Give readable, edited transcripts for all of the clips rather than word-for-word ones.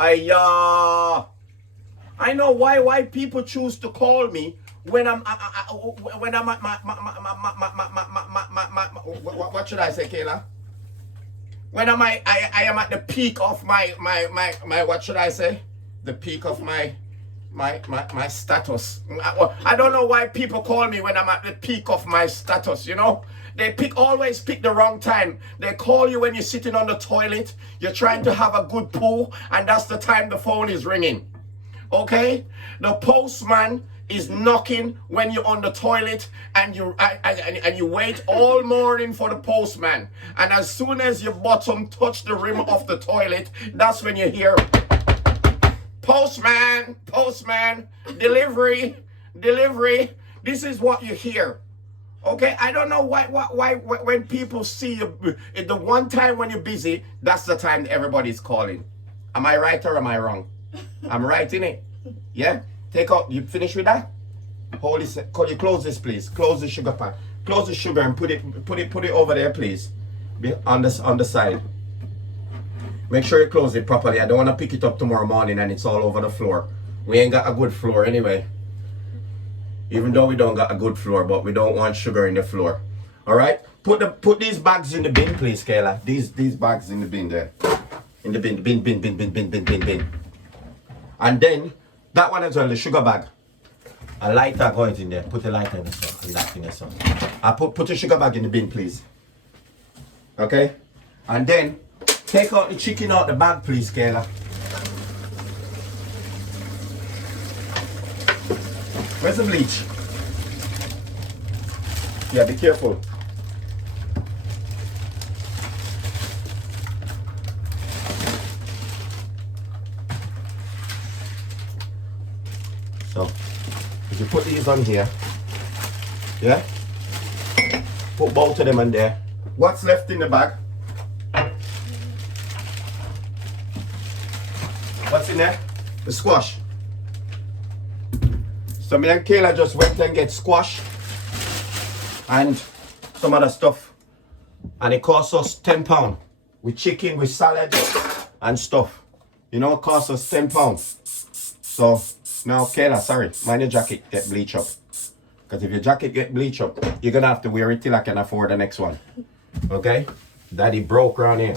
I know why people choose to call me when I'm when I'm at what should I say, Kayla? When I am at the peak of my what should I say? The peak of my status. I don't know why people call me when I'm at the peak of my status, you know? They always pick the wrong time. They call you when you're sitting on the toilet, you're trying to have a good poo, and that's the time the phone is ringing. Okay? The postman is knocking when you're on the toilet, and you wait all morning for the postman. And as soon as your bottom touch the rim of the toilet, that's when you hear postman, delivery. This is what you hear. Okay, I don't know why when people see you, the one time when you're busy, that's the time everybody's calling. Am I right or am I wrong? I'm right, innit? Yeah? Take out, you finish with that? Hold this, you close this, please. Close the sugar pan. Close the sugar and put it over there, please. On the side. Make sure you close it properly. I don't want to pick it up tomorrow morning and it's all over the floor. We ain't got a good floor anyway. Even though we don't got a good floor, but we don't want sugar in the floor. Alright? Put these bags in the bin, please, Kayla. These bags in the bin there. In the bin. And then, that one as well, the sugar bag. A lighter going in there. Put the lighter in the sun. That in the sun. I put the sugar bag in the bin, please. Okay? And then, take out the chicken out the bag, please, Kayla. Where's the bleach? Yeah, be careful. So, if you put these on here, yeah? Put both of them on there. What's left in the bag? What's in there? The squash. So me and Kayla just went and get squash and some other stuff. And it cost us £10. With chicken, with salad and stuff. You know, it cost us £10. So now Kayla, sorry, mind your jacket get bleach up. Because if your jacket get bleach up, you're gonna have to wear it till I can afford the next one. Okay? Daddy broke around here.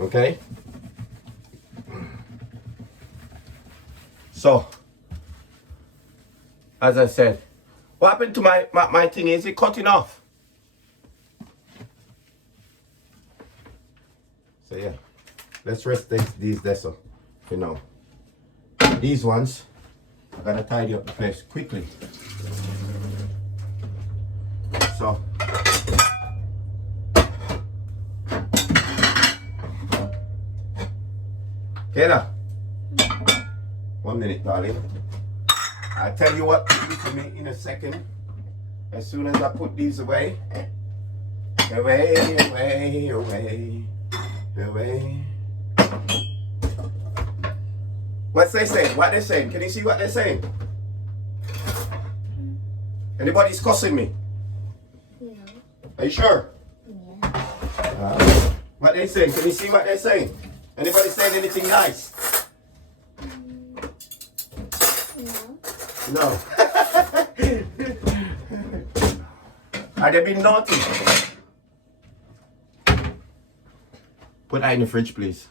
Okay? So, as I said, what happened to my thing? Is it cutting off? So yeah, let's rest these there for now. These ones, I gotta tidy up the place quickly. So, Kayla, 1 minute, darling. I'll tell you what to do for me in a second. As soon as I put these away. Away. What's they saying? What they saying? Can you see what they're saying? Anybody's cussing me? No. Are you sure? Yeah. What they saying? Can you see what they're saying? Anybody saying anything nice? No. Are they being naughty? Put that in the fridge, please.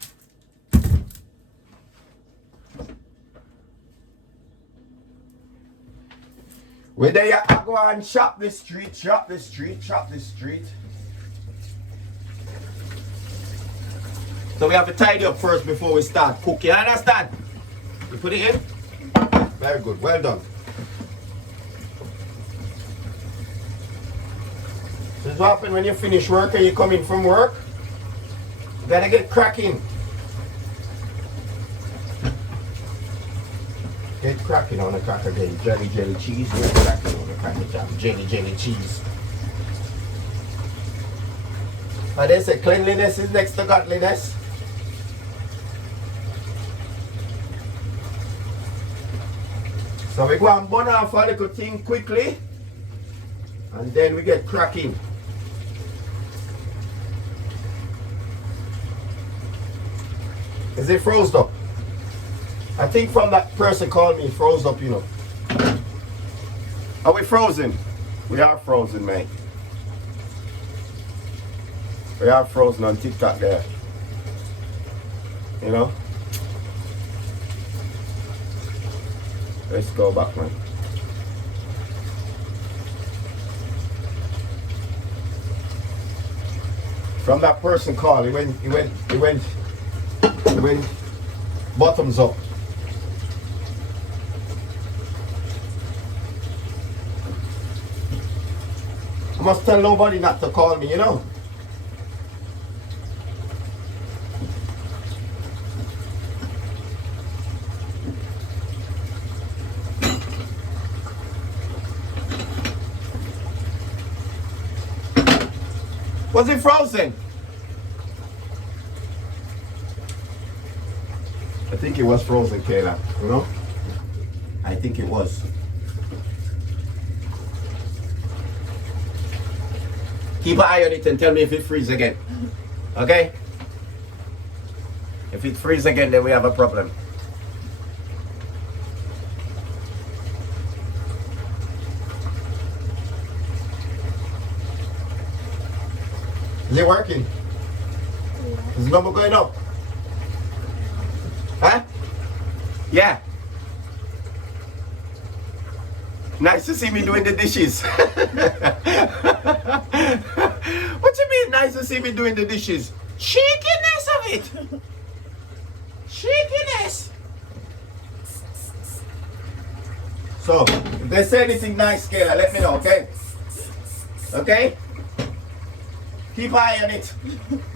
Where they I go and shop the street. So we have to tidy up first before we start cooking. You understand? You put it in? Very good. Well done. This is what happens when you finish work and you come in from work. You gotta get cracking. Get cracking on the cracker jelly. Jelly cheese. Get cracking on the cracker jelly. Jelly cheese. But they say cleanliness is next to godliness. So we go and burn off a little thing quickly. And then we get cracking. Is it frozen up? I think from that person called me, froze up, you know. Are we frozen? We are frozen, mate. We are frozen on TikTok there. You know? Let's go back, man. From that person call, he went bottoms up. I must tell nobody not to call me, you know. Was it frozen? I think it was frozen, Kayla. You know? I think it was. Keep an eye on it and tell me if it freezes again. Okay? If it freezes again, then we have a problem. Is it working? Yeah. Is the number going up? Huh? Yeah. Nice to see me doing the dishes. What you mean nice to see me doing the dishes? Cheekiness of it. Cheekiness. So, if they say anything nice, Kayla, let me know, okay? Okay? Keep an eye on it.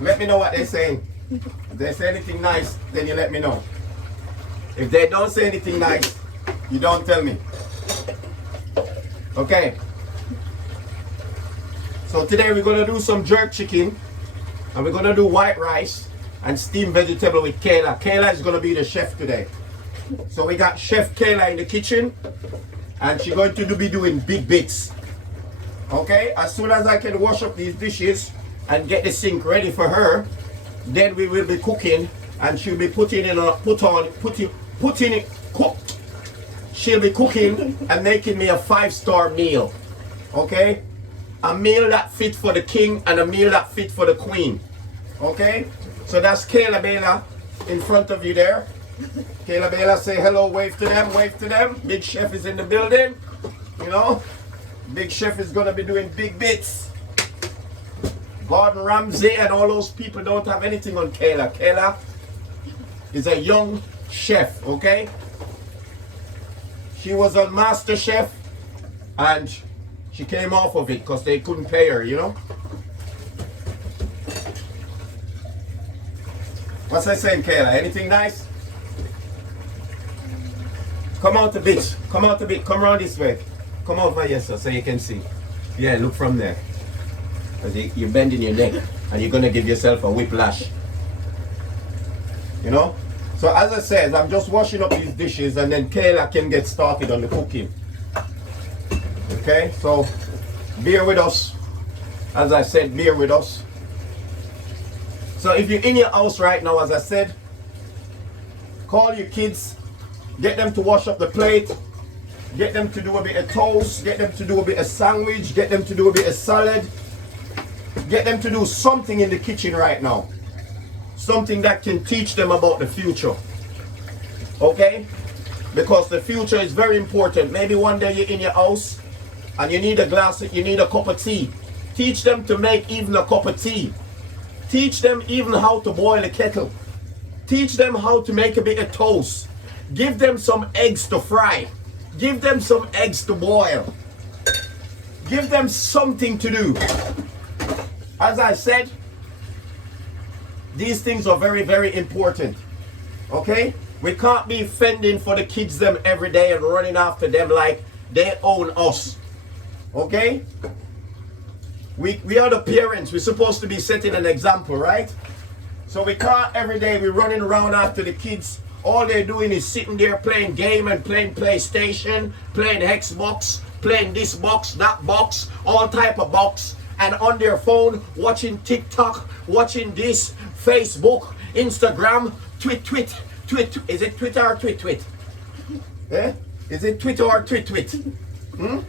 Let me know what they're saying. If they say anything nice, then you let me know. If they don't say anything nice, you don't tell me. Okay. So today we're going to do some jerk chicken. And we're going to do white rice and steamed vegetable with Kayla. Kayla is going to be the chef today. So we got Chef Kayla in the kitchen. And she's going to be doing big bits. Okay? As soon as I can wash up these dishes and get the sink ready for her, then we will be cooking, and she'll be putting it. She'll be cooking and making me a 5-star meal. Okay? A meal that fit for the king and a meal that fit for the queen. Okay? So that's Kayla Bela in front of you there. Kayla Bela, say hello, wave to them, wave to them. Big chef is in the building. You know? Big chef is gonna be doing big bits. Gordon Ramsay and all those people don't have anything on Kayla. Kayla is a young chef, okay? She was on Master Chef and she came off of it because they couldn't pay her, you know? What's I saying, Kayla? Anything nice? Come out a bit. Come out a bit. Come around this way. Come over here, sir, so you can see. Yeah, look from there. Because you're bending your neck and you're going to give yourself a whiplash. You know? So as I said, I'm just washing up these dishes and then Kayla can get started on the cooking. Okay? So bear with us. As I said, bear with us. So if you're in your house right now, as I said, call your kids. Get them to wash up the plate. Get them to do a bit of toast. Get them to do a bit of sandwich. Get them to do a bit of salad. Get them to do something in the kitchen right now. Something that can teach them about the future. Okay? Because the future is very important. Maybe one day you're in your house and you need a cup of tea. Teach them to make even a cup of tea. Teach them even how to boil a kettle. Teach them how to make a bit of toast. Give them some eggs to fry. Give them some eggs to boil. Give them something to do. As I said, these things are very, very important. Okay? We can't be fending for the kids them every day and running after them like they own us. Okay? We are the parents. We're supposed to be setting an example, right? So we can't every day be running around after the kids. All they're doing is sitting there playing game and playing PlayStation, playing Xbox, playing this box, that box, all type of box. And on their phone, watching TikTok, watching this, Facebook, Instagram, Is it Twitter or twit? Eh? Is it Twitter or twit? Hmm?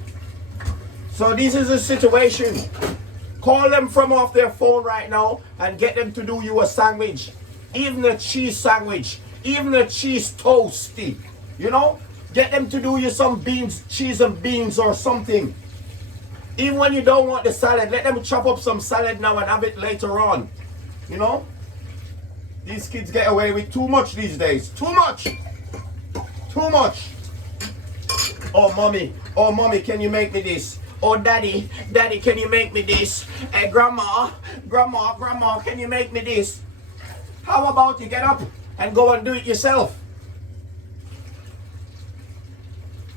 So this is a situation. Call them from off their phone right now and get them to do you a sandwich. Even a cheese sandwich. Even a cheese toasty. You know? Get them to do you some beans, cheese and beans or something. Even when you don't want the salad, let them chop up some salad now and have it later on. You know? These kids get away with too much these days. Too much. Too much. Oh, mommy, can you make me this? Oh, daddy, can you make me this? Hey, grandma, can you make me this? How about you get up and go and do it yourself?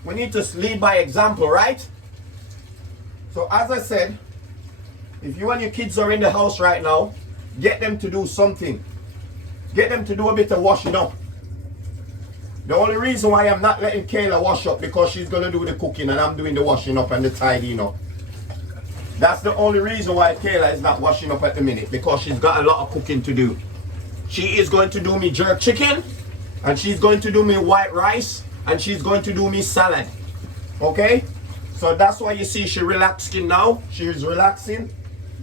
We need to lead by example, right? So as I said, if you and your kids are in the house right now, get them to do something. Get them to do a bit of washing up. The only reason why I'm not letting Kayla wash up because she's going to do the cooking and I'm doing the washing up and the tidying up. That's the only reason why Kayla is not washing up at the minute, because she's got a lot of cooking to do. She is going to do me jerk chicken and she's going to do me white rice and she's going to do me salad. Okay? So that's why you see she relaxing now. She is relaxing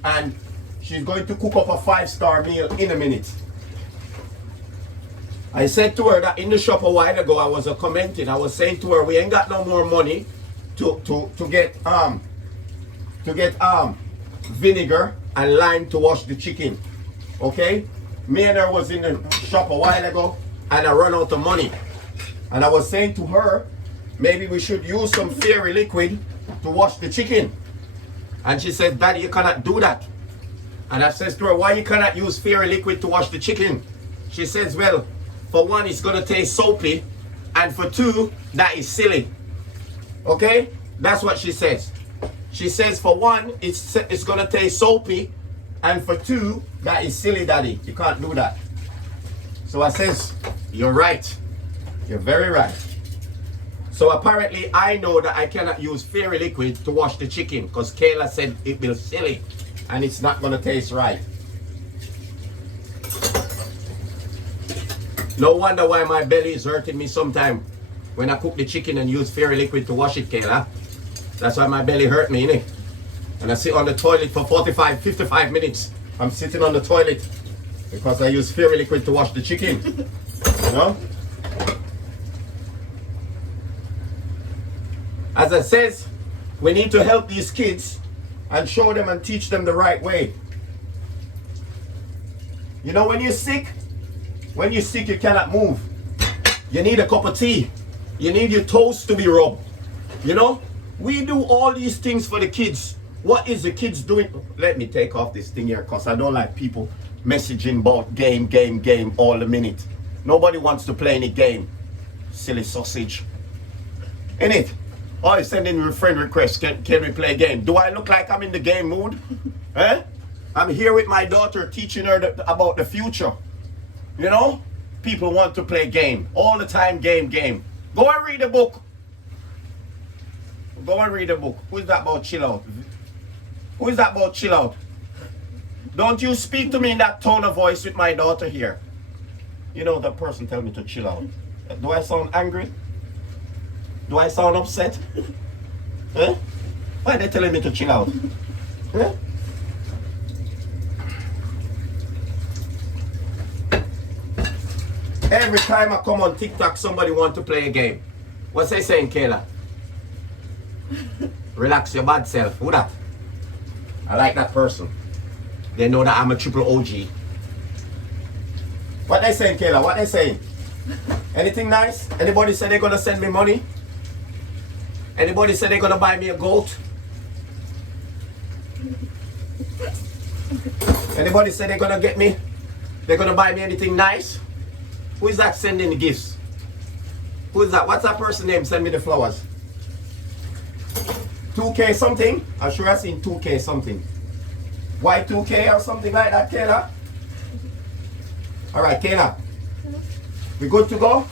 and she's going to cook up a 5-star meal in a minute. I said to her that in the shop a while ago, I was commenting. I was saying to her, we ain't got no more money to get vinegar and lime to wash the chicken. Okay? Me and her was in the shop a while ago and I run out of money. And I was saying to her, maybe we should use some fairy liquid to wash the chicken. And she said, Daddy, you cannot do that. And I says to her, why you cannot use fairy liquid to wash the chicken? She says, well, for one, it's going to taste soapy. And for two, that is silly. Okay? That's what she says. She says, for one, it's going to taste soapy. And for two, that is silly, Daddy. You can't do that. So I says, you're right. You're very right. So apparently, I know that I cannot use fairy liquid to wash the chicken because Kayla said it will silly and it's not going to taste right. No wonder why my belly is hurting me sometime when I cook the chicken and use fairy liquid to wash it, Kayla. That's why my belly hurt me, innit? And I sit on the toilet for 55 minutes. I'm sitting on the toilet because I use fairy liquid to wash the chicken. You know? As I says, we need to help these kids and show them and teach them the right way. You know, when you're sick, you cannot move. You need a cup of tea. You need your toes to be rubbed. You know, we do all these things for the kids. What is the kids doing? Let me take off this thing here because I don't like people messaging about game all the minute. Nobody wants to play any game. Silly sausage. Innit? Oh, you're sending me a friend request. Can we play a game? Do I look like I'm in the game mood? Eh? I'm here with my daughter teaching her about the future. You know? People want to play game. All the time, game. Go and read a book. Go and read a book. Who is that about chill out? Who is that about chill out? Don't you speak to me in that tone of voice with my daughter here. You know, the person tell me to chill out. Do I sound angry? Do I sound upset? Eh? Why are they telling me to chill out? Eh? Every time I come on TikTok, somebody want to play a game. What's they saying, Kayla? Relax your bad self. Who that? I like that person. They know that I'm a triple OG. What they saying, Kayla? What they saying? Anything nice? Anybody say they're gonna send me money? Anybody say they're gonna buy me a goat? Anybody say they're gonna get me? They're gonna buy me anything nice? Who is that sending the gifts? Who is that? What's that person name? Send me the flowers. 2K something? I'm sure I've seen 2K something. Y2K or something like that, Kayla? Alright, Kayla. We good to go?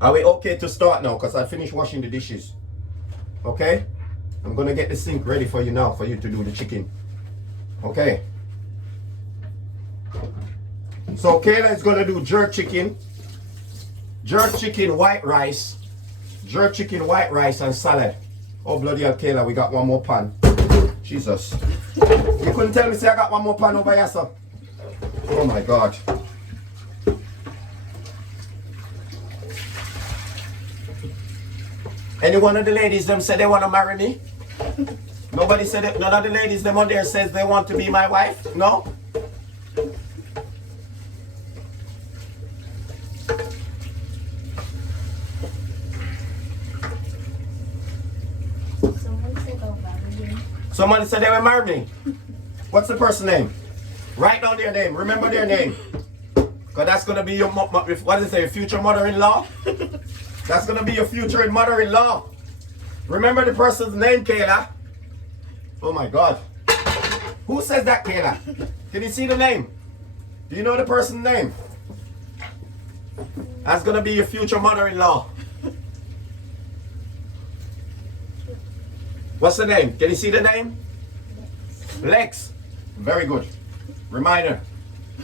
Are we okay to start now? Because I finished washing the dishes. Okay? I'm going to get the sink ready for you now for you to do the chicken. Okay? So Kayla is gonna do jerk chicken, white rice, and salad. Oh bloody hell, Kayla, we got one more pan. Jesus. You couldn't tell me say I got one more pan over here, sir. Oh my God. Any one of the ladies them said they want to marry me? Nobody said it. None of the ladies them on there says they want to be my wife? No? Somebody said they will marry me. What's the person's name? Write down their name. Remember their name. Because that's going to be your, what is it, future mother-in-law? That's going to be your future mother-in-law. Remember the person's name, Kayla. Oh my God. Who says that, Kayla? Can you see the name? Do you know the person's name? That's going to be your future mother-in-law. What's the name? Can you see the name? Lex. Very good. Reminder.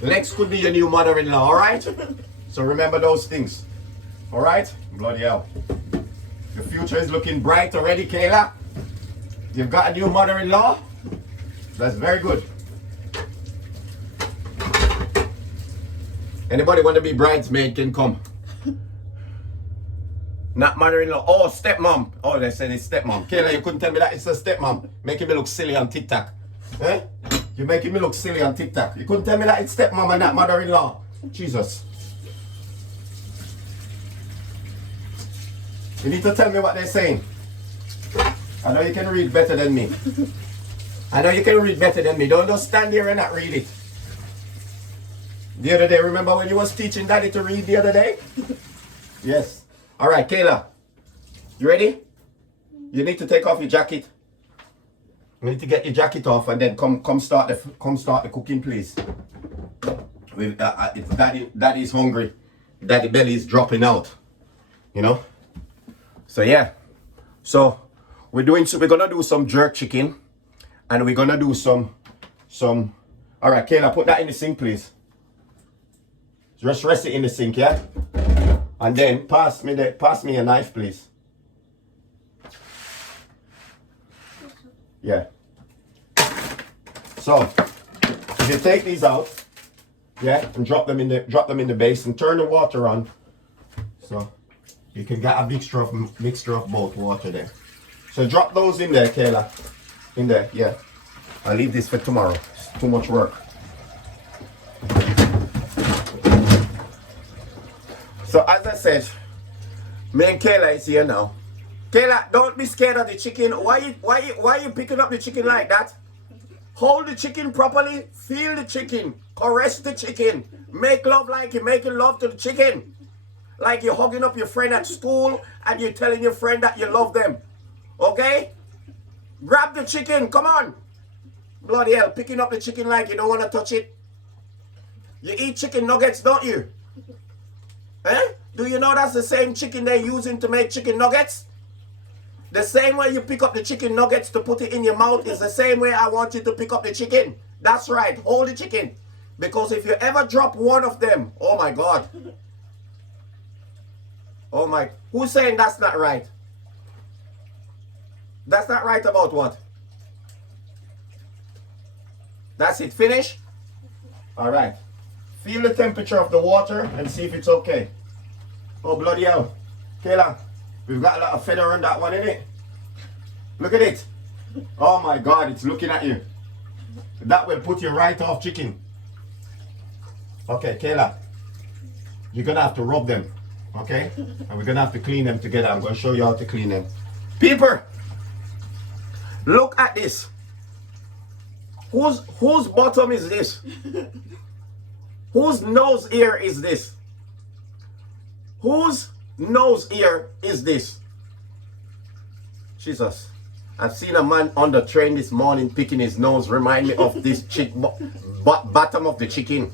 Lex could be your new mother-in-law, alright? So remember those things. Alright? Bloody hell. The future is looking bright already, Kayla. You've got a new mother-in-law. That's very good. Anybody want to be bridesmaid can come. Not mother-in-law. Oh, stepmom. Oh, they said it's stepmom. Kayla, you couldn't tell me that it's a stepmom. Making me look silly on TikTok. Eh? You're making me look silly on TikTok. You couldn't tell me that it's stepmom and not mother-in-law. Jesus. You need to tell me what they're saying. I know you can read better than me. I know you can read better than me. Don't just stand there and not read it. The other day, remember when you was teaching Daddy to read the other day? Yes. All right, Kayla. You ready? You need to take off your jacket. You need to get your jacket off and then come start the cooking, please. With Daddy's hungry. Daddy belly is dropping out. You know. So yeah. So we're gonna do some jerk chicken, and we're gonna do some. All right, Kayla, put that in the sink, please. Just rest it in the sink, yeah. And then pass me a knife, please. Yeah. So if you take these out, yeah, and drop them in the basin, turn the water on, so you can get a mixture of both water there. So drop those in there, Kayla. In there, yeah. I'll leave this for tomorrow. It's too much work. So as I said, me and Kayla is here now. Kayla, don't be scared of the chicken. Why you picking up the chicken like that? Hold the chicken properly. Feel the chicken. Caress the chicken. Make love like you're making love to the chicken. Like you're hugging up your friend at school and you're telling your friend that you love them. Okay? Grab the chicken. Come on. Bloody hell. Picking up the chicken like you don't want to touch it. You eat chicken nuggets, don't you? Eh? Do you know that's the same chicken they're using to make chicken nuggets? The same way you pick up the chicken nuggets to put it in your mouth is the same way I want you to pick up the chicken. That's right. Hold the chicken. Because if you ever drop one of them, oh my God. Oh my. Who's saying that's not right? That's not right about what? That's it. Finish? All right. Feel the temperature of the water and see if it's okay. Oh, bloody hell. Kayla, we've got a lot of feather on that one, innit? Look at it. Oh my God, it's looking at you. That will put you right off chicken. Okay, Kayla, you're going to have to rub them, okay? And we're going to have to clean them together. I'm going to show you how to clean them. People, look at this. Whose bottom is this? Whose nose ear is this? Whose nose ear is this? Jesus. I've seen a man on the train this morning picking his nose. Remind me of this bottom of the chicken.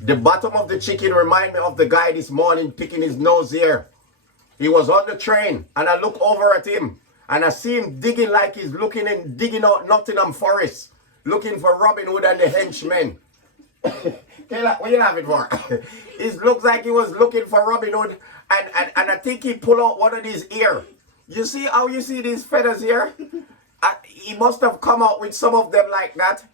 The bottom of the chicken remind me of the guy this morning picking his nose ear. He was on the train and I look over at him and I see him digging like he's digging out Nottingham Forest, looking for Robin Hood and the henchmen. Kayla, what you laughing for? It looks like he was looking for Robin Hood, and I think he pulled out one of these ear. You see how you see these feathers here? He must have come out with some of them like that,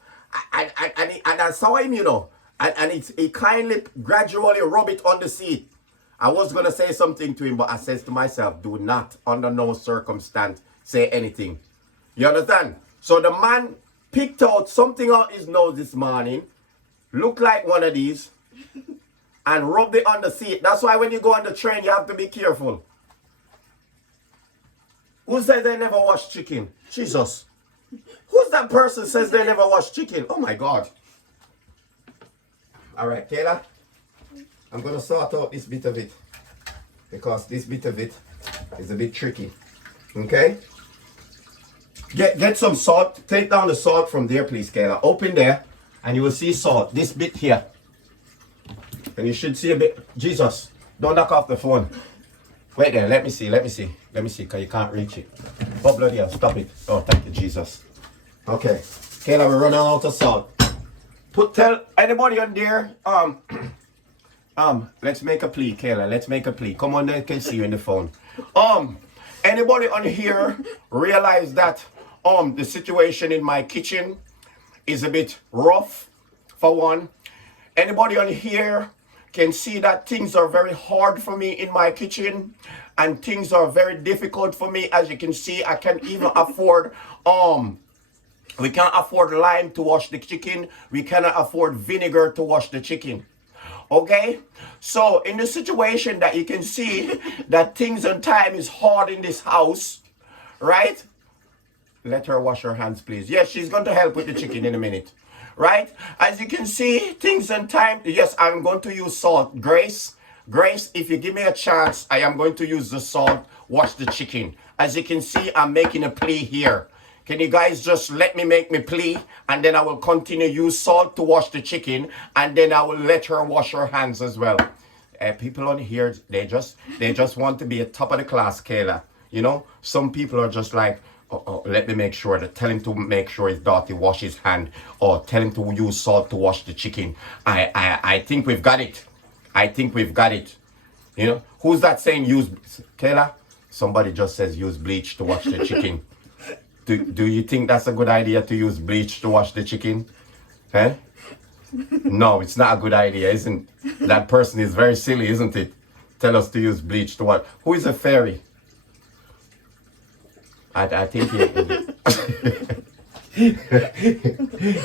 and I saw him, you know, and he kindly, gradually rub it on the seat. I was gonna say something to him, but I says to myself, do not, under no circumstance, say anything. You understand? So the man picked out something out his nose this morning, looked like one of these, and rubbed it on the seat. That's why when you go on the train, you have to be careful. Who says they never wash chicken? Jesus. Who's that person says they never wash chicken? Oh my God. All right, Kayla, I'm going to sort out this bit of it, because this bit of it is a bit tricky. Okay? Get some salt. Take down the salt from there, please, Kayla. Open there, and you will see salt. This bit here. And you should see a bit. Jesus, don't knock off the phone. Wait there, let me see, because you can't reach it. Oh, bloody hell, stop it. Oh, thank you, Jesus. Okay, Kayla, we're running out of salt. Tell anybody on there, let's make a plea, Kayla, let's make a plea. Come on, they can see you in the phone. Anybody on here realize that, the situation in my kitchen is a bit rough, for one? Anybody on here can see that things are very hard for me in my kitchen, and things are very difficult for me. As you can see, I can't even afford we can't afford lime to wash the chicken. We cannot afford vinegar to wash the chicken. Okay, so in the situation that you can see that things and time is hard in this house, right? Let her wash her hands, please. Yes, she's going to help with the chicken in a minute. Right? As you can see, things and time. Yes, I'm going to use salt. Grace, if you give me a chance, I am going to use the salt, wash the chicken. As you can see, I'm making a plea here. Can you guys just let me make my plea, and then I will continue use salt to wash the chicken, and then I will let her wash her hands as well. People on here, they just want to be a top of the class, Kayla. You know, some people are just like, let me make sure that, tell him to make sure his daughter wash his hand, or tell him to use salt to wash the chicken. I think we've got it. I think we've got it. You know, who's that saying use, Kayla? Somebody just says use bleach to wash the chicken. Do you think that's a good idea to use bleach to wash the chicken? Eh? No, it's not a good idea, isn't it? That person is very silly, isn't it? Tell us to use bleach to wash. Who is a fairy? I think he...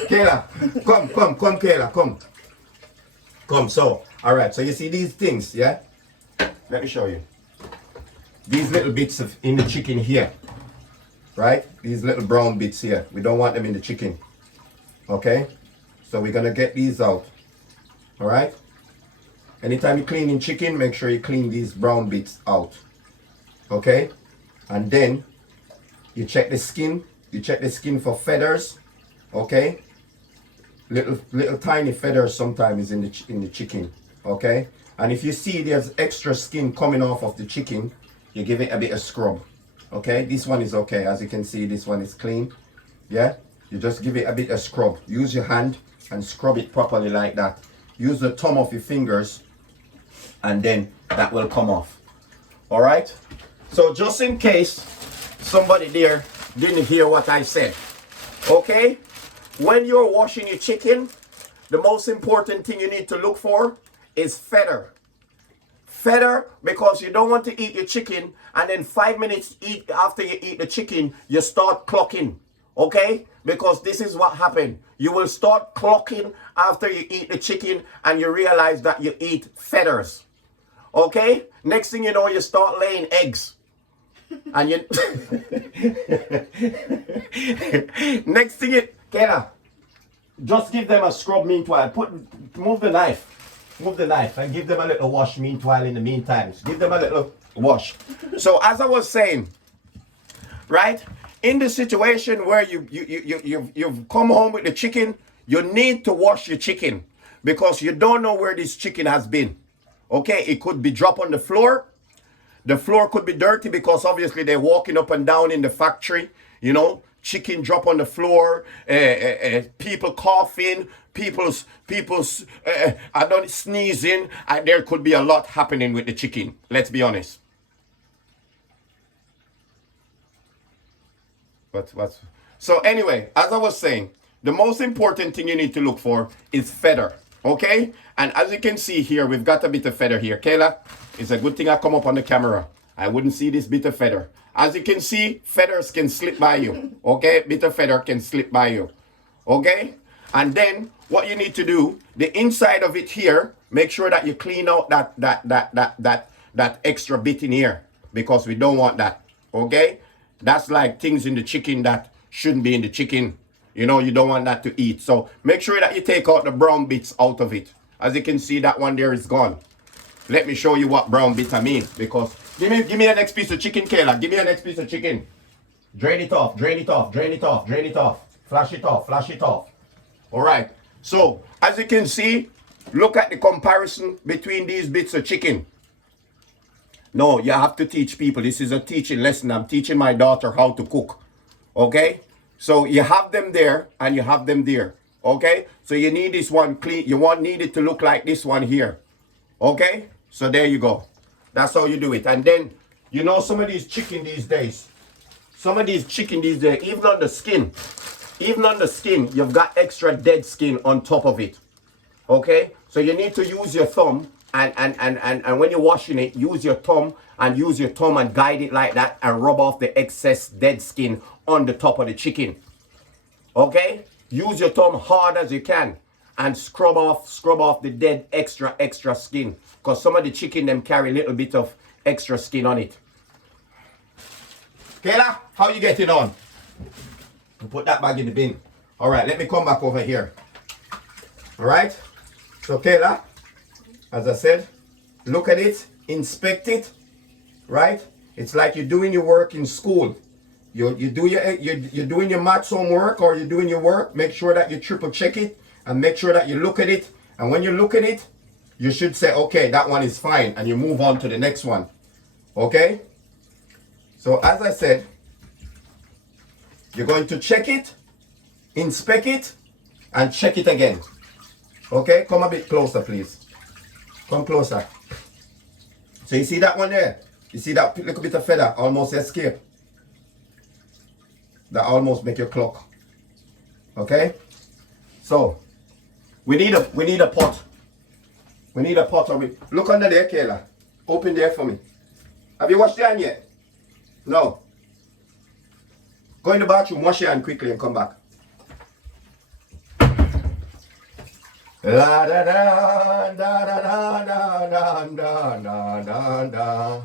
Kayla, come, Kayla, come. So, all right, so you see these things, yeah? Let me show you. These little bits in the chicken here, right? These little brown bits here. We don't want them in the chicken, okay? So we're gonna get these out, all right? Anytime you clean in chicken, make sure you clean these brown bits out, okay? And then you check the skin. You check the skin for feathers, okay? Little tiny feathers sometimes is in the chicken, okay? And if you see there's extra skin coming off of the chicken, you give it a bit of scrub, okay? This one is okay. As you can see, this one is clean, yeah? You just give it a bit of scrub. Use your hand and scrub it properly like that. Use the thumb of your fingers, and then that will come off, all right? So just in case somebody there didn't hear what I said, okay? When you're washing your chicken, the most important thing you need to look for is feather. Feather, because you don't want to eat your chicken and then 5 minutes after you eat the chicken, you start clucking, okay? Because this is what happened. You will start clucking after you eat the chicken, and you realize that you eat feathers, okay? Next thing you know, you start laying eggs. And you next thing Kayla, just give them a scrub meanwhile. Move the knife and give them a little wash meanwhile. In the meantime, give them a little wash. So as I was saying, right, in the situation where you've come home with the chicken, you need to wash your chicken, because you don't know where this chicken has been, okay? It could be dropped on the floor. The floor could be dirty because obviously they're walking up and down in the factory, you know, chicken drop on the floor, people coughing, people's I don't sneezing. There could be a lot happening with the chicken. Let's be honest. What's so anyway, as I was saying, the most important thing you need to look for is feather. Okay? And as you can see here, we've got a bit of feather here. Kayla, it's a good thing I come up on the camera. I wouldn't see this bit of feather. As you can see, feathers can slip by you. Okay? Bit of feather can slip by you. Okay? And then what you need to do, the inside of it here, make sure that you clean out that extra bit in here, because we don't want that. Okay? That's like things in the chicken that shouldn't be in the chicken. You know, you don't want that to eat. So make sure that you take out the brown bits out of it. As you can see, that one there is gone. Let me show you what brown bit I mean. Because give me a next piece of chicken, Kayla. Give me a next piece of chicken. Drain it off, drain it off, drain it off, drain it off. Flash it off, flash it off. All right. So as you can see, look at the comparison between these bits of chicken. No, you have to teach people. This is a teaching lesson. I'm teaching my daughter how to cook. Okay? So you have them there and you have them there. Okay? So you need this one clean. You need it to look like this one here. Okay? So there you go. That's how you do it. And then, you know, some of these chicken these days, even on the skin, you've got extra dead skin on top of it. Okay? So you need to use your thumb and when you're washing it, use your thumb and guide it like that and rub off the excess dead skin on the top of the chicken. Okay? Use your thumb hard as you can and scrub off the dead extra skin, because some of the chicken them carry a little bit of extra skin on it. Kayla, how you getting on? Put that bag in the bin. All right, let me come back over here. All right? So Kayla, as I said, look at it, inspect it, right? It's like you're doing your work in school. You're doing your maths homework or you're doing your work. Make sure that you triple check it and make sure that you look at it. And when you look at it, you should say, okay, that one is fine, and you move on to the next one. Okay? So as I said, you're going to check it, inspect it, and check it again. Okay? Come a bit closer, please. Come closer. So you see that one there? You see that little bit of feather almost escape? That almost make your clock. Okay? So we need a pot. We need a pot of it. Look under there, Kayla. Open there for me. Have you washed your hand yet? No. Go in the bathroom, wash your hand quickly and come back. La da da da da da da da da da da.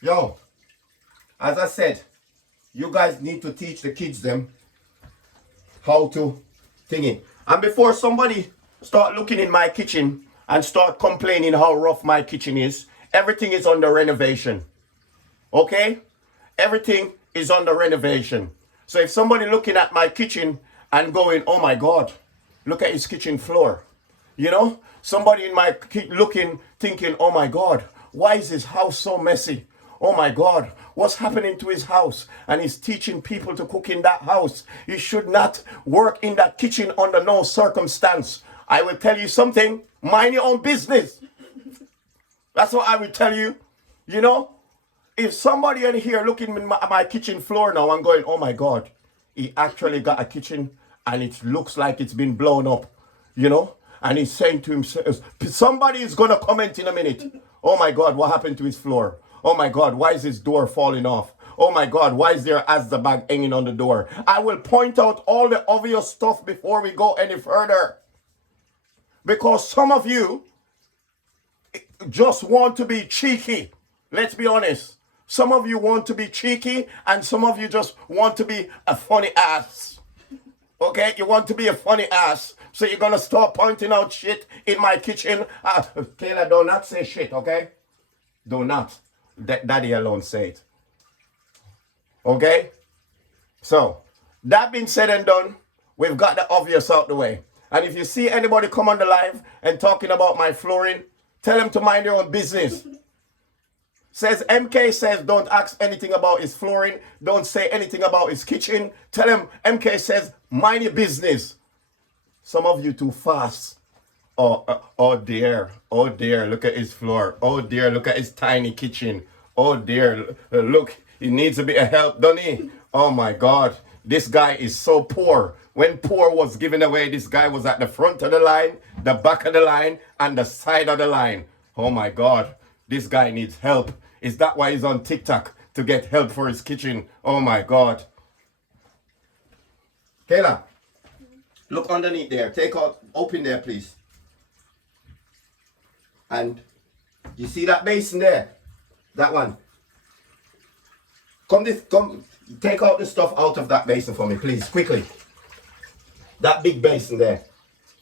Yo, as I said, you guys need to teach the kids them how to thingy. And before somebody start looking in my kitchen and start complaining how rough my kitchen is, everything is under renovation. Okay? Everything is under renovation. So if somebody looking at my kitchen and going, oh my God, look at his kitchen floor. You know, somebody in my looking, thinking, oh my God, why is his house so messy? Oh my God, what's happening to his house? And he's teaching people to cook in that house. You should not work in that kitchen under no circumstance. I will tell you something, mind your own business. That's what I will tell you. You know, if somebody in here looking at my kitchen floor now and going, oh my God, he actually got a kitchen and it looks like it's been blown up, you know? And he's saying to himself, somebody is going to comment in a minute. Oh my God, what happened to his floor? Oh my God, why is his door falling off? Oh my God, why is there Asda bag hanging on the door? I will point out all the obvious stuff before we go any further. Because some of you just want to be cheeky. Let's be honest. Some of you want to be cheeky and some of you just want to be a funny ass. Okay, you want to be a funny ass. So you're going to start pointing out shit in my kitchen. Kayla, do not say shit, okay? Do not. Daddy alone say it. Okay? So, that being said and done, we've got the obvious out the way. And if you see anybody come on the live and talking about my flooring, tell them to mind their own business. Says MK says don't ask anything about his flooring. Don't say anything about his kitchen. Tell him MK says mind your business. Some of you too fast. Oh dear. Oh dear. Look at his floor. Oh dear. Look at his tiny kitchen. Oh dear. Look, he needs a bit of help, doesn't he? Oh my God. This guy is so poor. When poor was given away, this guy was at the front of the line, the back of the line, and the side of the line. Oh my God. This guy needs help. Is that why he's on TikTok? To get help for his kitchen? Oh my God. Kayla, look underneath there. Take out, open there, please. And you see that basin there? That one. Come, take out the stuff out of that basin for me, please, quickly. That big basin there.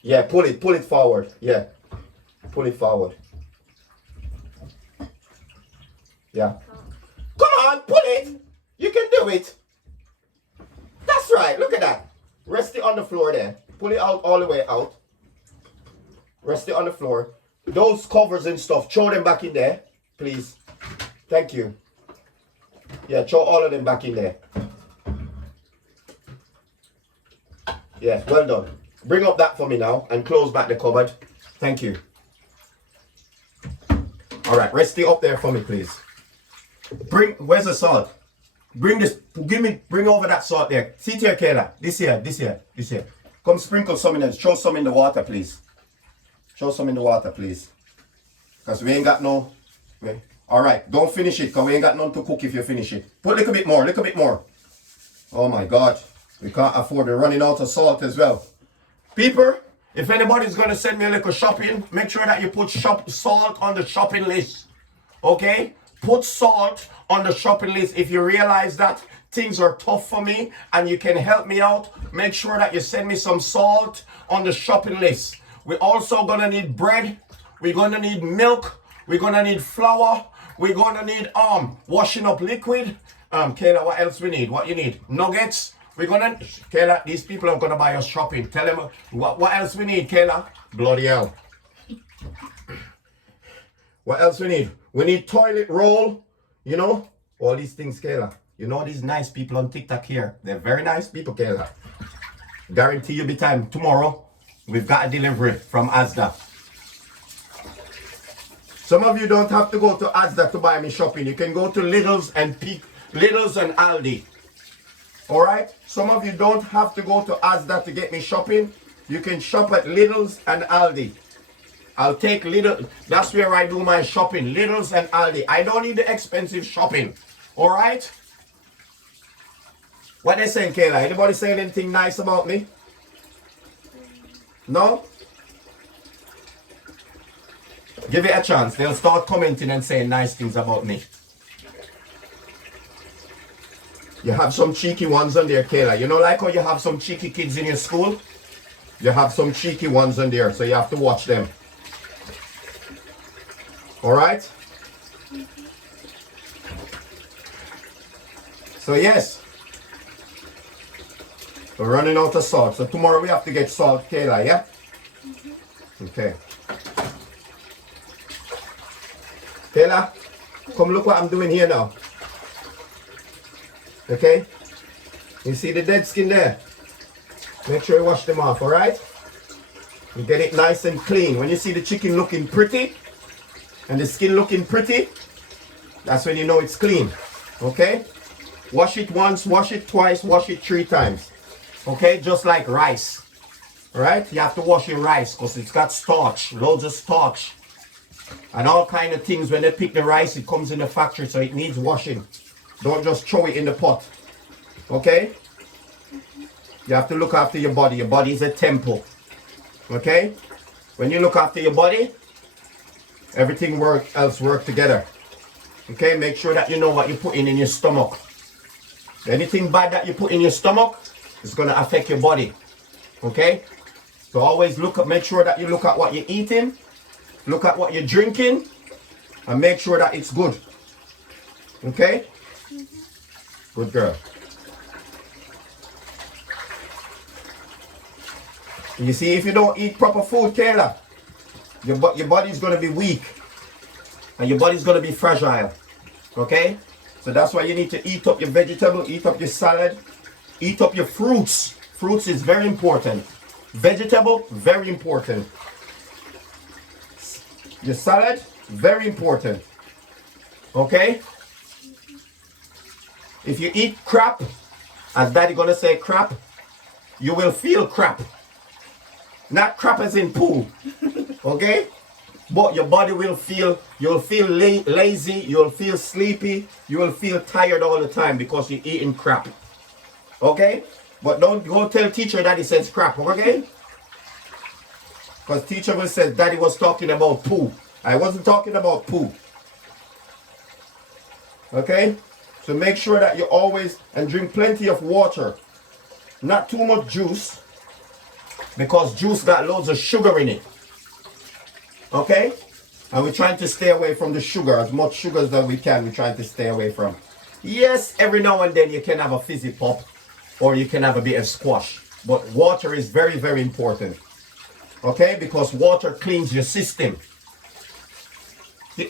Yeah, pull it forward. Yeah, pull it forward. Yeah. Come on, pull it. You can do it. That's right, look at that. Rest it on the floor there. Pull it out all the way out. Rest it on the floor. Those covers and stuff, throw them back in there, please. Thank you. Yeah, throw all of them back in there. Yeah, well done. Bring up that for me now and close back the cupboard. Thank you. All right, rest it up there for me, please. Where's the salt? Bring over that salt there. See it here, Kayla. This here. Come sprinkle some in there. Throw some in the water, please. Throw some in the water, please. Because we ain't got no... All right, don't finish it because we ain't got none to cook if you finish it. Put a little bit more. Oh my God. We can't afford it. Running out of salt as well. People, if anybody's going to send me a little shopping, make sure that you put salt on the shopping list. Okay? Put salt on the shopping list. If you realize that things are tough for me and you can help me out, make sure that you send me some salt on the shopping list. We're also going to need bread. We're going to need milk. We're going to need flour. We're going to need washing up liquid. Kayla, what else we need? What you need? Nuggets. We're going to... Kayla, these people are going to buy us shopping. Tell them what else we need, Kayla. Bloody hell. What else we need? We need toilet roll. You know? All these things, Kayla. You know these nice people on TikTok here. They're very nice people, Kayla. Guarantee you be time tomorrow. We've got a delivery from Asda. Some of you don't have to go to Asda to buy me shopping. You can go to Lidl's and Aldi. Alright? Some of you don't have to go to Asda to get me shopping. You can shop at Lidl's and Aldi. I'll take Lidl. That's where I do my shopping. Lidl's and Aldi. I don't need the expensive shopping. Alright? What they saying, Kayla? Anybody saying anything nice about me? No? Give it a chance. They'll start commenting and saying nice things about me. You have some cheeky ones on there, Kayla. You know, like how you have some cheeky kids in your school? You have some cheeky ones on there, so you have to watch them. Alright? So yes. We're running out of salt. So tomorrow we have to get salt, Kayla, yeah? Okay. Kayla, come look what I'm doing here now. Okay? You see the dead skin there? Make sure you wash them off, alright? You get it nice and clean. When you see the chicken looking pretty and the skin looking pretty, that's when you know it's clean. Okay? Wash it once, wash it twice, wash it 3 times. Okay? Just like rice. Alright? You have to wash your rice because it's got starch, loads of starch. And all kind of things. When they pick the rice, it comes in the factory, so it needs washing. Don't just throw it in the pot. Okay? You have to look after your body. Your body is a temple. Okay? When you look after your body, everything else work together. Okay? Make sure that you know what you're putting in your stomach. Anything bad that you put in your stomach is going to affect your body. Okay? So always make sure that you look at what you're eating. Look at what you're drinking and make sure that it's good. Okay? Good girl. You see, if you don't eat proper food, Kayla, your body's going to be weak and your body's going to be fragile. Okay? So that's why you need to eat up your vegetable, eat up your salad, eat up your fruits. Fruits is very important. Vegetable, very important. Your salad, very important. Okay? If you eat crap, as daddy gonna say crap, you will feel crap. Not crap as in poo. Okay? But your body will feel, you'll feel lazy, you'll feel sleepy, you will feel tired all the time because you're eating crap. Okay? But don't go tell teacher daddy says crap, okay? Because teacher will say daddy was talking about poo. I wasn't talking about poo. Okay? So make sure that you always, and drink plenty of water. Not too much juice, because juice got loads of sugar in it. Okay? And we're trying to stay away from the sugar. As much sugar as we can, we're trying to stay away from. Yes, every now and then you can have a fizzy pop, or you can have a bit of squash. But water is very, very important. Okay? Because water cleans your system.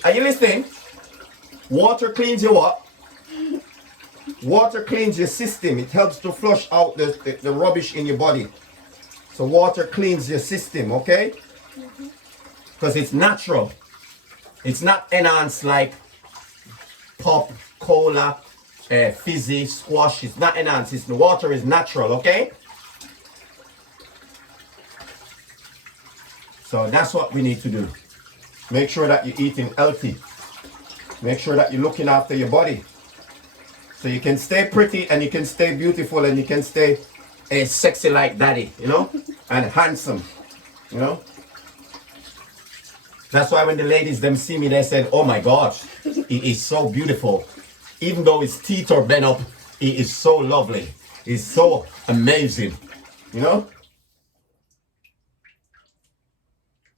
Are you listening? Water cleans your what? Water cleans your system. It helps to flush out the rubbish in your body. So water cleans your system, okay? Because it's natural. It's not enhanced like pop, cola, fizzy, squash. It's not enhanced. The water is natural, okay? So that's what we need to do. Make sure that you're eating healthy. Make sure that you're looking after your body. So you can stay pretty and you can stay beautiful and you can stay sexy like daddy, you know? And handsome, you know? That's why when the ladies them see me, they said, oh my gosh, he is so beautiful. Even though his teeth are bent up, he is so lovely. He's so amazing, you know?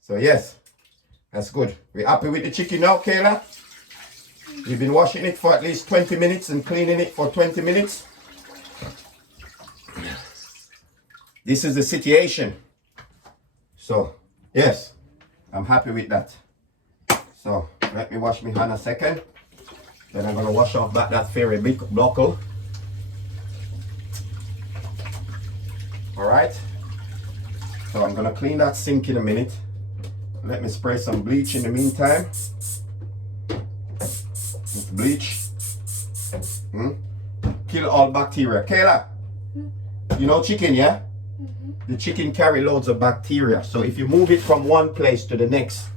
So yes, that's good. We're happy with the chicken now, Kayla? You've been washing it for at least 20 minutes and cleaning it for 20 minutes. This is the situation. So, yes, I'm happy with that. So, let me wash my hand a second. Then I'm going to wash off back that fairy big blockle. Alright. So, I'm going to clean that sink in a minute. Let me spray some bleach in the meantime. Bleach. Kill all bacteria. Kayla, you know chicken, yeah? The chicken carry loads of bacteria. So if you move it from one place to the next,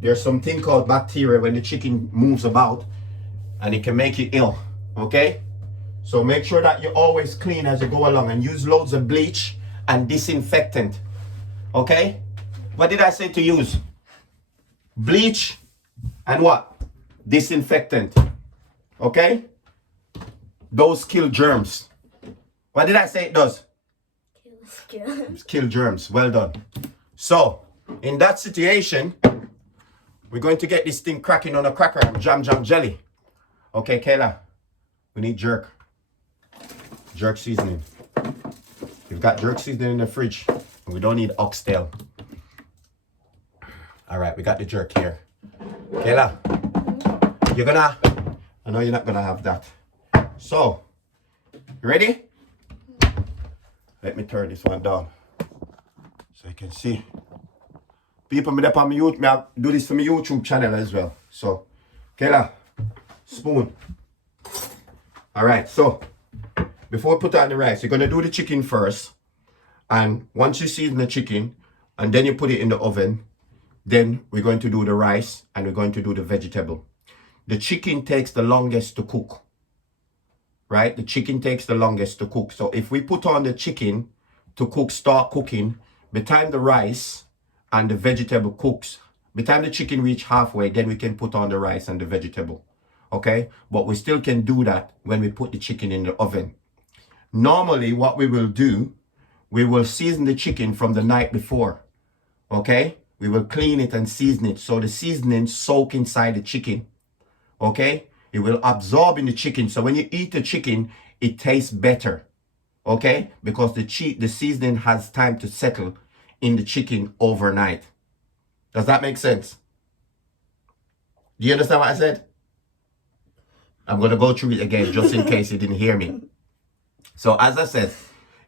there's something called bacteria when the chicken moves about and it can make you ill. Okay? So make sure that you always clean as you go along and use loads of bleach and disinfectant. Okay? What did I say to use? Bleach and what? Disinfectant. Okay? Those kill germs. What did I say it does? Kill germs. Well done. So, in that situation, we're going to get this thing cracking on a cracker and jam jelly. Okay, Kayla. We need jerk. Jerk seasoning. We've got jerk seasoning in the fridge. We don't need oxtail. Alright, we got the jerk here. Kayla. You're gonna, I know you're not gonna have that. So, you ready? Let me turn this one down so you can see. People me up on my YouTube, I do this for my YouTube channel as well. So, Kayla, spoon. Alright, so before we put on the rice, you're gonna do the chicken first. And once you season the chicken, and then you put it in the oven, then we're going to do the rice and we're going to do the vegetable. The chicken takes the longest to cook, right? The chicken takes the longest to cook. So if we put on the chicken to cook, start cooking, by the time the rice and the vegetable cooks, by the time the chicken reach halfway, then we can put on the rice and the vegetable, okay? But we still can do that when we put the chicken in the oven. Normally, what we will do, we will season the chicken from the night before, okay? We will clean it and season it so the seasoning soak inside the chicken. Okay, it will absorb in the chicken. So when you eat the chicken, it tastes better. Okay, because the seasoning has time to settle in the chicken overnight. Does that make sense? Do you understand what I said? I'm going to go through it again just in case you didn't hear me. So as I said,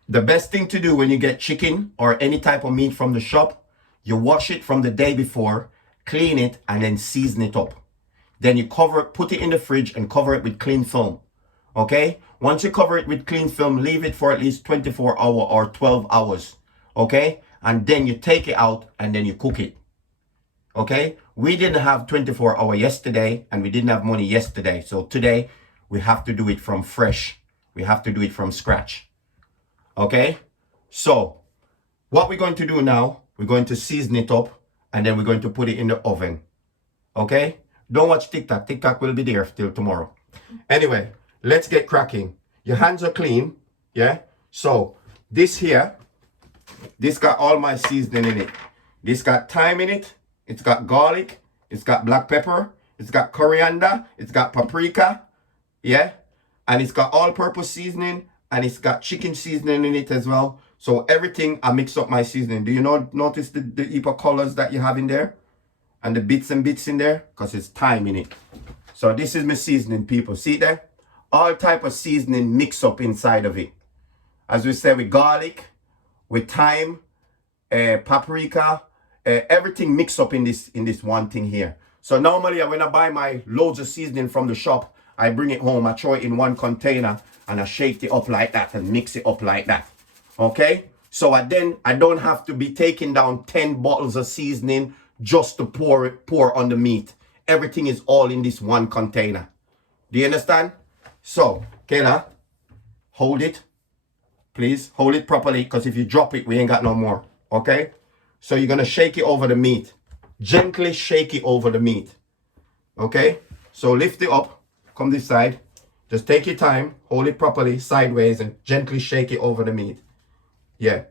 the best thing to do when you get chicken or any type of meat from the shop, you wash it from the day before, clean it, and then season it up. Then you cover it, put it in the fridge and cover it with clean film. Okay? Once you cover it with clean film, leave it for at least 24 hours or 12 hours. Okay? And then you take it out and then you cook it. Okay? We didn't have 24 hours yesterday and we didn't have money yesterday. So today we have to do it from fresh. We have to do it from scratch. Okay? So what we're going to do now, we're going to season it up and then we're going to put it in the oven. Okay? Don't watch TikTok. TikTok will be there till tomorrow. Anyway, let's get cracking. Your hands are clean. Yeah? So this here, this got all my seasoning in it. This got thyme in it. It's got garlic. It's got black pepper. It's got coriander. It's got paprika. Yeah? And it's got all-purpose seasoning. And it's got chicken seasoning in it as well. So everything, I mix up my seasoning. Do you notice the heap of colors that you have in there? And the bits and bits in there? Because it's thyme in it. So this is my seasoning, people. See there? All type of seasoning mix up inside of it. As we said, with garlic, with thyme, paprika, everything mixed up in this one thing here. So normally when I buy my loads of seasoning from the shop, I bring it home, I throw it in one container and I shake it up like that and mix it up like that. Okay? So I don't have to be taking down 10 bottles of seasoning just to pour on the meat. Everything is all in this one container. Do you understand? So, Kayla, hold it. Please, hold it properly, because if you drop it, we ain't got no more. Okay? So you're going to shake it over the meat. Gently shake it over the meat. Okay? So lift it up. Come this side. Just take your time. Hold it properly, sideways, and gently shake it over the meat. Yeah.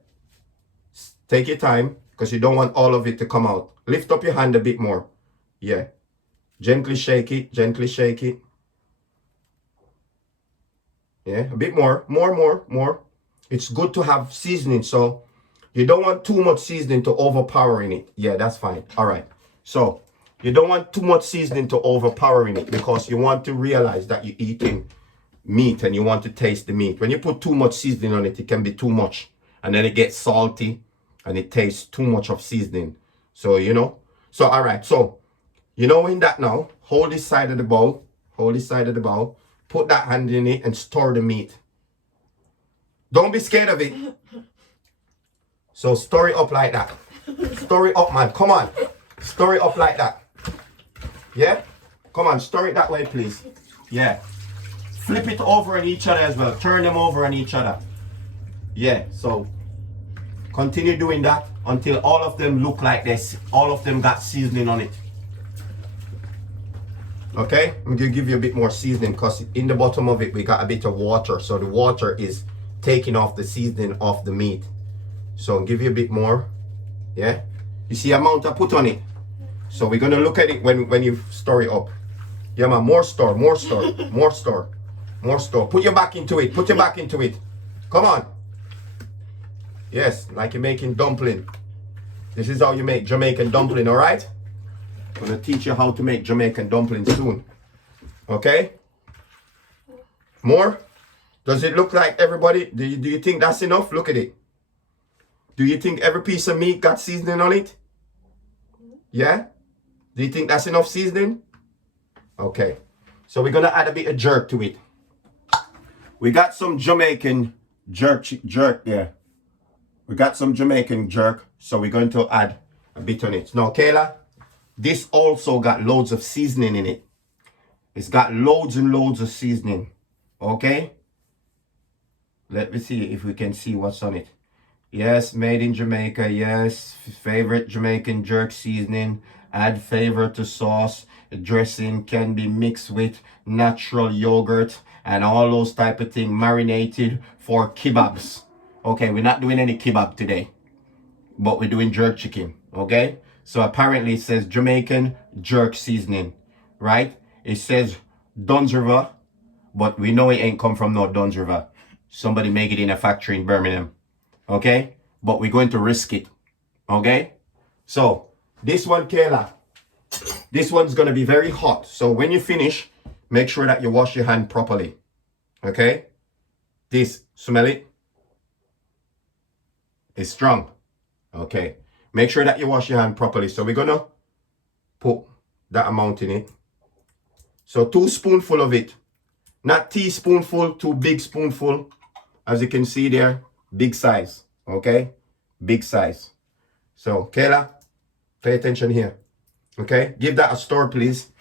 Take your time, because you don't want all of it to come out. Lift up your hand a bit more. Yeah. Gently shake it. Gently shake it. Yeah. A bit more. More. It's good to have seasoning, so you don't want too much seasoning to overpowering it. Yeah, that's fine. All right. So you don't want too much seasoning to overpowering it, because you want to realize that you're eating meat and you want to taste the meat. When you put too much seasoning on it, it can be too much. And then it gets salty and it tastes too much of seasoning. So, So, all right. So, in that now, hold this side of the bowl. Hold this side of the bowl. Put that hand in it and stir the meat. Don't be scared of it. So stir it up like that. Stir it up, man. Come on. Stir it up like that. Yeah? Come on, stir it that way, please. Yeah. Flip it over on each other as well. Turn them over on each other. Yeah, so continue doing that until all of them look like this. All of them got seasoning on it. Okay? I'm going to give you a bit more seasoning, because in the bottom of it, we got a bit of water. So the water is taking off the seasoning off the meat. So I'll give you a bit more. Yeah? You see the amount I put on it? So we're going to look at it when you stir it up. Yeah, man. More stir. Put your back into it. Put your back into it. Come on. Yes, like you're making dumpling. This is how you make Jamaican dumpling, all right? I'm going to teach you how to make Jamaican dumpling soon. Okay? More? Does it look like everybody? Do you think that's enough? Look at it. Do you think every piece of meat got seasoning on it? Yeah? Do you think that's enough seasoning? Okay. So we're going to add a bit of jerk to it. We got some Jamaican jerk, yeah. We got some Jamaican jerk, so we're going to add a bit on it. Now, Kayla, this also got loads of seasoning in it. It's got loads and loads of seasoning. Okay? Let me see if we can see what's on it. Yes, made in Jamaica. Yes, favorite Jamaican jerk seasoning. Add flavor to sauce. Dressing can be mixed with natural yogurt and all those type of things. Marinated for kebabs. Okay, we're not doing any kebab today, but we're doing jerk chicken. Okay, so apparently it says Jamaican jerk seasoning, right? It says Duns River, but we know it ain't come from no Duns River. Somebody make it in a factory in Birmingham. Okay, but we're going to risk it. Okay, so this one, Kayla, this one's gonna be very hot. So when you finish, make sure that you wash your hand properly. Okay? This, smell it? It's strong. Okay. Make sure that you wash your hand properly. So we're gonna put that amount in it. So 2 spoonful of it. Not teaspoonful, 2 big spoonful. As you can see there, big size. Okay? Big size. So, Kayla, pay attention here. Okay? Give that a stir, please.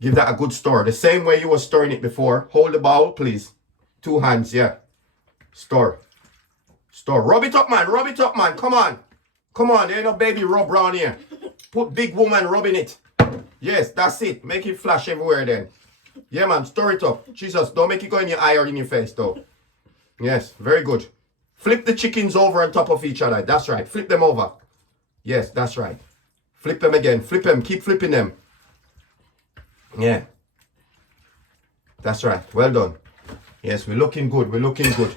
Give that a good stir. The same way you were stirring it before. Hold the bowl, please. 2 hands, yeah. Stir. Stir. Rub it up, man. Rub it up, man. Come on. Come on. There ain't no baby rub around here. Put big woman rubbing it. Yes, that's it. Make it flash everywhere then. Yeah, man. Stir it up. Jesus, don't make it go in your eye or in your face, though. Yes, very good. Flip the chickens over on top of each other. That's right. Flip them over. Yes, that's right. Flip them again. Flip them. Keep flipping them. Yeah. That's right. Well done. Yes, we're looking good. We're looking good.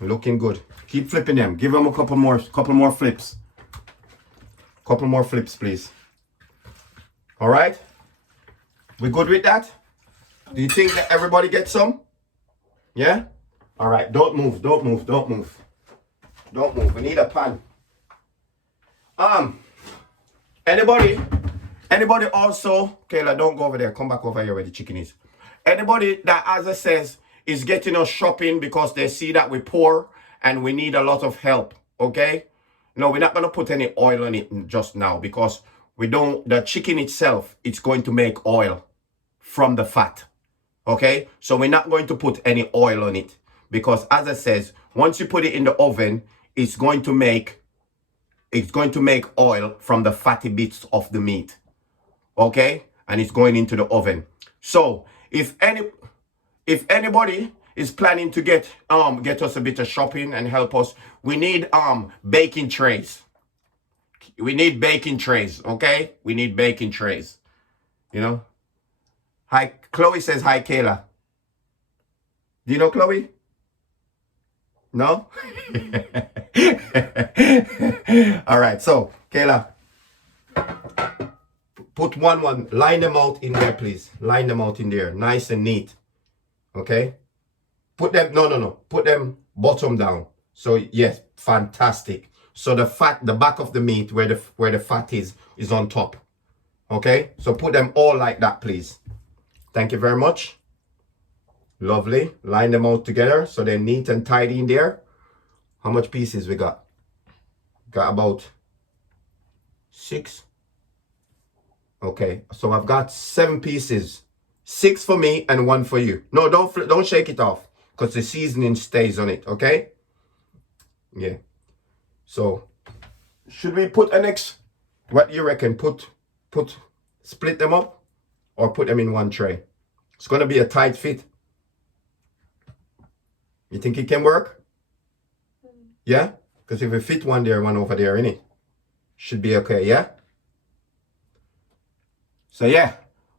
We're looking good. Keep flipping them. Give them a couple more flips. Couple more flips, please. All right? We good with that? Do you think that everybody gets some? Yeah? All right. Don't move. Don't move. Don't move. Don't move. We need a pan. Anybody also, Kayla, don't go over there. Come back over here where the chicken is. Anybody that, as I says, is getting us shopping because they see that we're poor and we need a lot of help, okay? No, we're not going to put any oil on it just now because the chicken itself, it's going to make oil from the fat, okay? So we're not going to put any oil on it because, as I says, once you put it in the oven, it's going to make oil from the fatty bits of the meat, okay? And it's going into the oven. So if anybody is planning to get us a bit of shopping and help us, we need baking trays. We need baking trays, okay? We need baking trays. You know? Hi, Chloe says hi, Kayla. Do you know Chloe? No? All right, so Kayla, put one, line them out in there, please. Line them out in there, nice and neat. Okay? Put them, no. Put them bottom down. So yes, fantastic. So the back of the meat where the fat is on top. Okay? So put them all like that, please. Thank you very much. Lovely. Line them out together so they're neat and tidy in there. How much pieces we got? Got about 6. Okay, so I've got 7 pieces. 6 for me and 1 for you. No, don't shake it off because the seasoning stays on it, okay? Yeah. So, should we put an X? What do you reckon? Split them up or put them in one tray? It's going to be a tight fit. You think it can work? Yeah? Because if we fit one there, one over there, innit? Should be okay, yeah? So yeah,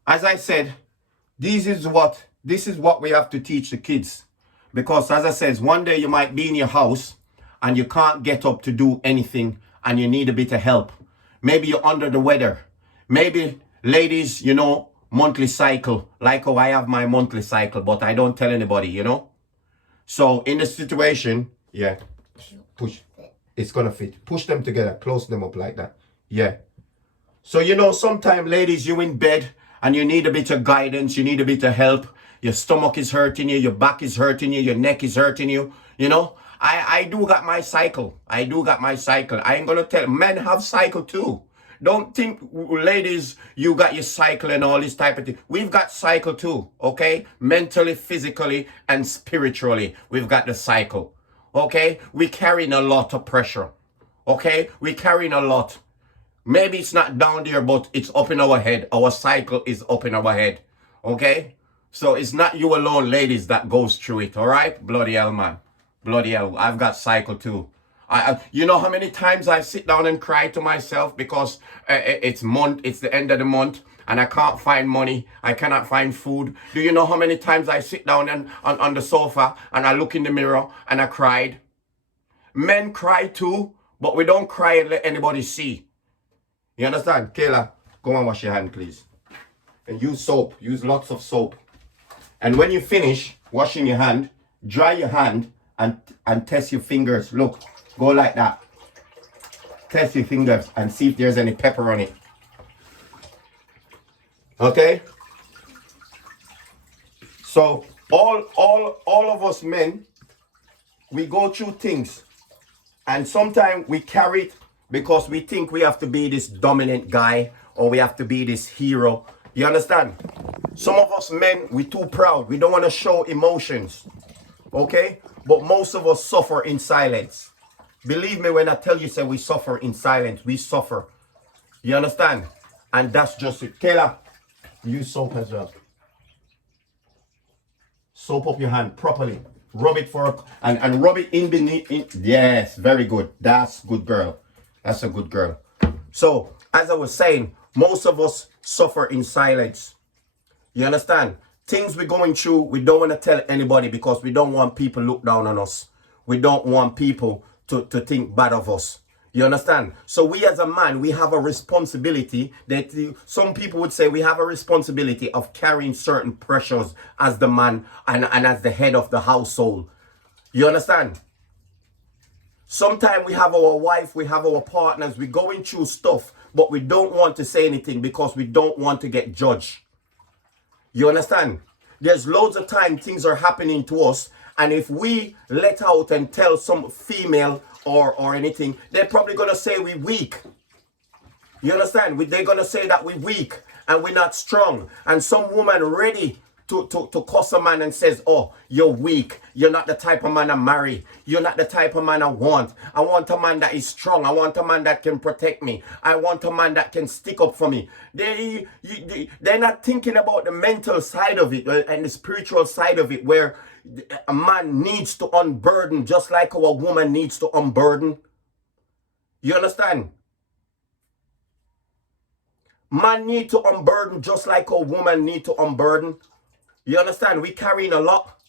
as I said, this is what we have to teach the kids. Because as I said, one day you might be in your house and you can't get up to do anything and you need a bit of help. Maybe you're under the weather. Maybe ladies, you know, monthly cycle, like how I have my monthly cycle, but I don't tell anybody, you know. So in the situation, yeah, push. It's gonna fit. Push them together, close them up like that. Yeah. So, you know, sometimes, ladies, you're in bed and you need a bit of guidance. You need a bit of help. Your stomach is hurting you. Your back is hurting you. Your neck is hurting you. You know, I do got my cycle. I ain't going to tell. Men have cycle too. Don't think, ladies, you got your cycle and all this type of thing. We've got cycle too, okay? Mentally, physically, and spiritually, we've got the cycle, okay? We're carrying a lot of pressure, okay? We're carrying a lot. Maybe it's not down there, but it's up in our head. Our cycle is up in our head. Okay? So it's not you alone, ladies, that goes through it. All right? Bloody hell, man. Bloody hell. I've got cycle too. You know how many times I sit down and cry to myself because it's the end of the month and I can't find money. I cannot find food. Do you know how many times I sit down and on the sofa and I look in the mirror and I cried? Men cry too, but we don't cry and let anybody see. You understand? Kayla, go and wash your hand, please. And use soap. Use lots of soap. And when you finish washing your hand, dry your hand and test your fingers. Look, go like that. Test your fingers and see if there's any pepper on it. Okay? So all of us men, we go through things. And sometimes we carry it because we think we have to be this dominant guy or we have to be this hero. You understand? Some of us men, we too proud. We don't want to show emotions. Okay? But most of us suffer in silence. Believe me when I tell you, say we suffer in silence. We suffer. You understand? And that's just it. Kayla, use soap as well. Soap up your hand properly. Rub it and rub it in beneath. Yes, very good. That's good, girl. That's a good girl. So, as I was saying, most of us suffer in silence. You understand? Things we're going through, we don't want to tell anybody because we don't want people to look down on us. We don't want people to think bad of us. You understand? So we as a man, we have a responsibility that some people would say we have a responsibility of carrying certain pressures as the man and as the head of the household. You understand? Sometimes we have our wife, we have our partners, we're going through stuff, but we don't want to say anything because we don't want to get judged. You understand? There's loads of time things are happening to us, and if we let out and tell some female or anything, they're probably going to say we're weak. You understand? They're going to say that we're weak and we're not strong. And some woman ready to cuss a man and says, oh, you're weak. You're not the type of man I marry. You're not the type of man I want. I want a man that is strong. I want a man that can protect me. I want a man that can stick up for me. They're not thinking about the mental side of it and the spiritual side of it, where a man needs to unburden just like a woman needs to unburden. You understand? Man need to unburden just like a woman need to unburden. You understand? We carrying a lot.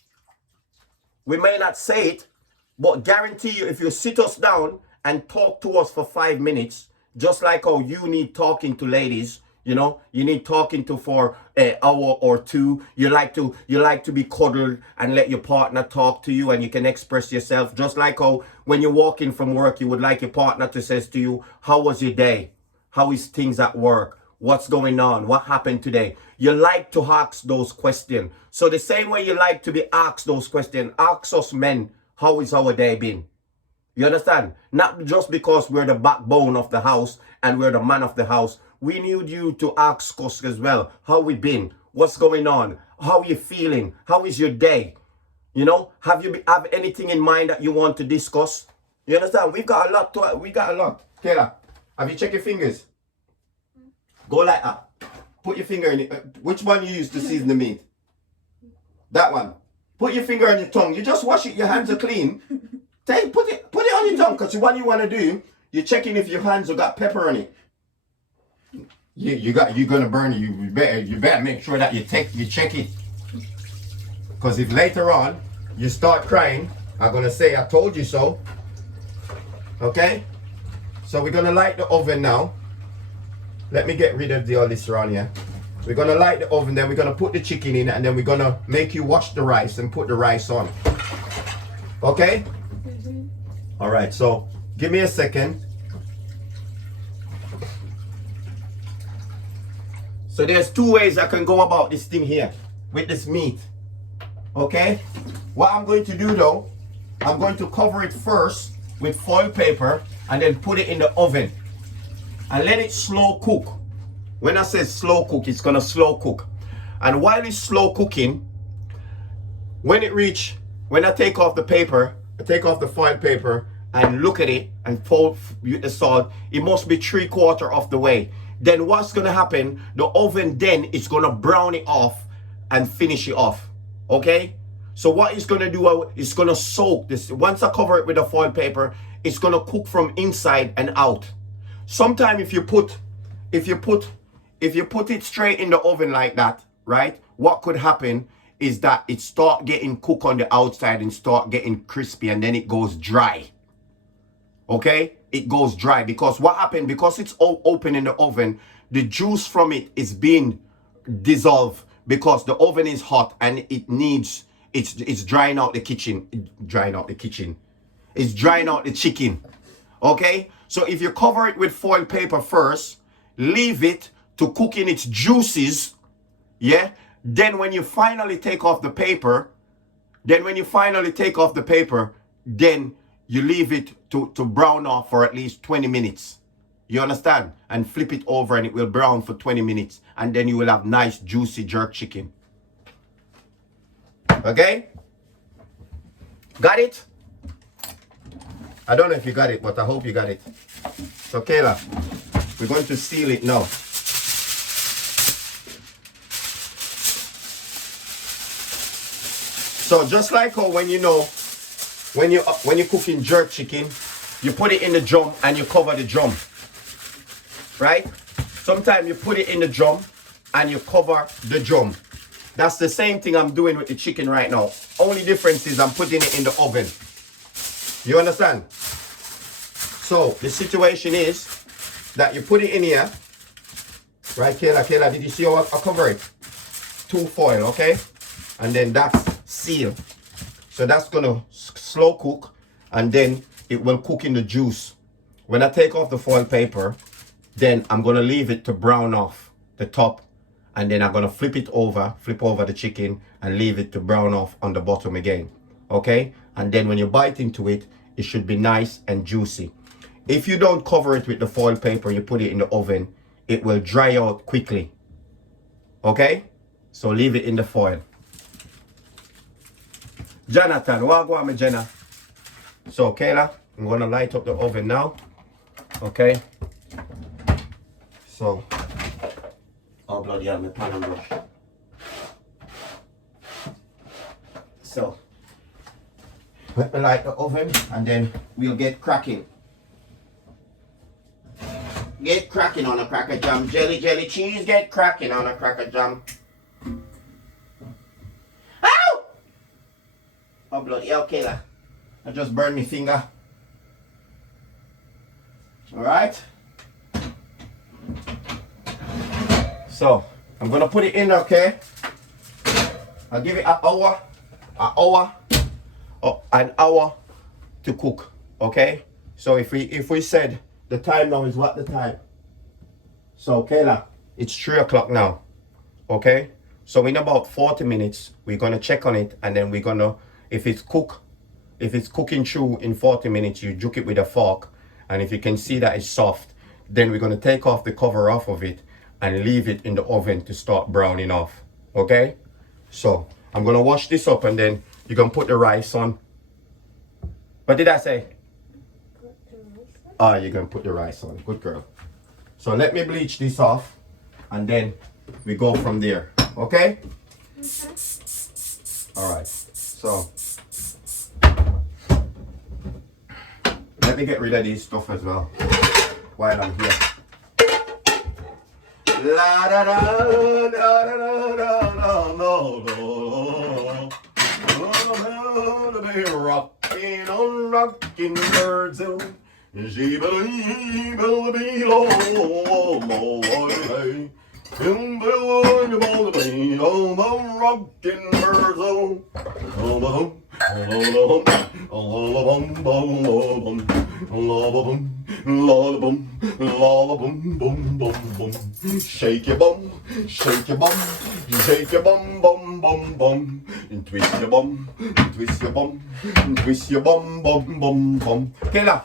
We may not say it, but guarantee you, if you sit us down and talk to us for 5 minutes, just like how you need talking to ladies, you know, you need talking to for an hour or two. You like to be cuddled and let your partner talk to you and you can express yourself. Just like how when you're walking from work, you would like your partner to say to you, how was your day? How is things at work? What's going on? What happened today? You like to ask those questions. So the same way you like to be asked those questions, ask us men, how is our day been? You understand? Not just because we're the backbone of the house and we're the man of the house. We need you to ask us as well, how we been? What's going on? How you feeling? How is your day? You know, have anything in mind that you want to discuss? You understand? We got a lot. Kayla, have you checked your fingers? Go like that. Put your finger in it. Which one you use to season the meat? That one. Put your finger on your tongue. You just wash it. Your hands are clean. Put it on your tongue, because what you want to do, you're checking if your hands have got pepper on it. You're gonna burn it. You better make sure that you check it. Because if later on you start crying, I'm gonna say I told you so. Okay? So we're gonna light the oven now. Let me get rid of all this around here. We're gonna light the oven, then we're gonna put the chicken in, and then we're gonna make you wash the rice and put the rice on. Okay? Mm-hmm. All right, so give me a second. So there's 2 ways I can go about this thing here with this meat. Okay? What I'm going to do though, I'm going to cover it first with foil paper and then put it in the oven and let it slow cook. When I say slow cook, it's gonna slow cook. And while it's slow cooking, when I take off the paper, I take off the foil paper and look at it and fold the salt, it must be 3/4 of the way. Then what's gonna happen, the oven then is gonna brown it off and finish it off. Okay? So what it's gonna do, it's gonna soak this. Once I cover it with the foil paper, it's gonna cook from inside and out. Sometimes if you put it straight in the oven like that, right? What could happen is that it start getting cooked on the outside and start getting crispy, and then it goes dry. Okay? It goes dry because what happened, because it's all open in the oven, the juice from it is being dissolve because the oven is hot and it needs, it's drying out the kitchen. It's drying out the chicken. Okay? So if you cover it with foil paper first, leave it to cook in its juices, yeah? Then when you finally take off the paper, then you leave it to brown off for at least 20 minutes. You understand? And flip it over and it will brown for 20 minutes. And then you will have nice juicy jerk chicken. Okay? Got it? I don't know if you got it, but I hope you got it. So Kayla, we're going to seal it now. So just like how when you're cooking jerk chicken, you put it in the drum and you cover the drum. Right? Sometimes you put it in the drum and you cover the drum. That's the same thing I'm doing with the chicken right now. Only difference is I'm putting it in the oven. You understand? So the situation is that you put it in here. Right, Kayla? Kayla, did you see how I cover it? 2 foil, okay? And then that's sealed. So that's gonna slow cook and then it will cook in the juice. When I take off the foil paper, then I'm gonna leave it to brown off the top, and then I'm gonna flip over the chicken and leave it to brown off on the bottom again. Okay? And then when you bite into it, it should be nice and juicy. If you don't cover it with the foil paper, you put it in the oven, it will dry out quickly. Okay? So leave it in the foil. Jonathan, what go on, Jenna? So Kayla, I'm gonna light up the oven now. Okay? So, oh bloody hell, my pan and brush. So, let me light the oven and then we'll get cracking. Get cracking on a cracker jam. Jelly cheese, get cracking on a cracker jam. Ow! Oh bloody hell, Kayla. I just burned my finger. Alright? So, I'm gonna put it in, okay? I'll give it an hour to cook, okay? So if we said the time now is what the time? So Kayla, it's 3 o'clock now, okay? So in about 40 minutes, we're gonna check on it and then we're gonna, if it's cooking through in 40 minutes, you juke it with a fork, and if you can see that it's soft, then we're gonna take off the cover off of it and leave it in the oven to start browning off. Okay? So I'm gonna wash this up and then you're gonna put the rice on. What did I say? You're gonna put the rice on. Good girl. So let me bleach this off and then we go from there. Okay? Alright. So let me get rid of these stuff as well while I'm here. La da da da da da da da da. Rocking on rocking birds, she believe will be low. Rocking birds, shake your bum, shake your bum, shake your bum, bum, bum, bum, and twist your bum, and twist your bum, and twist your bum, bum, bum, bum. Kayla,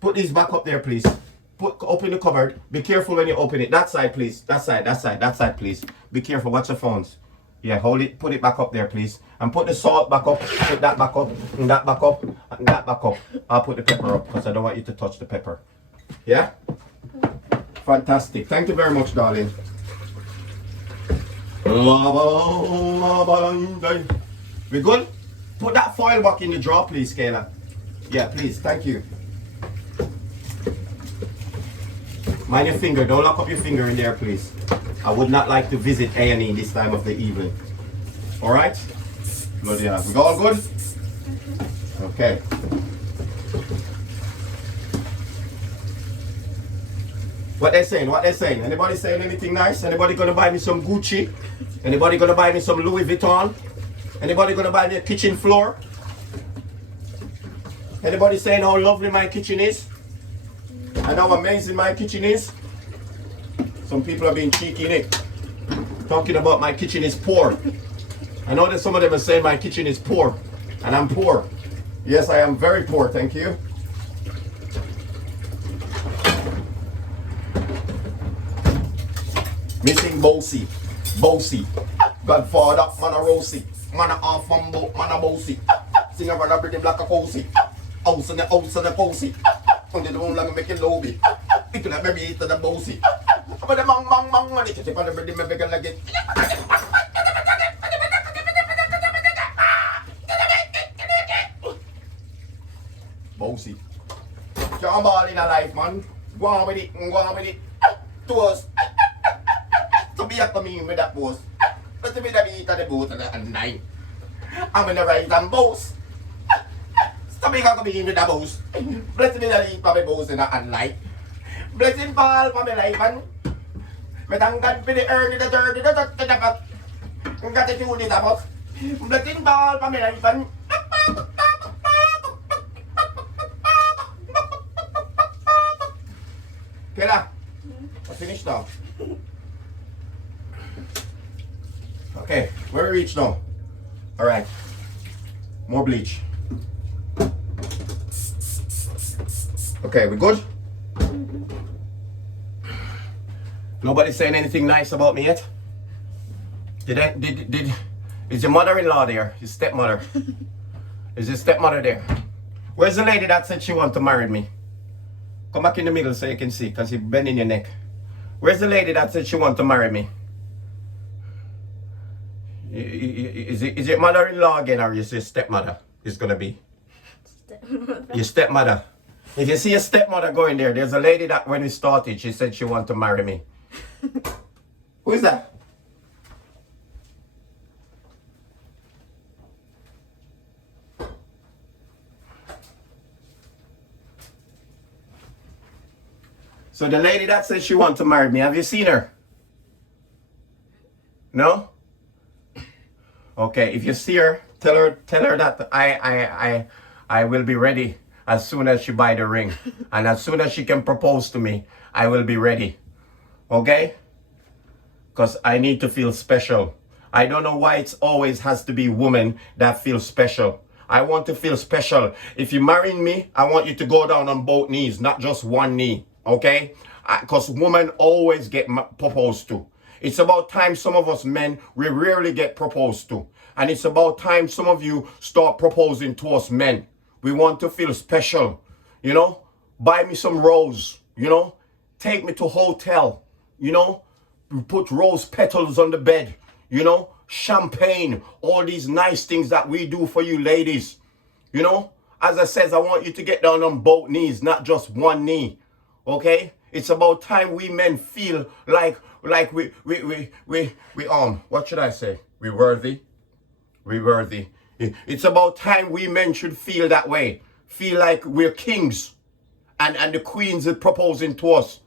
put this back up there, please. Open the cupboard. Be careful when you open it. That side, please. That side, please. Be careful. Watch your phones. Yeah, hold it. Put it back up there, please. And put the salt back up. Put that back up. And that back up. And that back up. I'll put the pepper up because I don't want you to touch the pepper. Yeah? Fantastic. Thank you very much, darling. We good? Put that foil back in the drawer, please, Kayla. Yeah, please. Thank you. Mind your finger. Don't lock up your finger in there, please. I would not like to visit A&E this time of the evening. Alright? Good, yeah. We all good? Okay. What they saying? What they saying? Anybody saying anything nice? Anybody gonna buy me some Gucci? Anybody gonna buy me some Louis Vuitton? Anybody gonna buy me a kitchen floor? Anybody saying how lovely my kitchen is? And how amazing my kitchen is? Some people are being cheeky in it. Talking about my kitchen is poor. I know that some of them are saying my kitchen is poor. And I'm poor. Yes, I am very poor, thank you. Missing Bossy. Bossy. Godfather, man a Rosie. Man a half humble, man a Bossy. Sing a brother pretty black a cozy. House and a cozy. On the room lang make it lobby. Pick up baby to the Bossy. But the mang money. Just if I never did me bigger like it. Bossy. Can't ball in a life, man. Go on with it, go on with it. To us. To be up to me with that boss. But to be the beat of the boat and nine. I'm in the right and boss. Stop being up to me with that boss. Bless me the lead for my boss in the night. Blessing fall for my life and me thank God for the early, the dirty, the back. Got the tune in the box. Blessing fall for my life and Kayla, I finished now. Okay, where we reach now? Alright. More bleach. Okay, we good? Nobody saying anything nice about me yet? Is your mother-in-law there? Your stepmother? Is your stepmother there? Where's the lady that said she want to marry me? Come back in the middle so you can see, because you're bending your neck. Where's the lady that said she want to marry me? Is it mother-in-law again, or is it stepmother? It's gonna be stepmother. Your stepmother. If you see your stepmother going there, there's a lady that when we started, she said she want to marry me. Who is that? So the lady that said she want to marry me, have you seen her? No? Okay, if you see her, tell her that I will be ready as soon as she buy the ring. And as soon as she can propose to me, I will be ready. Okay? Because I need to feel special. I don't know why it always has to be women that feel special. I want to feel special. If you're marrying me, I want you to go down on both knees, not just one knee. Okay? Because women always get proposed to. It's about time some of us men, we rarely get proposed to. And it's about time some of you start proposing to us men. We want to feel special. You know? Buy me some rose. You know? Take me to hotel. You know? Put rose petals on the bed. You know? Champagne. All these nice things that we do for you ladies. You know? As I says, I want you to get down on both knees, not just one knee. Okay? It's about time we men feel like we what should I say? We worthy. We worthy. It's about time we men should feel that way. Feel like we're kings. And the queens are proposing to us.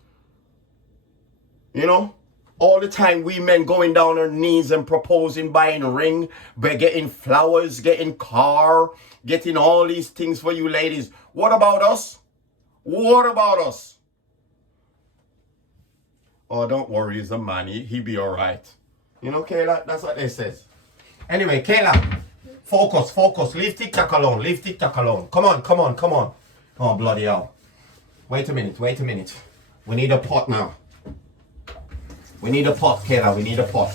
You know? All the time we men going down on knees and proposing, buying a ring, getting flowers, getting car, getting all these things for you ladies. What about us? What about us? Oh, don't worry, he's a man. He be all right. You know, Kayla, that's what they says. Anyway, Kayla, focus. Leave TikTok alone. Leave TikTok alone. Come on. Oh, bloody hell. Wait a minute. We need a pot now. We need a pot, Kayla. We need a pot.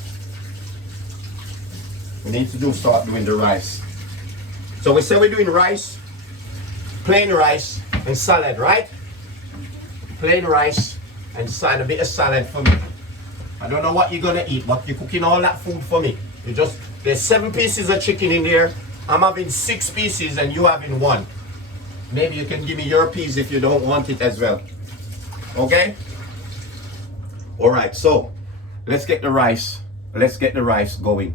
We need to start doing the rice. So we say we're doing rice, plain rice, and salad, right? Plain rice and salad, a bit of salad for me. I don't know what you're gonna eat, but you're cooking all that food for me. There's 7 pieces of chicken in there. I'm having 6 pieces and you having 1. Maybe you can give me your piece if you don't want it as well. Okay? Alright, so let's get the rice. Let's get the rice going.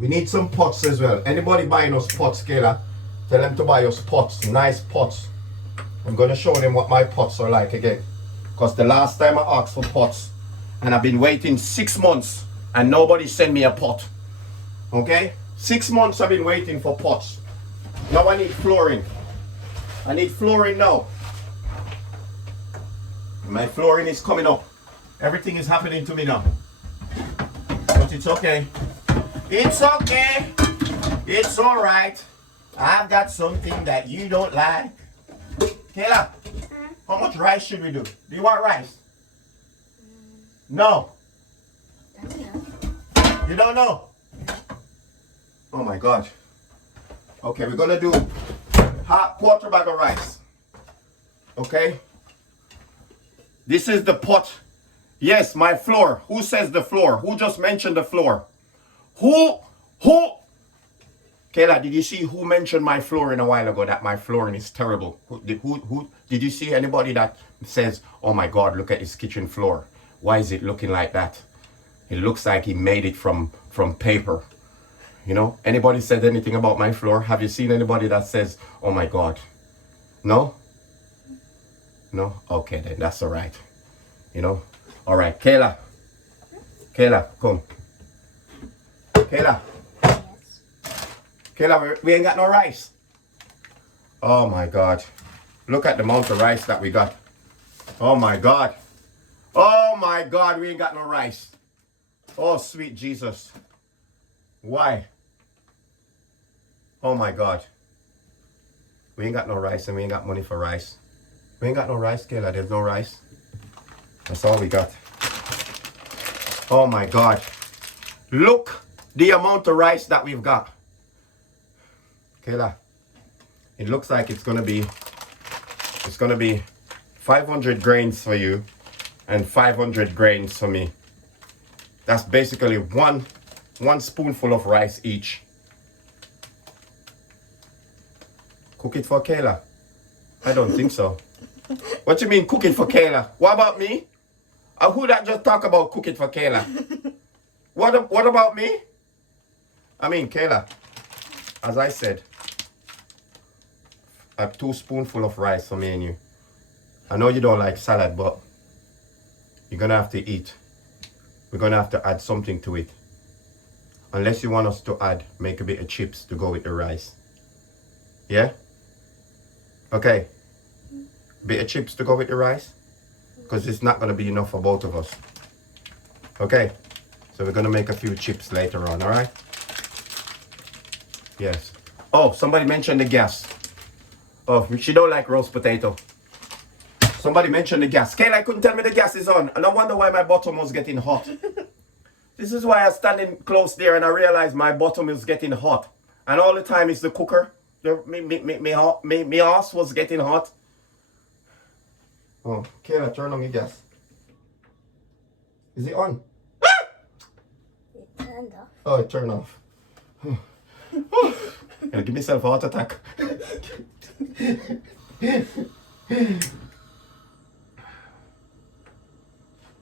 We need some pots as well. Anybody buying us pots, Kayla? Tell them to buy us pots, nice pots. I'm going to show them what my pots are like again. Because the last time I asked for pots, and I've been waiting 6 months, and nobody sent me a pot. Okay? 6 months I've been waiting for pots. Now I need flooring. I need flooring now. My flooring is coming up. Everything is happening to me now. But it's okay. It's okay. It's alright. I've got something that you don't like. Kayla, how much rice should we do? Do you want rice? No. You don't know? Oh my God. Okay, we're gonna do quarter bag of rice. Okay? This is the pot. Yes, my floor. Who says the floor? Who just mentioned the floor? Who? Kayla, did you see who mentioned my flooring a while ago, that my flooring is terrible? Who did you see anybody that says, oh my God, look at his kitchen floor. Why is it looking like that? It looks like he made it from paper. You know, anybody said anything about my floor? Have you seen anybody that says, oh my God? No? No? Okay, then that's all right. You know? All right, Kayla. Kayla, come. Kayla. Kayla, we ain't got no rice. Oh my God. Look at the amount of rice that we got. Oh my God. Oh my God, we ain't got no rice. Oh, sweet Jesus. Why? Oh my God. We ain't got no rice and we ain't got money for rice. We ain't got no rice, Kayla. There's no rice. That's all we got. Oh my God. Look the amount of rice that we've got. Kayla, it looks like it's gonna be 500 grains for you and 500 grains for me. That's basically one spoonful of rice each. Cook it for Kayla? I don't think so. What you mean cook it for Kayla? What about me? Who that just talk about cook it for Kayla? What about me? I mean, Kayla, as I said, a 2 spoonful of rice for me and you. I know you don't like salad, but you're gonna have to eat. We're gonna have to add something to it. Unless you want us to make a bit of chips to go with the rice. Yeah? Okay. Bit of chips to go with the rice. Because it's not gonna be enough for both of us. Okay? So we're gonna make a few chips later on, alright? Yes. Oh, somebody mentioned the gas. Oh, she don't like roast potato. Somebody mentioned the gas. Kayla couldn't tell me the gas is on. And I wonder why my bottom was getting hot. This is why I was standing close there and I realized my bottom is getting hot. And all the time it's the cooker. Me ass was getting hot. Oh, Kayla, turn on your gas. Is it on? It turned off. Oh, it turned off. I'll give myself a heart attack.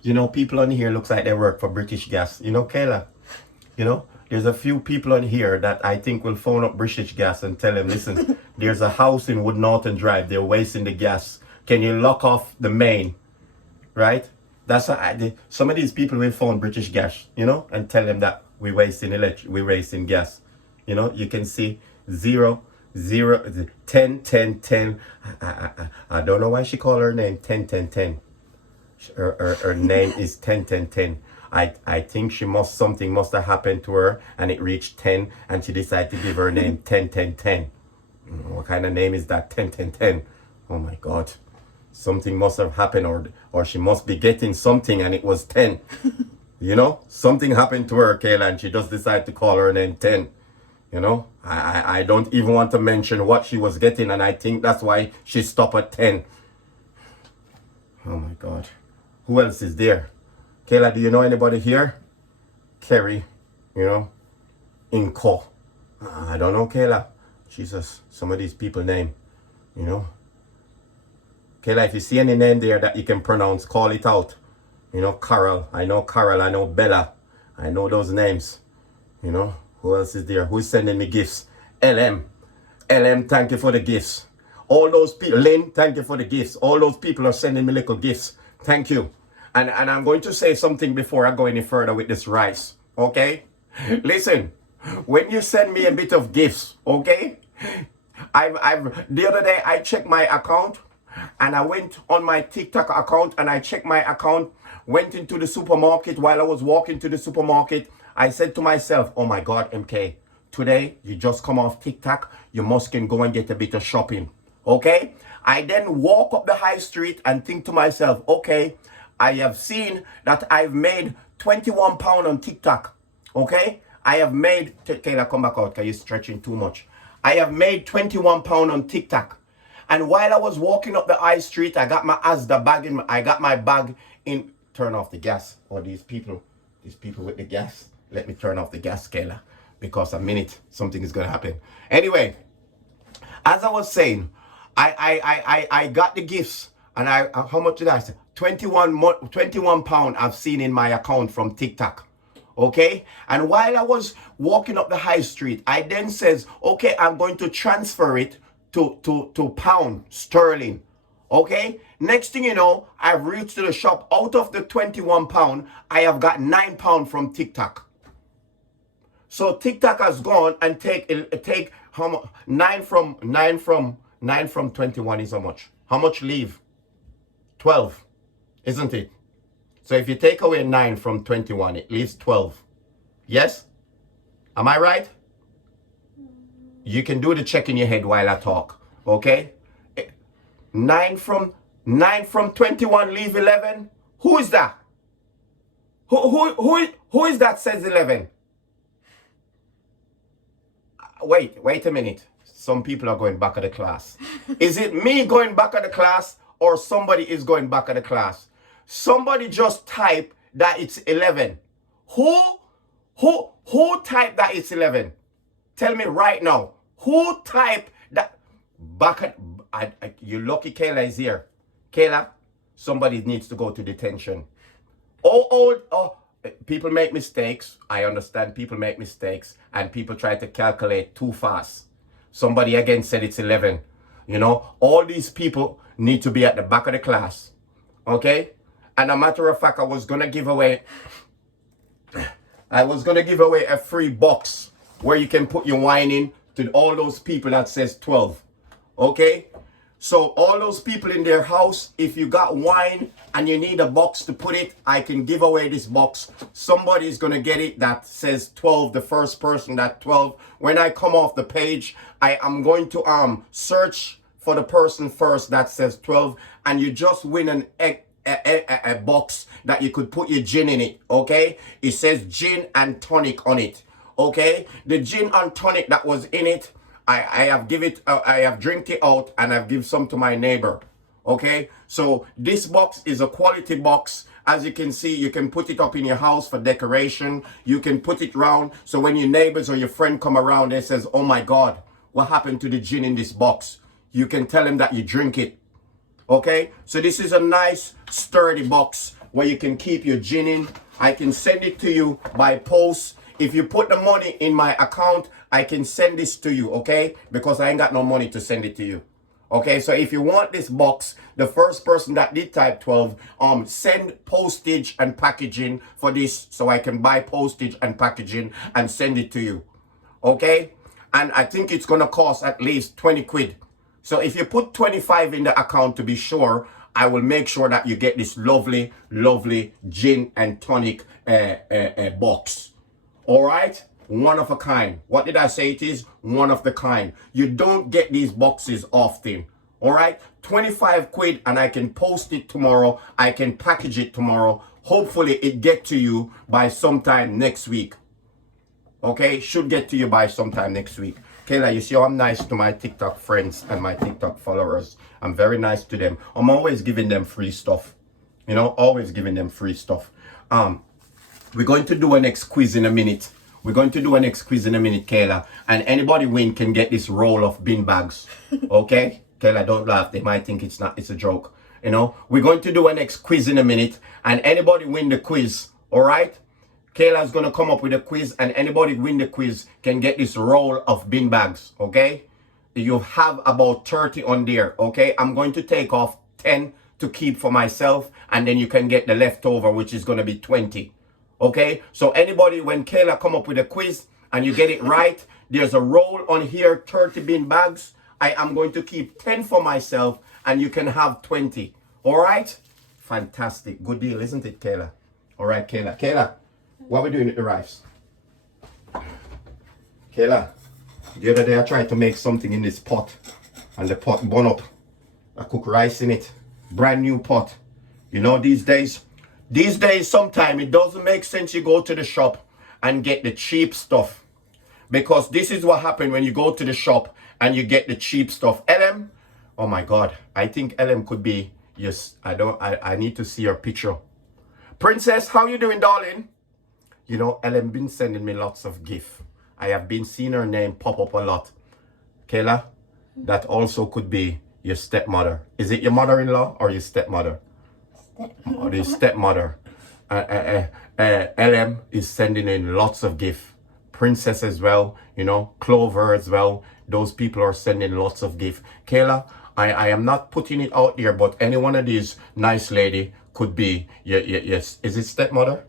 You know, people on here looks like they work for British Gas. You know, Kayla, you know, there's a few people on here that I think will phone up British Gas and tell them, listen, there's a house in Wood Norton Drive. They're wasting the gas. Can you lock off the main? Right? That's some of these people will phone British Gas, you know, and tell them that we're wasting gas. You know, you can see 0, 0, 10, 10, 10. I don't know why she called her name 10, 10, 10. Her name is 10, 10, 10. I think something must have happened to her and it reached 10 and she decided to give her name 10, 10, 10. What kind of name is that? 10, 10, 10. Oh my God. Something must have happened or she must be getting something and it was 10. You know, something happened to her, Kayla, and she just decided to call her name 10. You know, I don't even want to mention what she was getting, and I think that's why she stopped at 10. Oh my God. Who else is there? Kayla, do you know anybody here? Kerry, you know, Inco. I don't know, Kayla. Jesus, some of these people name, you know. Kayla, if you see any name there that you can pronounce, call it out. You know, Carol. I know Bella. I know those names. You know, who else is there? Who's sending me gifts? LM. LM, thank you for the gifts. All those people, Lynn, thank you for the gifts. All those people are sending me little gifts. Thank you. And I'm going to say something before I go any further with this rice. Okay? Listen, when you send me a bit of gifts, okay? The other day I checked my account and I went on my TikTok account and I checked my account, went into the supermarket. While I was walking to the supermarket, I said to myself, oh my God, MK, today you just come off TikTok, you must can go and get a bit of shopping. Okay? I then walk up the high street and think to myself, okay, I have seen that I've made 21 pounds on TikTok. Okay? I have made, Kayla, come back out because you're stretching too much. I have made 21 pounds on TikTok. And while I was walking up the high street, I got my Asda bag in, I got my bag in, turn off the gas. Or these people with the gas. Let me turn off the gas, Kayla, because a minute something is going to happen. Anyway, as I was saying, I got the gifts, and how much did I say? 21 pound I've seen in my account from TikTok. Okay, and while I was walking up the high street, I then says, okay, I'm going to transfer it to pound sterling. Okay, next thing you know, I've reached to the shop. Out of the 21 pound, I have got 9 pound from TikTok. So TikTok has gone and take how much? 9 from 21 is how much? How much leave? 12, isn't it? So if you take away 9 from 21, it leaves 12. Yes? Am I right? You can do the check in your head while I talk. Okay? 9 from 21 leave 11. Who is that? Who is that says 11? Wait a minute. Some people are going back of the class. Is it me going back of the class or somebody is going back of the class? Somebody just type that it's 11. Who typed that it's 11? Tell me right now. Who typed that? You're lucky Kayla is here. Kayla, somebody needs to go to detention. People make mistakes. I understand people make mistakes and people try to calculate too fast. Somebody again said it's 11. You know, all these people need to be at the back of the class. Okay? And a matter of fact, I was going to give away a free box where you can put your wine in to all those people that says 12. Okay? So all those people in their house, if you got wine and you need a box to put it, I can give away this box. Somebody's going to get it that says 12, the first person that 12. When I come off the page, I am going to search for the person first that says 12, and you just win a box that you could put your gin in it. Okay? It says gin and tonic on it. Okay? The gin and tonic that was in it, I have drank it out and I've given some to my neighbor. Okay, so this box is a quality box. As you can see, you can put it up in your house for decoration. You can put it round so when your neighbors or your friend come around, they says, oh my God, what happened to the gin in this box? You can tell them that you drink it. Okay, so this is a nice sturdy box where you can keep your gin in. I can send it to you by post. If you put the money in my account, I can send this to you, okay? Because I ain't got no money to send it to you. Okay, so if you want this box, the first person that did type 12, send postage and packaging for this so I can buy postage and packaging and send it to you. Okay? And I think it's gonna cost at least 20 quid. So if you put 25 in the account to be sure, I will make sure that you get this lovely, lovely gin and tonic box. All right, one of a kind. What did I say it is? One of the kind. You don't get these boxes often. All right, 25 quid and I can post it tomorrow. I can package it tomorrow. Hopefully it get to you by sometime next week. Okay, should get to you by sometime next week. Kayla, you see how I'm nice to my TikTok friends and my TikTok followers. I'm very nice to them. I'm always giving them free stuff. You know, always giving them free stuff. We're going to do a next quiz in a minute. Kayla. And anybody win can get this roll of bin bags. Okay? Kayla, don't laugh. They might think it's a joke. You know? We're going to do a next quiz in a minute. And anybody win the quiz, alright? Kayla's going to come up with a quiz. And anybody win the quiz can get this roll of bin bags. Okay? you have about 30 on there, okay? I'm going to take off 10 to keep for myself, and then you can get the leftover, which is going to be 20, okay? So anybody, when Kayla come up with a quiz and you get it right, there's a roll on here, 30 bin bags. I am going to keep 10 for myself, and you can have 20, all right? Fantastic. Good deal, isn't it, Kayla? All right, Kayla. Kayla, what are we doing with the rice? Kayla, the other day I tried to make something in this pot, and the pot burn up. I cook rice in it. Brand new pot. You know, these days sometimes it doesn't make sense you go to the shop and get the cheap stuff. Because this is what happens when you go to the shop and you get the cheap stuff. LM, oh my God, I think LM could be, yes, I need to see your picture. Princess, how you doing, darling? You know, LM been sending me lots of gifts. I have been seeing her name pop up a lot. Kayla, that also could be your stepmother. Is it your mother-in-law or your stepmother? Or your stepmother. LM is sending in lots of gifts. Princess as well, you know, Clover as well. Those people are sending lots of gifts. Kayla, I am not putting it out there, but any one of these nice lady could be, yes. Is it stepmother?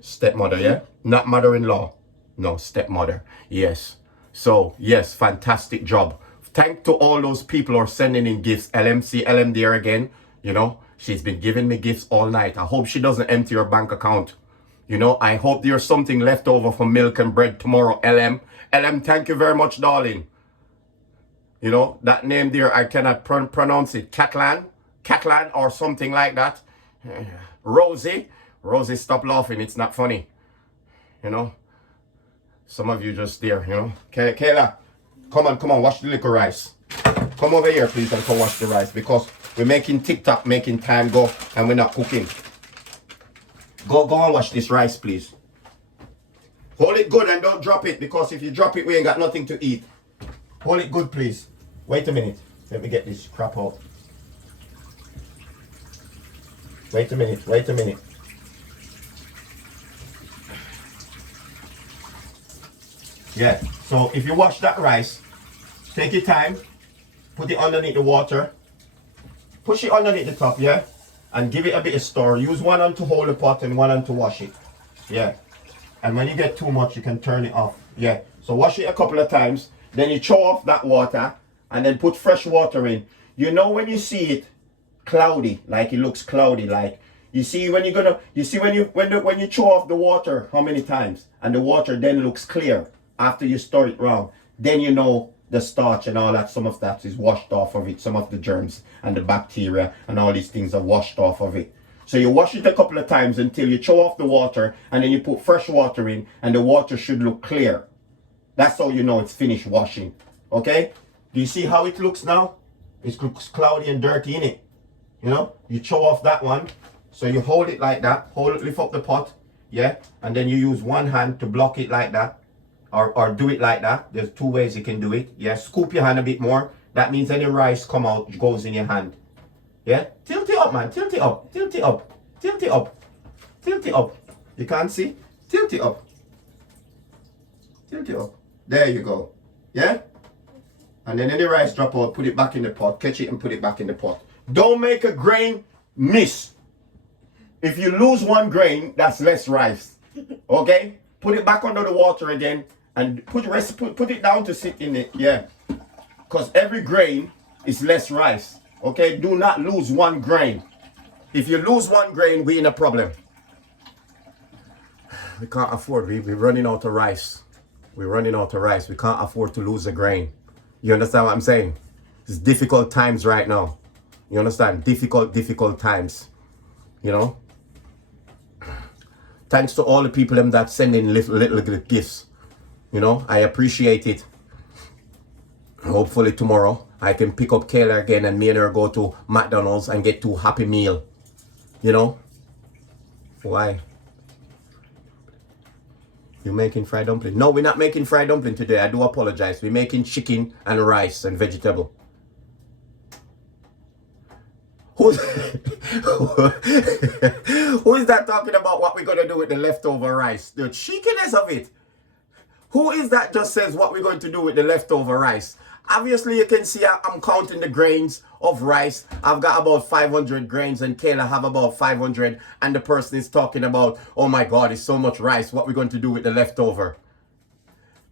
Stepmother, yeah? Not mother-in-law. No, stepmother. Yes. So, yes, fantastic job. Thank to all those people who are sending in gifts. LMC, LM there again. You know, she's been giving me gifts all night. I hope she doesn't empty her bank account. You know, I hope there's something left over for milk and bread tomorrow, LM. LM, thank you very much, darling. You know, that name there, I cannot pronounce it. Catlan or something like that. Rosie, stop laughing. It's not funny. You know, some of you just there, you know. Kayla, come on, wash the little rice. Come over here, please, and come wash the rice, because we're making TikTok, making time go, and we're not cooking. Go and wash this rice, please. Hold it good and don't drop it, because if you drop it, we ain't got nothing to eat. Hold it good, please. Wait a minute. Let me get this crap out. Wait a minute. Yeah, so if you wash that rice, take your time, put it underneath the water, push it underneath the top, yeah? And give it a bit of stir. Use one hand to hold the pot and one hand to wash it. Yeah. And when you get too much, you can turn it off. Yeah. So wash it a couple of times. Then you throw off that water and then put fresh water in. You know when you see it cloudy, like it looks cloudy, like you see when you're gonna, you see when you throw off the water, how many times? And the water then looks clear after you stir it wrong. Then you know the starch and all that, some of that is washed off of it. Some of the germs and the bacteria and all these things are washed off of it. So you wash it a couple of times until you throw off the water, and then you put fresh water in, and the water should look clear. That's how you know it's finished washing. Okay? Do you see how it looks now? It looks cloudy and dirty in it. You know? You throw off that one. So you hold it like that. Hold it, lift up the pot. Yeah? And then you use one hand to block it like that. Or do it like that. There's two ways you can do it. Yeah, scoop your hand a bit more. That means any rice come out, goes in your hand. Yeah, tilt it up, man. Tilt it up. Tilt it up. Tilt it up. Tilt it up. You can't see? Tilt it up. Tilt it up. There you go. Yeah? And then any rice drop out, put it back in the pot. Catch it and put it back in the pot. Don't make a grain miss. If you lose one grain, that's less rice. Okay? Put it back under the water again. And put it down to sit in it, yeah. Because every grain is less rice, okay? Do not lose one grain. If you lose one grain, we're in a problem. We can't afford, we're running out of rice. We're running out of rice. We can't afford to lose a grain. You understand what I'm saying? It's difficult times right now. You understand? Difficult times. You know? Thanks to all the people that send in little gifts. You know, I appreciate it. Hopefully tomorrow I can pick up Kayla again and me and her go to McDonald's and get 2 Happy Meal. You know? Why? You making fried dumpling? No, we're not making fried dumpling today. I do apologize. We're making chicken and rice and vegetable. Who's who is that talking about what we're going to do with the leftover rice? The cheekiness of it. Who is that just says what we're going to do with the leftover rice? Obviously, you can see I'm counting the grains of rice. I've got about 500 grains and Kayla have about 500. And the person is talking about, oh my God, it's so much rice. What we going to do with the leftover?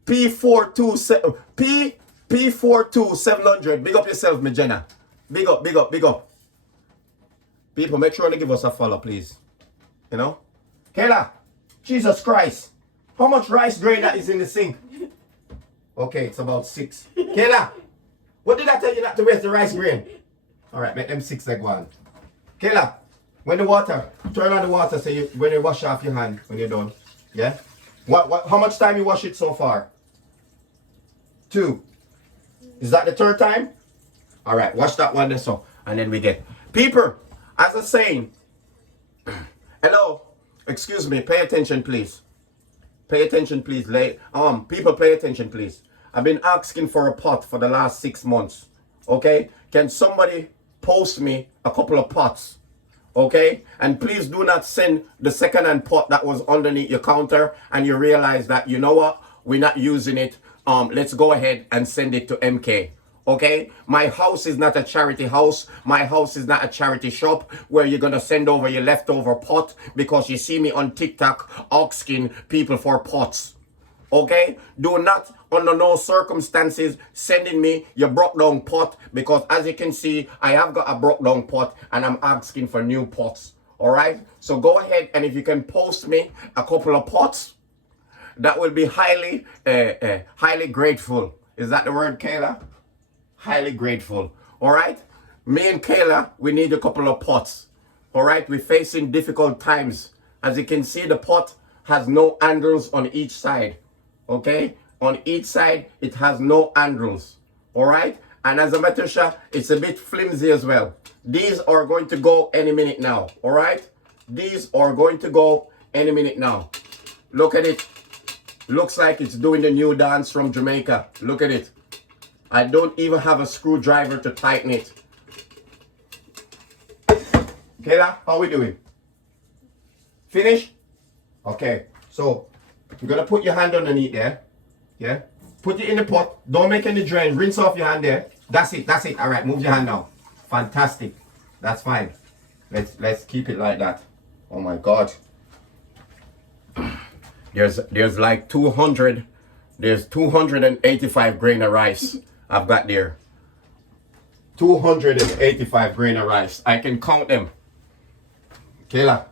P42700. Big up yourself, me Jenna. Big up, big up, big up. People, make sure to give us a follow, please. You know? Kayla, Jesus Christ. How much rice grain that is in the sink? Okay, it's about 6. Kayla, what did I tell you not to waste the rice grain? All right, make them 6 like one. Kayla, when the water, turn on the water so when you wash off your hand when you're done. Yeah? How much time you wash it so far? 2. Is that the 3rd time? All right, wash that one then so. And then we get. People, as I'm saying, hello, excuse me, pay attention please. Pay attention please. People pay attention please. I've been asking for a pot for the last 6 months. Okay? Can somebody post me a couple of pots? Okay? And please do not send the second-hand pot that was underneath your counter and you realize that, you know what? We're not using it. Let's go ahead and send it to MK. Okay? My house is not a charity house. My house is not a charity shop where you're going to send over your leftover pot because you see me on TikTok asking people for pots. Okay? Do not, under no circumstances, sending me your broke down pot because as you can see, I have got a broke down pot and I'm asking for new pots. Alright? So go ahead and if you can post me a couple of pots, that will be highly grateful. Is that the word, Kayla? Highly grateful. Alright? Me and Kayla, we need a couple of pots. Alright? We're facing difficult times. As you can see, the pot has no handles on each side. Okay? On each side, it has no handles. Alright? And as a matter of fact, it's a bit flimsy as well. These are going to go any minute now. Alright? These are going to go any minute now. Look at it. Looks like it's doing the new dance from Jamaica. Look at it. I don't even have a screwdriver to tighten it. Kayla, how we doing? Finish? Okay. So, you're going to put your hand underneath there. Yeah? Put it in the pot. Don't make any drain. Rinse off your hand there. That's it. That's it. All right. Move your hand now. Fantastic. That's fine. Let's keep it like that. Oh my God. There's like 200. There's 285 grain of rice I've got there. 285 grain of rice. I can count them. Kayla,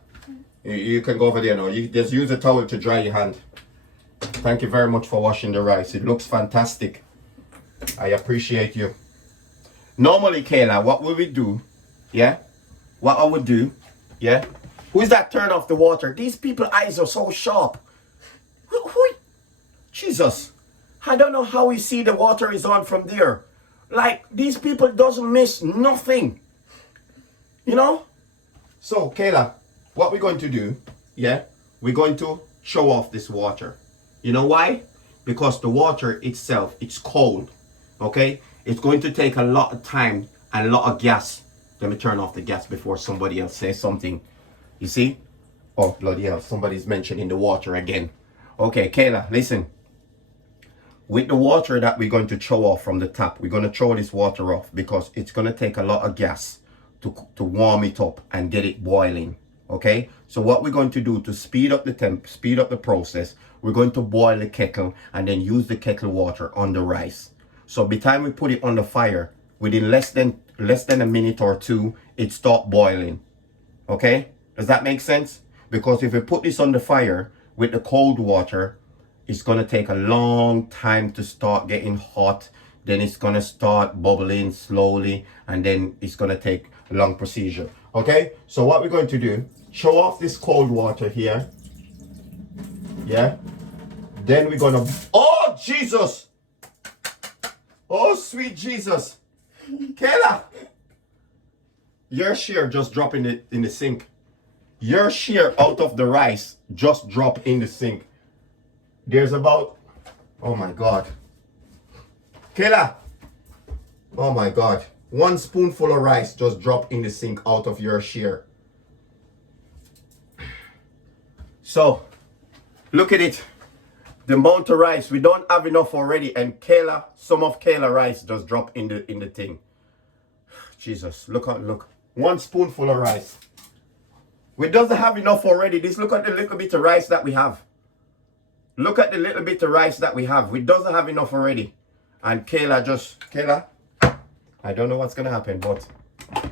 you can go over there now. You just use a towel to dry your hand. Thank you very much for washing the rice. It looks fantastic. I appreciate you. Normally, Kayla, what will we do? Yeah? What I would do? Yeah? Who is that turn off the water? These people's eyes are so sharp. Who? Jesus. I don't know how we see the water is on from there. Like, these people doesn't miss nothing. You know? So, Kayla, what we're going to do, yeah? We're going to show off this water. You know why? Because the water itself, it's cold. Okay? It's going to take a lot of time and a lot of gas. Let me turn off the gas before somebody else says something. You see? Oh, bloody hell. Somebody's mentioning the water again. Okay, Kayla, listen. With the water that we're going to throw off from the tap, we're going to throw this water off because it's going to take a lot of gas to warm it up and get it boiling. Okay? So what we're going to do to speed up the process, we're going to boil the kettle and then use the kettle water on the rice. So by the time we put it on the fire, within less than a minute or 2, it starts boiling. Okay? Does that make sense? Because if we put this on the fire with the cold water, it's going to take a long time to start getting hot. Then it's going to start bubbling slowly. And then it's going to take a long procedure. Okay? So what we're going to do, show off this cold water here. Yeah? Then we're going to... Oh, Jesus! Oh, sweet Jesus. Kayla! Your shear just drop in the sink. Your shear out of the rice just drop in the sink. There's about... Oh, my God. Kayla! Oh, my God. 1 spoonful of rice just drop in the sink out of your shear. So, look at it. The amount of rice, we don't have enough already. And Kayla, some of Kayla rice just drop in the thing. Jesus, look. 1 spoonful of rice. We doesn't have enough already. Look at the little bit of rice that we have. Look at the little bit of rice that we have. We doesn't have enough already. And Kayla, I don't know what's going to happen, but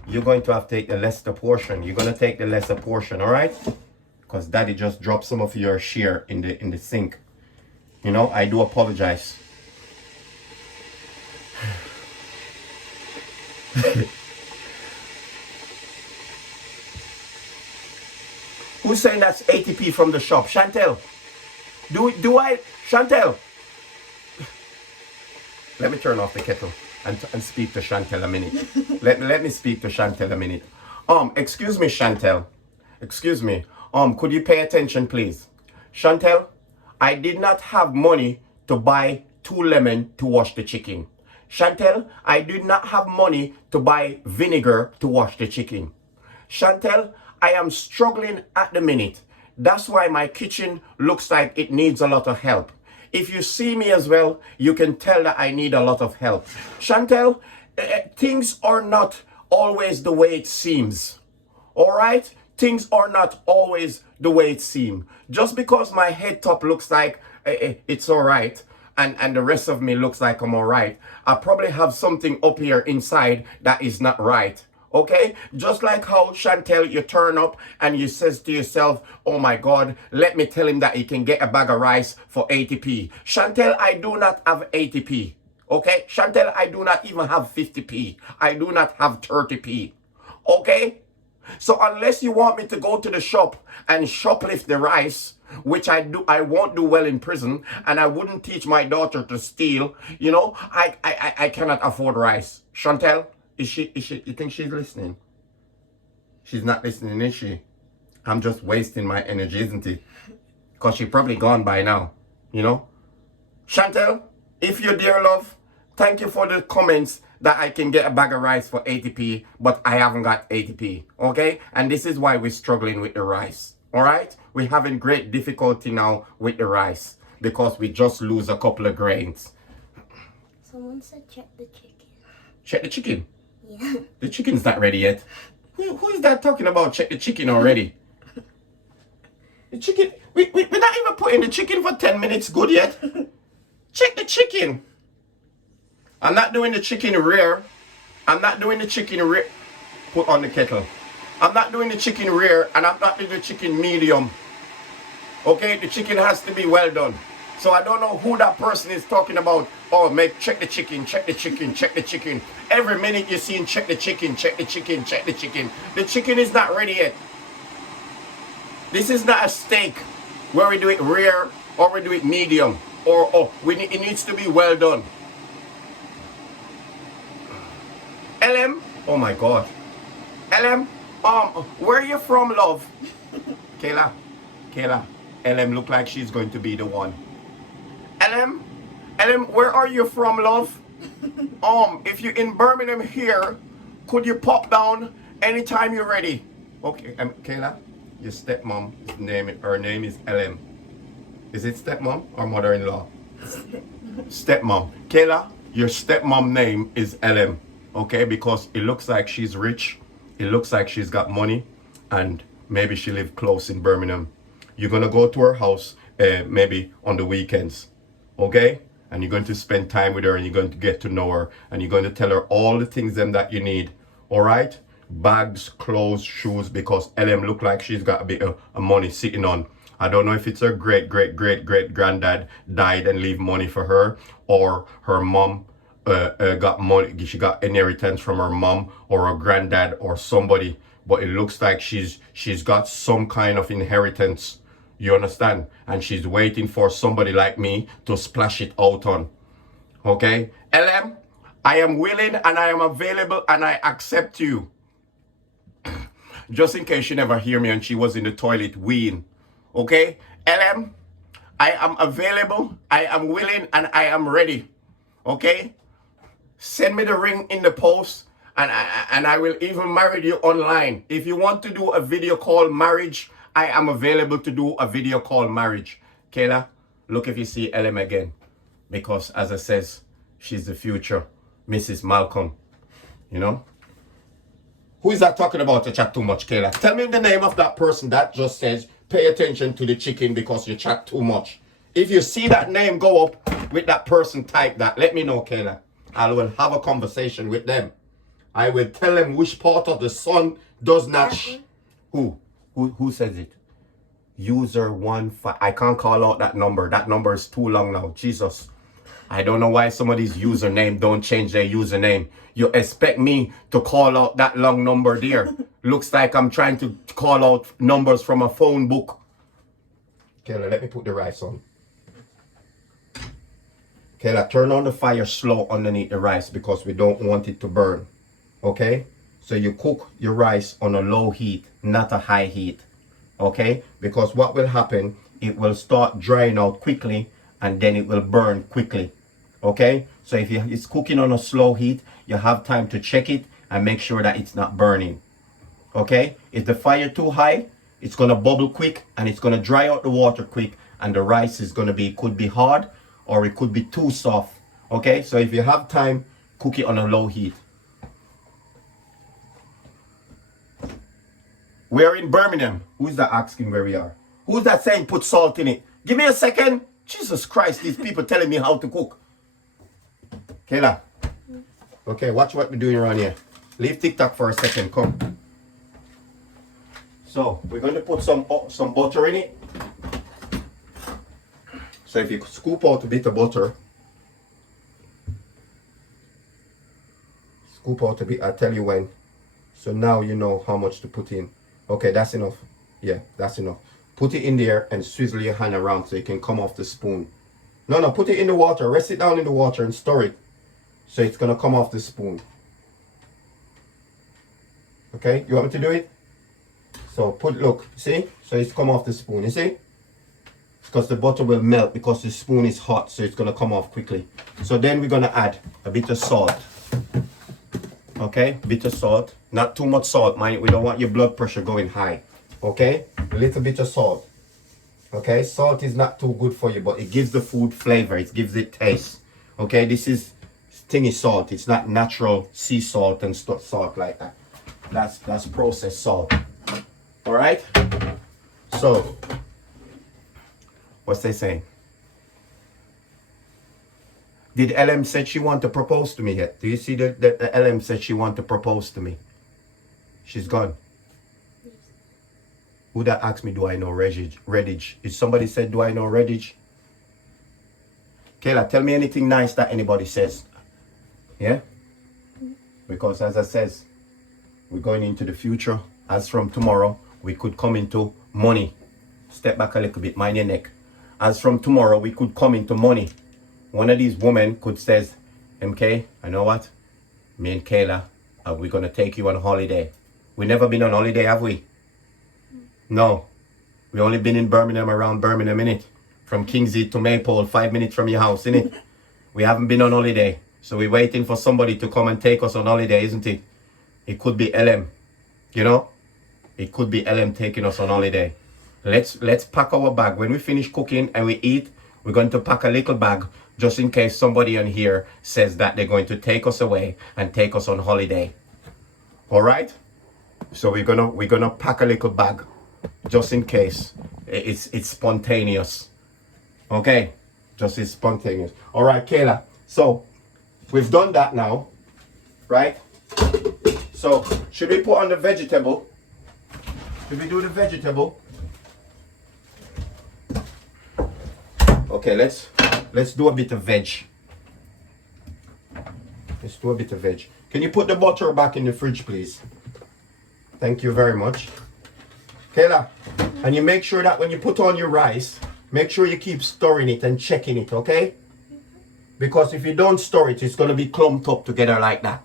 you're going to have to take the lesser portion. You're going to take the lesser portion, all right? Because Daddy just dropped some of your share in the sink. You know, I do apologize. Who's saying that's 80p from the shop? Chantel. Chantel. Let me turn off the kettle and speak to Chantel a minute. let me speak to Chantel a minute. Excuse me, Chantel. Excuse me. Could you pay attention, please? Chantel, I did not have money to buy 2 lemons to wash the chicken. Chantel, I did not have money to buy vinegar to wash the chicken. Chantel, I am struggling at the minute. That's why my kitchen looks like it needs a lot of help. If you see me as well, you can tell that I need a lot of help. Chantel, things are not always the way it seems. All right? Things are not always the way it seems. Just because my head top looks like it's all right, and the rest of me looks like I'm all right, I probably have something up here inside that is not right. Okay? Just like how, Chantel, you turn up and you says to yourself, oh my God, let me tell him that he can get a bag of rice for 80p. Chantel, I do not have 80p. Okay? Chantel, I do not even have 50p. I do not have 30p. Okay? So unless you want me to go to the shop and shoplift the rice, which I won't do well in prison, and I wouldn't teach my daughter to steal, you know, I cannot afford rice. Chantel, is she, you think she's listening? She's not listening, is she? I'm just wasting my energy, isn't it? Because she's probably gone by now, you know? Chantel, if you're dear love, thank you for the comments that I can get a bag of rice for 80p, but I haven't got 80p, okay? And this is why we're struggling with the rice, all right? We're having great difficulty now with the rice because we just lose a couple of grains. Someone said check the chicken. Check the chicken? Yeah. The chicken's not ready yet. Who is that talking about check the chicken already? The chicken, we're not even putting the chicken for 10 minutes good yet. Check the chicken. I'm not doing the chicken rare. I'm not doing the chicken rare. Put on the kettle. I'm not doing the chicken rare, and I'm not doing the chicken medium. Okay, the chicken has to be well done. So I don't know who that person is talking about. Oh, check the chicken, check the chicken, check the chicken. Every minute you're seeing check the chicken, check the chicken, check the chicken. The chicken is not ready yet. This is not a steak where we do it rare or we do it medium. Or it needs to be well done. LM, oh my God. LM, where are you from, love? Kayla, LM look like she's going to be the one. LM, where are you from, love? If you're in Birmingham here, could you pop down anytime you're ready? Okay, Kayla, your stepmom, her name is LM. Is it stepmom or mother-in-law? Stepmom. Kayla, your stepmom name is LM. Okay, because it looks like she's rich. It looks like she's got money, and maybe she lives close in Birmingham. You're gonna go to her house maybe on the weekends, okay? And you're going to spend time with her, and you're going to get to know her, and you're going to tell her all the things that you need, all right? Bags, clothes, shoes, because LM look like she's got a bit of money sitting on. I don't know if it's her great granddad died and leave money for her, or her mom got money. She got inheritance from her mom or her granddad or somebody. But it looks like she's got some kind of inheritance. You understand? And she's waiting for somebody like me to splash it out on. Okay? LM, I am willing and I am available and I accept you. Just in case you never hear me and she was in the toilet weeing. Okay? LM, I am available, I am willing, and I am ready. Okay? Send me the ring in the post, and I will even marry you online. If you want to do a video call marriage, I am available to do a video call marriage. Kayla, look if you see Ellen again. Because as I says, she's the future Mrs. Malcolm. You know? Who is that talking about to chat too much, Kayla? Tell me the name of that person that just says, pay attention to the chicken because you chat too much. If you see that name go up with that person, type that. Let me know, Kayla. I will have a conversation with them. I will tell them which part of the sun does not... Who says it? User 15. I can't call out that number. That number is too long now. Jesus. I don't know why somebody's username don't change their username. You expect me to call out that long number there. Looks like I'm trying to call out numbers from a phone book. Kayla, let me put the rice on. Kayla, turn on the fire slow underneath the rice because we don't want it to burn. Okay? So you cook your rice on a low heat, not a high heat. Okay? Because what will happen, it will start drying out quickly and then it will burn quickly. Okay? So if it's cooking on a slow heat, you have time to check it and make sure that it's not burning. Okay? If the fire too high, it's going to bubble quick and it's going to dry out the water quick and the rice is going to be, could be hard or it could be too soft. Okay? So if you have time, cook it on a low heat. We're in Birmingham. Who's that asking where we are? Who's that saying put salt in it? Give me a second. Jesus Christ, these people telling me how to cook. Kayla. Okay, watch what we're doing around here. Leave TikTok for a second, come. So, we're going to put some butter in it. So if you scoop out a bit of butter. Scoop out a bit, I'll tell you when. So now you know how much to put in. Okay, that's enough. Yeah, that's enough. Put it in there and swizzle your hand around so it can come off the spoon. No, put it in the water. Rest it down in the water and stir it. So it's going to come off the spoon. Okay, you want me to do it? So look, see? So it's come off the spoon, you see? Because the butter will melt because the spoon is hot, so it's going to come off quickly. So then we're going to add a bit of salt. Okay, bit of salt. Not too much salt, mind. We don't want your blood pressure going high. Okay, a little bit of salt. Okay, salt is not too good for you, but it gives the food flavor. It gives it taste. Okay, this is stingy salt. It's not natural sea salt and salt like that. That's processed salt. All right. So, what's they saying? Did LM said she want to propose to me yet? Do you see that LM said she want to propose to me? She's gone. Yes. Who that asked me, do I know Redditch? If somebody said, do I know Redditch? Kayla, tell me anything nice that anybody says. Yeah? Because as I says, we're going into the future. As from tomorrow, we could come into money. Step back a little bit, mind your neck. As from tomorrow, we could come into money. One of these women could says, MK, I know what? Me and Kayla, we're going to take you on holiday. We never been on holiday, have we? No. We only been in Birmingham, around Birmingham, innit? From Kingshead to Maypole, 5 minutes from your house, innit? We haven't been on holiday. So we're waiting for somebody to come and take us on holiday, isn't it? It could be LM. You know? It could be LM taking us on holiday. Let's pack our bag. When we finish cooking and we eat, we're going to pack a little bag just in case somebody on here says that they're going to take us away and take us on holiday. All right? So we're gonna pack a little bag just in case it's spontaneous. Okay? Just it's spontaneous. All right, Kayla. So we've done that now, right? So should we put on the vegetable? Should we do the vegetable? Okay, let's do a bit of veg. Let's do a bit of veg. Can you put the butter back in the fridge, please? Thank you very much. Kayla, and you make sure that when you put on your rice, make sure you keep stirring it and checking it, okay? Because if you don't stir it, it's going to be clumped up together like that.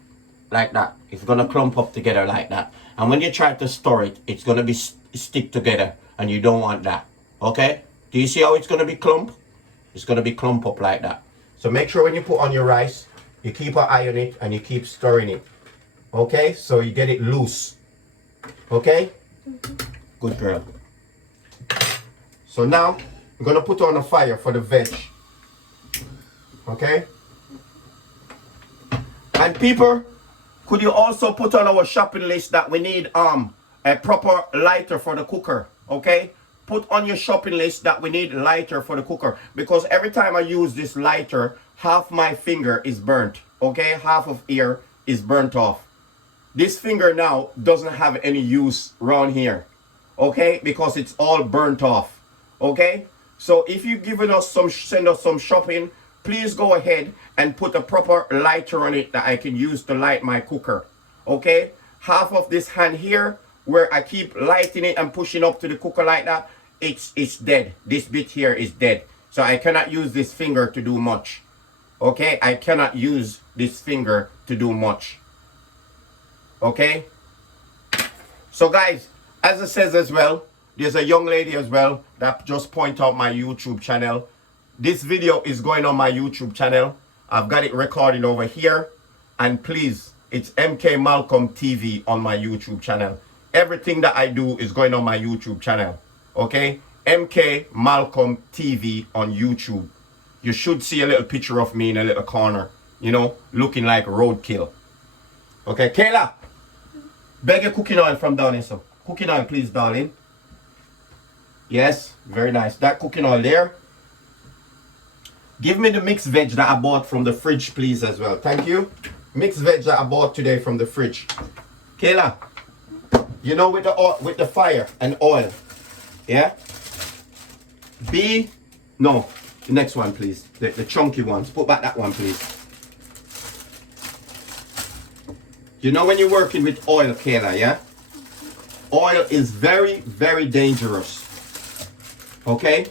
Like that. It's going to clump up together like that. And when you try to stir it, it's going to be stick together. And you don't want that. Okay? Do you see how it's going to be clump? It's going to be clump up like that. So make sure when you put on your rice, you keep an eye on it and you keep stirring it. Okay? So you get it loose. Okay? Good girl. So now, I'm gonna put on a fire for the veg. Okay? And people, could you also put on our shopping list that we need a proper lighter for the cooker? Okay? Put on your shopping list that we need lighter for the cooker, because every time I use this lighter, half my finger is burnt. Okay? Half of here is burnt off. This finger now doesn't have any use around here. Okay? Because it's all burnt off. Okay? So if you're giving us send us some shopping, please go ahead and put a proper lighter on it that I can use to light my cooker. Okay? Half of this hand here, where I keep lighting it and pushing up to the cooker like that, it's dead. This bit here is dead. So I cannot use this finger to do much. Okay? I cannot use this finger to do much. Okay? So guys, as it says as well, there's a young lady as well that just point out my YouTube channel. This video is going on my YouTube channel. I've got it recorded over here. And please, it's MK Malcolm TV on my YouTube channel. Everything that I do is going on my YouTube channel. Okay? MK Malcolm TV on YouTube. You should see a little picture of me in a little corner. You know, looking like roadkill. Okay, Kayla. Beg your cooking oil from down here, so. Cooking oil, please, darling. Yes, very nice. That cooking oil there. Give me the mixed veg that I bought from the fridge, please, as well. Thank you. Mixed veg that I bought today from the fridge. Kayla, you know, with the fire and oil, yeah? No, the next one, please. The chunky ones. Put back that one, please. You know when you're working with oil, Kayla, yeah? Oil is very, very dangerous. Okay?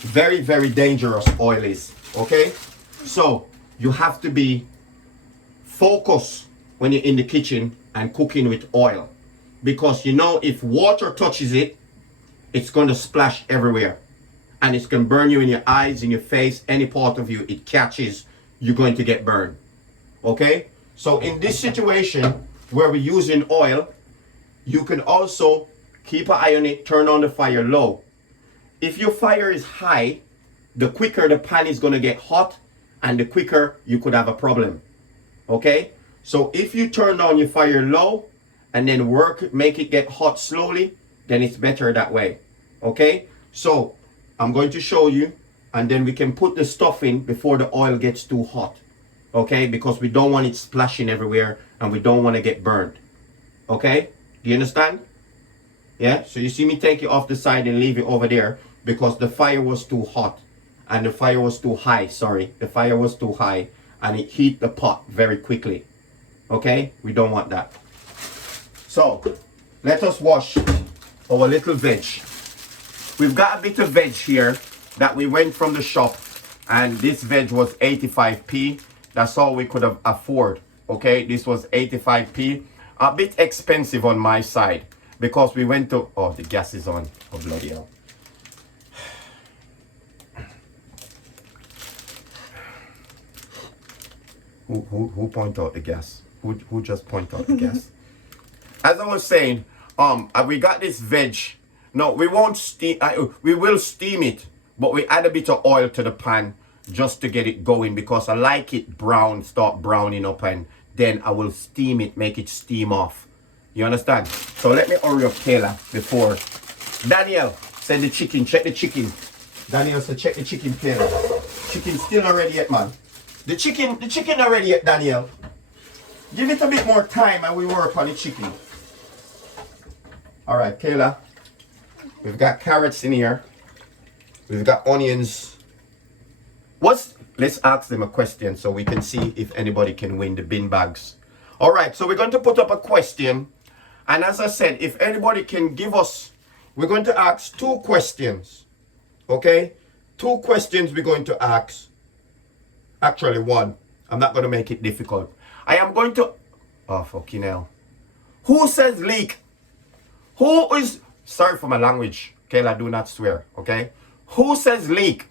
Very, very dangerous oil is. Okay? So, you have to be focused when you're in the kitchen and cooking with oil. Because you know, if water touches it, it's going to splash everywhere. And it's going to burn you in your eyes, in your face, any part of you it catches, you're going to get burned. Okay? So in this situation where we're using oil, you can also keep an eye on it, turn on the fire low. If your fire is high, the quicker the pan is going to get hot and the quicker you could have a problem. Okay? So if you turn down your fire low and then make it get hot slowly, then it's better that way. Okay? So I'm going to show you, and then we can put the stuff in before the oil gets too hot. Okay? Because we don't want it splashing everywhere and we don't want to get burned. Okay? Do you understand? Yeah? So you see me take it off the side and leave it over there because the fire was too hot. And the fire was too high, sorry. The fire was too high and it heat the pot very quickly. Okay? We don't want that. So, let us wash our little veg. We've got a bit of veg here that we went from the shop, and this veg was 85p. That's all we could have afford. Okay? This was 85p. A bit expensive on my side because we went to... Oh, the gas is on. Oh, bloody hell. Who point out the gas? Who just point out the gas? As I was saying, we got this veg. No, we won't steam. We will steam it, but we add a bit of oil to the pan just to get it going because I like it brown, start browning up, and then I will steam it, make it steam off. You understand? So let me hurry up, Kayla, before. Daniel said the chicken. Check the chicken. Daniel said check the chicken, Kayla. Chicken still not ready yet, man. The chicken not ready yet, Daniel. Give it a bit more time and we work on the chicken. All right, Kayla. We've got carrots in here. We've got onions. Let's ask them a question so we can see if anybody can win the bin bags. All right, so we're going to put up a question. And as I said, if anybody can give us, we're going to ask 2 questions. Okay? 2 questions we're going to ask. Actually, 1. I'm not going to make it difficult. I am going to... Oh, fucking hell. Who says leak? Who is... Sorry for my language. Kayla, do not swear. Okay? Who says leak?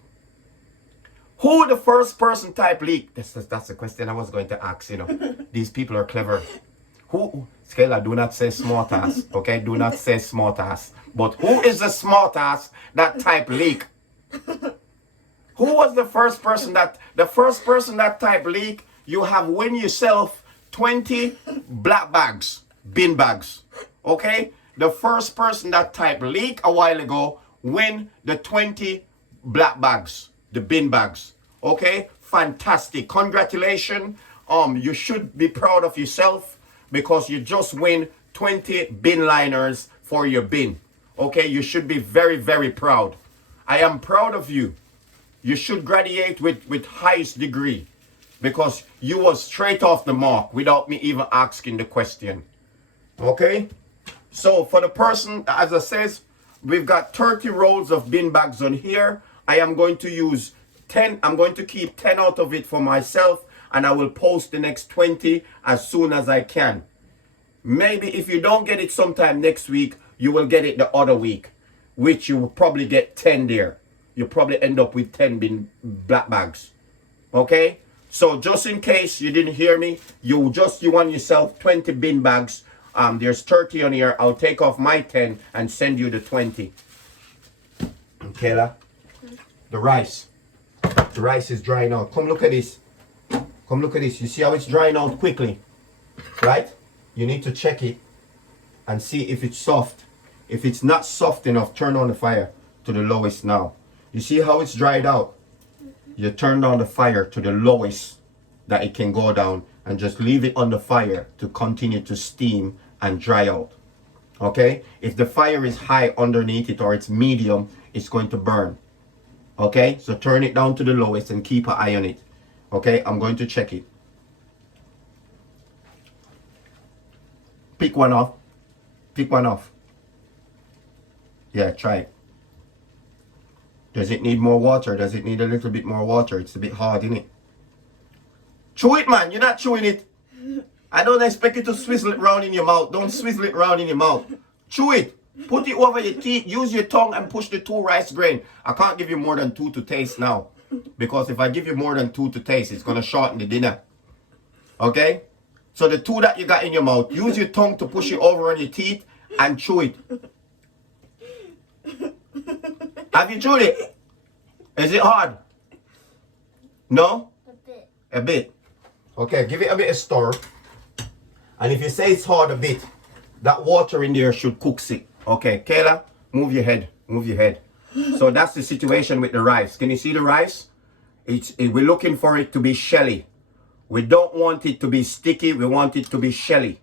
Who the first person type leak? That's the question I was going to ask, you know. These people are clever. Who... Kayla, do not say smart ass. Okay? Do not say smart ass. But who is the smart ass that type leak? Who was the first person that typed leak? You have win yourself 20 black bags, bin bags. Okay? The first person that typed leak a while ago win the 20 black bags, the bin bags. Okay? Fantastic. Congratulations. You should be proud of yourself because you just win 20 bin liners for your bin. Okay? You should be very, very proud. I am proud of you. You should graduate with highest degree because you was straight off the mark without me even asking the question. Okay? So for the person, as I says, we've got 30 rolls of bin bags on here. I am going to use 10. I'm going to keep 10 out of it for myself and I will post the next 20 as soon as I can. Maybe if you don't get it sometime next week, you will get it the other week, which you will probably get 10 there. You'll probably end up with 10 bin black bags. Okay? So just in case you didn't hear me, you want yourself 20 bin bags. There's 30 on here. I'll take off my 10 and send you the 20. Kayla, the rice. The rice is drying out. Come look at this. Come look at this. You see how it's drying out quickly? Right? You need to check it and see if it's soft. If it's not soft enough, turn on the fire to the lowest now. You see how it's dried out? You turn down the fire to the lowest that it can go down and just leave it on the fire to continue to steam and dry out. Okay? If the fire is high underneath it or it's medium, it's going to burn. Okay? So turn it down to the lowest and keep an eye on it. Okay? I'm going to check it. Pick one off. Pick one off. Yeah, try it. Does it need more water? Does it need a little bit more water? It's a bit hard, isn't it? Chew it, man. You're not chewing it. I don't expect you to swizzle it round in your mouth. Don't swizzle it round in your mouth. Chew it. Put it over your teeth. Use your tongue and push the 2 rice grain. I can't give you more than 2 to taste now. Because if I give you more than 2 to taste, it's going to shorten the dinner. Okay? So the 2 that you got in your mouth, use your tongue to push it over on your teeth and chew it. Have you chewed it? Is it hard? No? A bit. A bit. Okay, give it a bit of stir. And if you say it's hard a bit, that water in there should cook it. Okay, Kayla, move your head. Move your head. So that's the situation with the rice. Can you see the rice? We're looking for it to be shelly. We don't want it to be sticky. We want it to be shelly.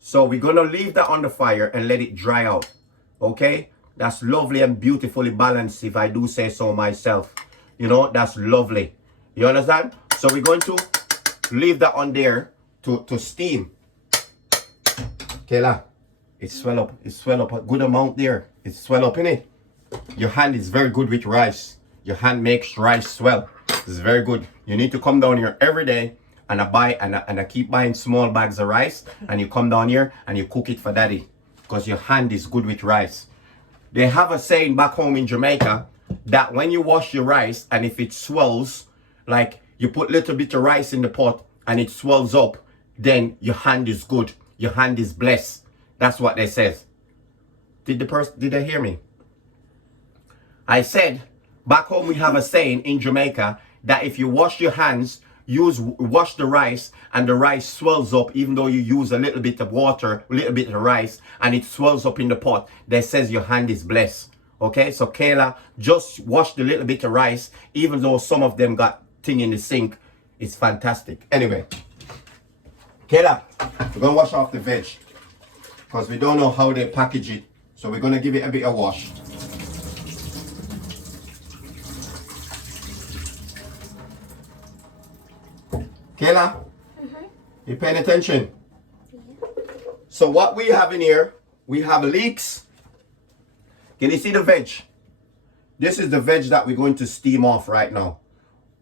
So we're going to leave that on the fire and let it dry out. Okay? That's lovely and beautifully balanced, if I do say so myself. You know, that's lovely. You understand? So we're going to leave that on there to steam. Kayla, it swell up. It swell up a good amount there. It swell up, innit? Your hand is very good with rice. Your hand makes rice swell. It's very good. You need to come down here every day and I keep buying small bags of rice and you come down here and you cook it for daddy because your hand is good with rice. They have a saying back home in Jamaica that when you wash your rice and if it swells, like you put a little bit of rice in the pot and it swells up, then your hand is good. Your hand is blessed. That's what they says. Did they hear me? I said back home we have a saying in Jamaica that if you wash your hands, wash the rice and the rice swells up, even though you use a little bit of water, a little bit of rice, and it swells up in the pot, that says your hand is blessed. Okay, so Kayla, just wash the little bit of rice, even though some of them got thing in the sink. It's fantastic. Anyway, Kayla, we're gonna wash off the veg because we don't know how they package it, so we're gonna give it a bit of wash. Kayla, you paying attention? Yeah. So what we have in here, we have leeks. Can you see the veg? This is the veg that we're going to steam off right now.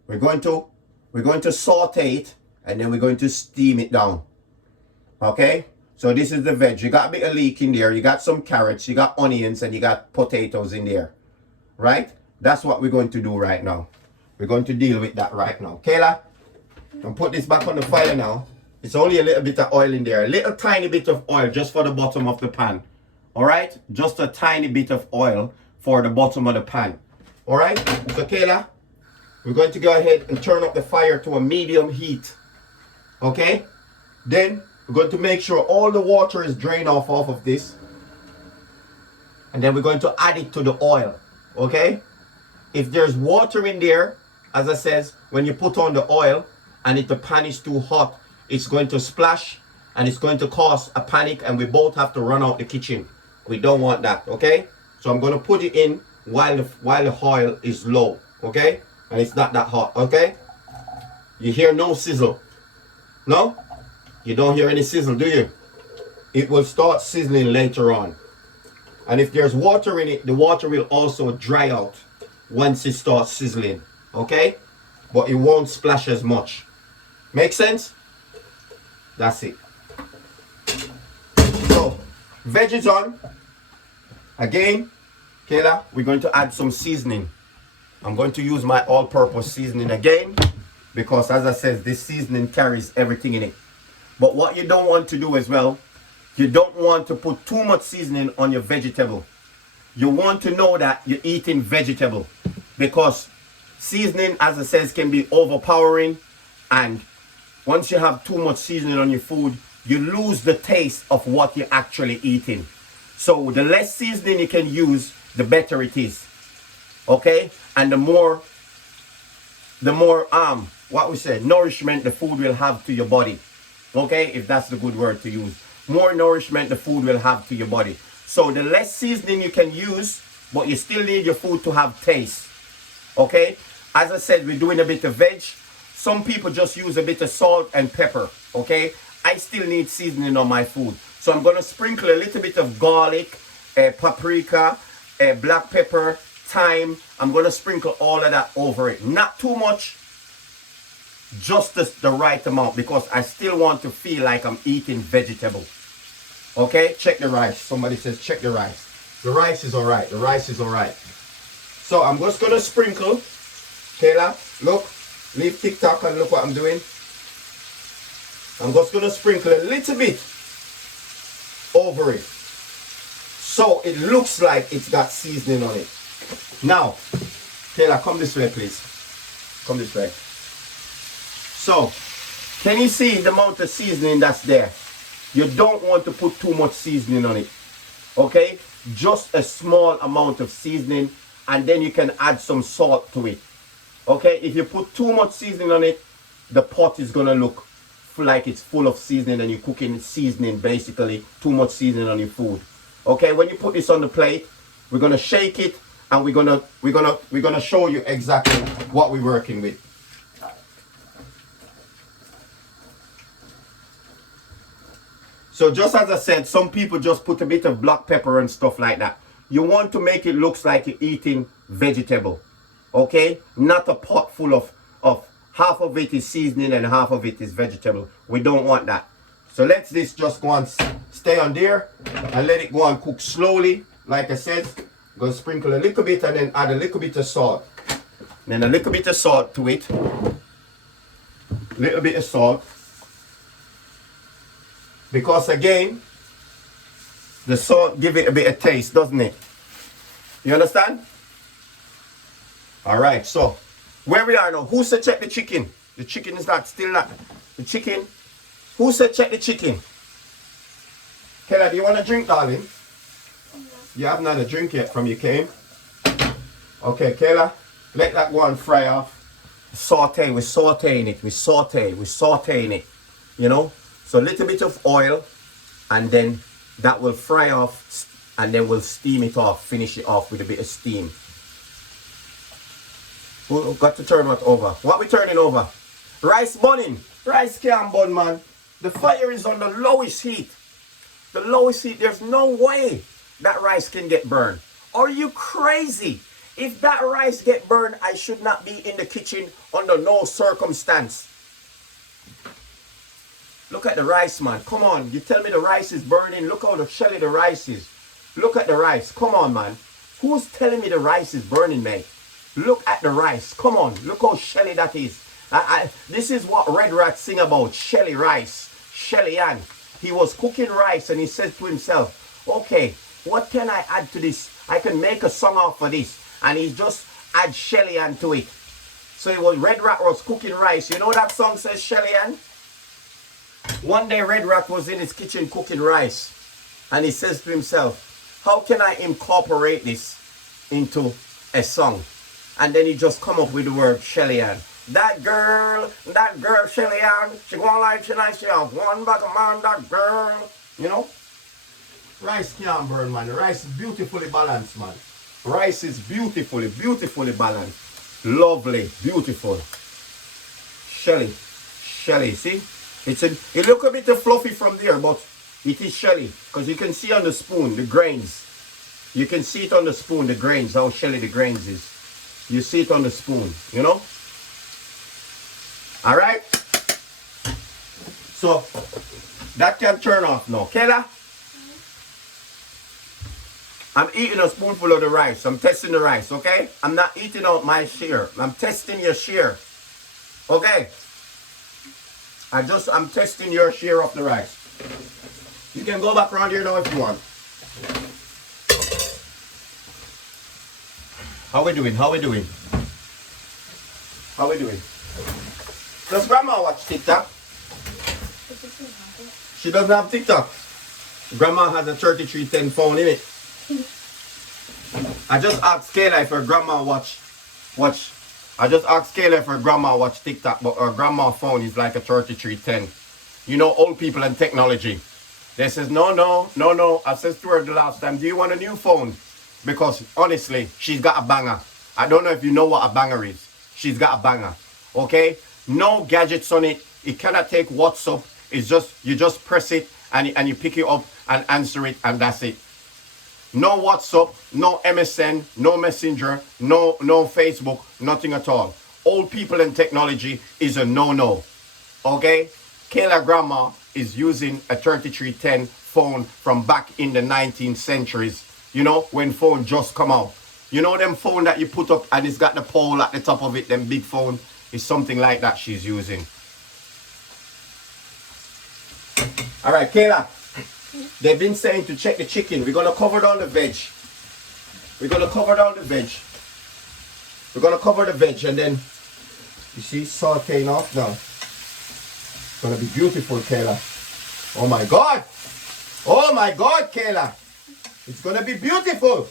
We're going to saute it and then we're going to steam it down. Okay? So this is the veg. You got a bit of leek in there. You got some carrots, you got onions, and you got potatoes in there. Right? That's what we're going to do right now. We're going to deal with that right now. Kayla, and put this back on the fire now. It's only a little bit of oil in there. A little tiny bit of oil just for the bottom of the pan. Alright? Just a tiny bit of oil for the bottom of the pan. All right. So Kayla, we're going to go ahead and turn up the fire to a medium heat. Okay. Then we're going to make sure all the water is drained off of this. And then we're going to add it to the oil. Okay. If there's water in there, as I says, when you put on the oil and if the pan is too hot, it's going to splash and it's going to cause a panic and we both have to run out the kitchen. We don't want that, okay? So I'm going to put it in while the oil is low, okay? And it's not that hot, okay? You hear no sizzle? No? You don't hear any sizzle, do you? It will start sizzling later on. And if there's water in it, the water will also dry out once it starts sizzling, okay? But it won't splash as much. Make sense? That's it. So, veggies on. Again, Kayla, we're going to add some seasoning. I'm going to use my all-purpose seasoning again because, as I said, this seasoning carries everything in it. But what you don't want to do as well, you don't want to put too much seasoning on your vegetable. You want to know that you're eating vegetable because seasoning, as I said, can be overpowering, and once you have too much seasoning on your food, you lose the taste of what you're actually eating. So the less seasoning you can use, the better it is. Okay? And the more what we say, nourishment the food will have to your body. Okay? If that's the good word to use. More nourishment the food will have to your body. So the less seasoning you can use, but you still need your food to have taste. Okay? As I said, we're doing a bit of veg. Some people just use a bit of salt and pepper. Okay? I still need seasoning on my food. So I'm going to sprinkle a little bit of garlic, paprika, black pepper, thyme. I'm going to sprinkle all of that over it. Not too much. Just the right amount because I still want to feel like I'm eating vegetable. Okay, check the rice. Somebody says check the rice. The rice is alright. The rice is alright. So I'm just going to sprinkle. Kayla, look. Leave TikTok and look what I'm doing. I'm just going to sprinkle a little bit over it. So it looks like it's got seasoning on it. Now, Kayla, come this way, please. Come this way. So, can you see the amount of seasoning that's there? You don't want to put too much seasoning on it. Okay? Just a small amount of seasoning and then you can add some salt to it. Okay? If you put too much seasoning on it, the pot is going to look like it's full of seasoning and you're cooking seasoning basically. Too much seasoning on your food. Okay? When you put this on the plate, we're going to shake it and we're going to show you exactly what we're working with. So just as I said, some people just put a bit of black pepper and stuff like that. You want to make it look like you're eating vegetable. Okay? Not a pot full of half of it is seasoning and half of it is vegetable. We don't want that. So let's this just go and stay on there and let it go and cook slowly. Like I said, go sprinkle a little bit and then add a little bit of salt. Then a little bit of salt to it. Little bit of salt. Because again, the salt give it a bit of taste, doesn't it? You understand? Alright, so where we are now, who said check the chicken? The chicken is still not. The chicken. Who said check the chicken? Kayla, do you want a drink, darling? You haven't had a drink yet from you came. Okay, Kayla, let that go and fry off. Saute, we're sauteing it. We're sauteing it. You know? So a little bit of oil and then that will fry off and then we'll steam it off, finish it off with a bit of steam. We've got to turn what over. What we turning over? Rice burning. Rice can't burn, man. The fire is on the lowest heat. The lowest heat. There's no way that rice can get burned. Are you crazy? If that rice get burned, I should not be in the kitchen under no circumstance. Look at the rice, man. Come on. You tell me the rice is burning. Look how shelly the rice is. Look at the rice. Come on, man. Who's telling me the rice is burning, mate? Look at the rice. Come on. Look how shelly that is. This is what Red Rat sing about. Shelly rice. Shelly Ann. He was cooking rice and he said to himself, okay, what can I add to this? I can make a song off for this. And he's just add Shelly Ann to it. So it was Red Rat was cooking rice. You know what that song says, Shelly Ann? One day Red Rat was in his kitchen cooking rice. And he says to himself, how can I incorporate this into a song? And then he just come up with the word Shelly Ann. That girl, Shelly Ann, she gonna like she nice, she have one bag of man, that girl. You know? Rice can't burn, man. The rice is beautifully balanced, man. Rice is beautifully balanced. Lovely, beautiful. Shelly, see? It look a bit fluffy from there, but it is Shelly. Because you can see on the spoon, the grains. You can see it on the spoon, the grains, how Shelly the grains is. You see it on the spoon, you know? Alright? So, that can turn off now. Kayla? I'm eating a spoonful of the rice. I'm testing the rice, okay? I'm not eating out my share. I'm testing your share. Okay? I'm testing your share of the rice. You can go back around here now if you want. How we doing? Does Grandma watch TikTok? She doesn't have TikTok. Grandma has a 3310 phone in it. I just asked Kayla if her grandma watch. I just asked Kayla if her grandma watch TikTok, but her grandma phone is like a 3310. You know, old people and technology. They says, no. I says to her the last time, do you want a new phone? Because honestly, she's got a banger. I don't know if you know what a banger is. She's got a banger. Okay? No gadgets on it. It cannot take WhatsApp. It's just, you just press it and you pick it up and answer it and that's it. No WhatsApp, no MSN, no Messenger, no Facebook, nothing at all. Old people and technology is a no-no. Okay? Kayla grandma is using a 3310 phone from back in the 19th centuries. You know, when phone just come out. You know them phone that you put up and it's got the pole at the top of it, them big phone? Is something like that she's using. Alright, Kayla. They've been saying to check the chicken. We're going to cover down the veg. We're going to cover the veg and then, you see, sauteing off now. It's going to be beautiful, Kayla. Oh my God, Kayla. It's going to be beautiful.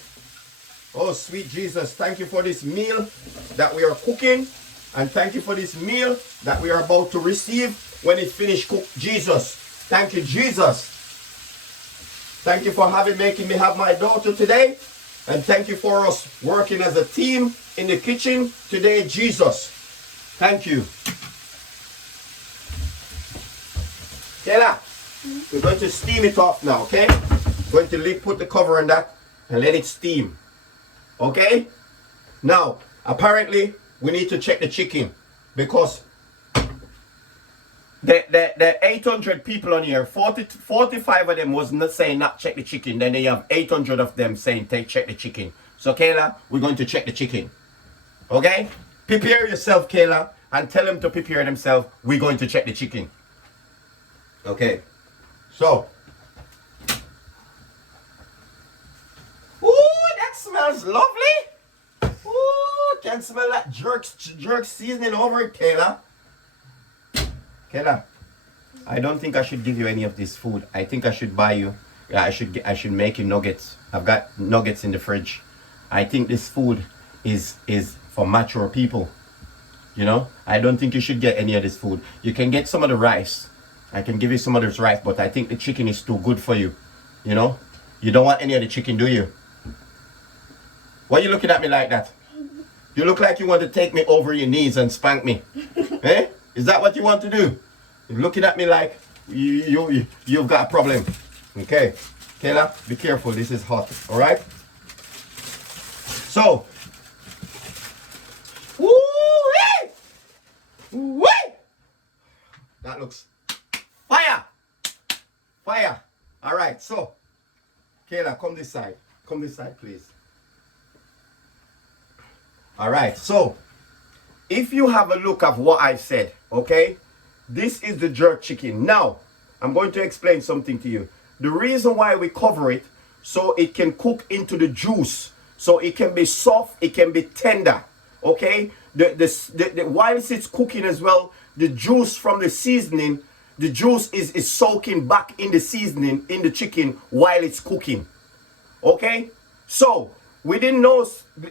Oh, sweet Jesus. Thank you for this meal that we are cooking. And thank you for this meal that we are about to receive when it finished cooked. Jesus. Thank you, Jesus. Thank you for making me have my daughter today. And thank you for us working as a team in the kitchen today, Jesus. Thank you. Kayla, we're going to steam it off now, okay? Going to put the cover on that and let it steam. Okay? Now, apparently, we need to check the chicken because the 800 people on here, 45 of them was not saying not check the chicken. Then they have 800 of them saying check the chicken. So Kayla, we're going to check the chicken. Okay? Prepare yourself, Kayla, and tell them to prepare themselves. We're going to check the chicken. Okay. So. Ooh, that smells lovely. Ooh, can smell that jerk seasoning over it, Kayla. Kayla, I don't think I should give you any of this food. I think I should buy you. Yeah, I should make you nuggets. I've got nuggets in the fridge. I think this food is for mature people. You know, I don't think you should get any of this food. You can get some of the rice. I can give you some of this rice, but I think the chicken is too good for you. You know, you don't want any of the chicken, do you? Why are you looking at me like that? You look like you want to take me over your knees and spank me. Eh? Is that what you want to do? You're looking at me like you've got a problem. Okay. Kayla, be careful. This is hot. All right? So. Woo-wee! Woo-wee! That looks fire. Fire. All right. So, Kayla, come this side. Come this side, please. All right. So, if you have a look at what I've said, okay, this is the jerk chicken. Now, I'm going to explain something to you. The reason why we cover it, so it can cook into the juice, so it can be soft, it can be tender, Okay, whilst it's cooking as well, the juice from the seasoning, the juice is soaking back in the seasoning in the chicken while it's cooking. Okay, so we didn't know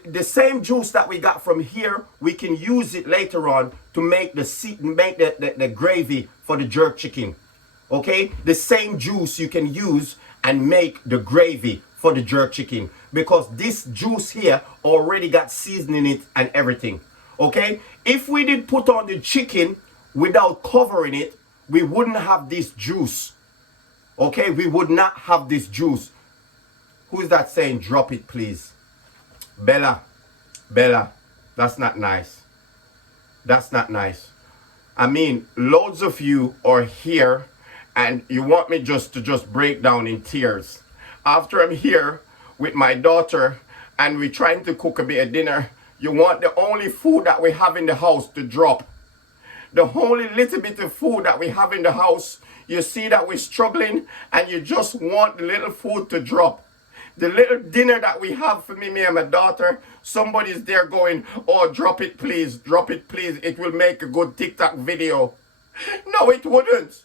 the same juice that we got from here, we can use it later on to make the gravy for the jerk chicken. Okay, the same juice you can use and make the gravy for the jerk chicken, because this juice here already got seasoning in it and everything. Okay, if we did put on the chicken without covering it, we wouldn't have this juice. Okay, we would not have this juice. Who's that saying drop it please? Bella, that's not nice. That's not nice. I mean, loads of you are here and you want me to break down in tears. After I'm here with my daughter and we're trying to cook a bit of dinner, you want the only food that we have in the house to drop. The only little bit of food that we have in the house, you see that we're struggling and you just want the little food to drop. The little dinner that we have for me and my daughter, somebody's there going, oh, drop it please, it will make a good TikTok video. No, it wouldn't.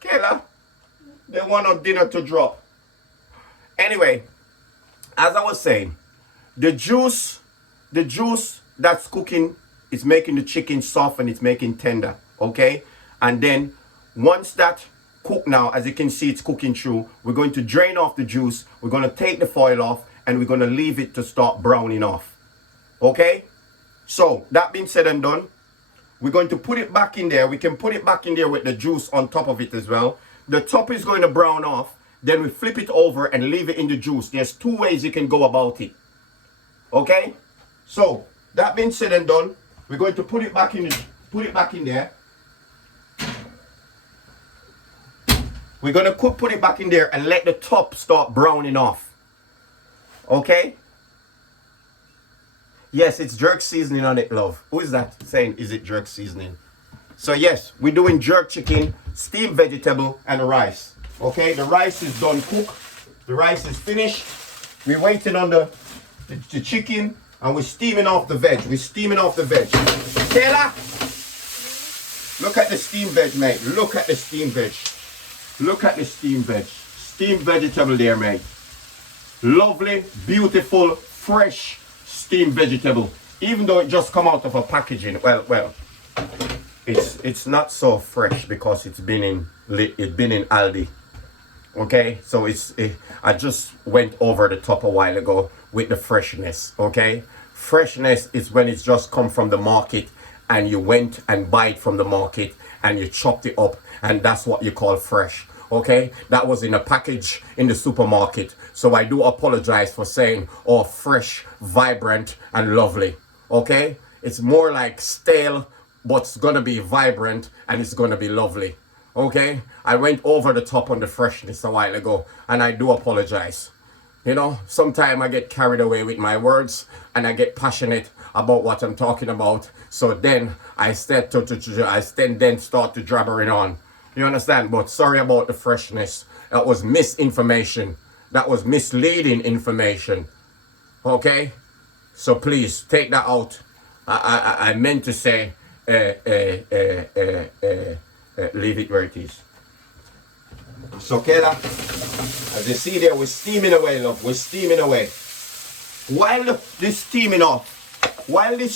Kayla, they want our dinner to drop. Anyway, as I was saying, the juice that's cooking is making the chicken soft and it's making tender, okay? And then once that cook now, as you can see, it's cooking through, we're going to drain off the juice, we're going to take the foil off, and we're going to leave it to start browning off. Okay? So, that being said and done, we're going to put it back in there. We can put it back in there with the juice on top of it as well. The top is going to brown off, then we flip it over and leave it in the juice. There's two ways you can go about it. Okay? So, that being said and done, we're going to put it back in there. We're going to put it back in there and let the top start browning off. Okay? Yes, it's jerk seasoning on it, love. Who is that saying, is it jerk seasoning? So yes, we're doing jerk chicken, steamed vegetable, and rice. Okay, the rice is done cooked. The rice is finished. We're waiting on the chicken, and we're steaming off the veg. Taylor, look at the steamed veg, mate. Look at the steamed veg. Look at the steamed veg. Steamed vegetable there, mate. Lovely, beautiful, fresh steamed vegetable. Even though it just come out of a packaging. Well, it's not so fresh because it's been in Aldi. Okay, so I just went over the top a while ago with the freshness. Okay, freshness is when it's just come from the market and you went and buy it from the market and you chopped it up, and that's what you call fresh. Okay, that was in a package in the supermarket. So I do apologize for saying, oh, fresh, vibrant, and lovely. Okay, it's more like stale, but it's gonna be vibrant and it's gonna be lovely. Okay, I went over the top on the freshness a while ago, and I do apologize. You know, sometimes I get carried away with my words and I get passionate about what I'm talking about. So then I start to start to jabbering on. You understand? But sorry about the freshness. That was misinformation. That was misleading information. Okay? So please take that out. I meant to say leave it where it is. So Kayla, as you see there, we're steaming away, love. We're steaming away. While this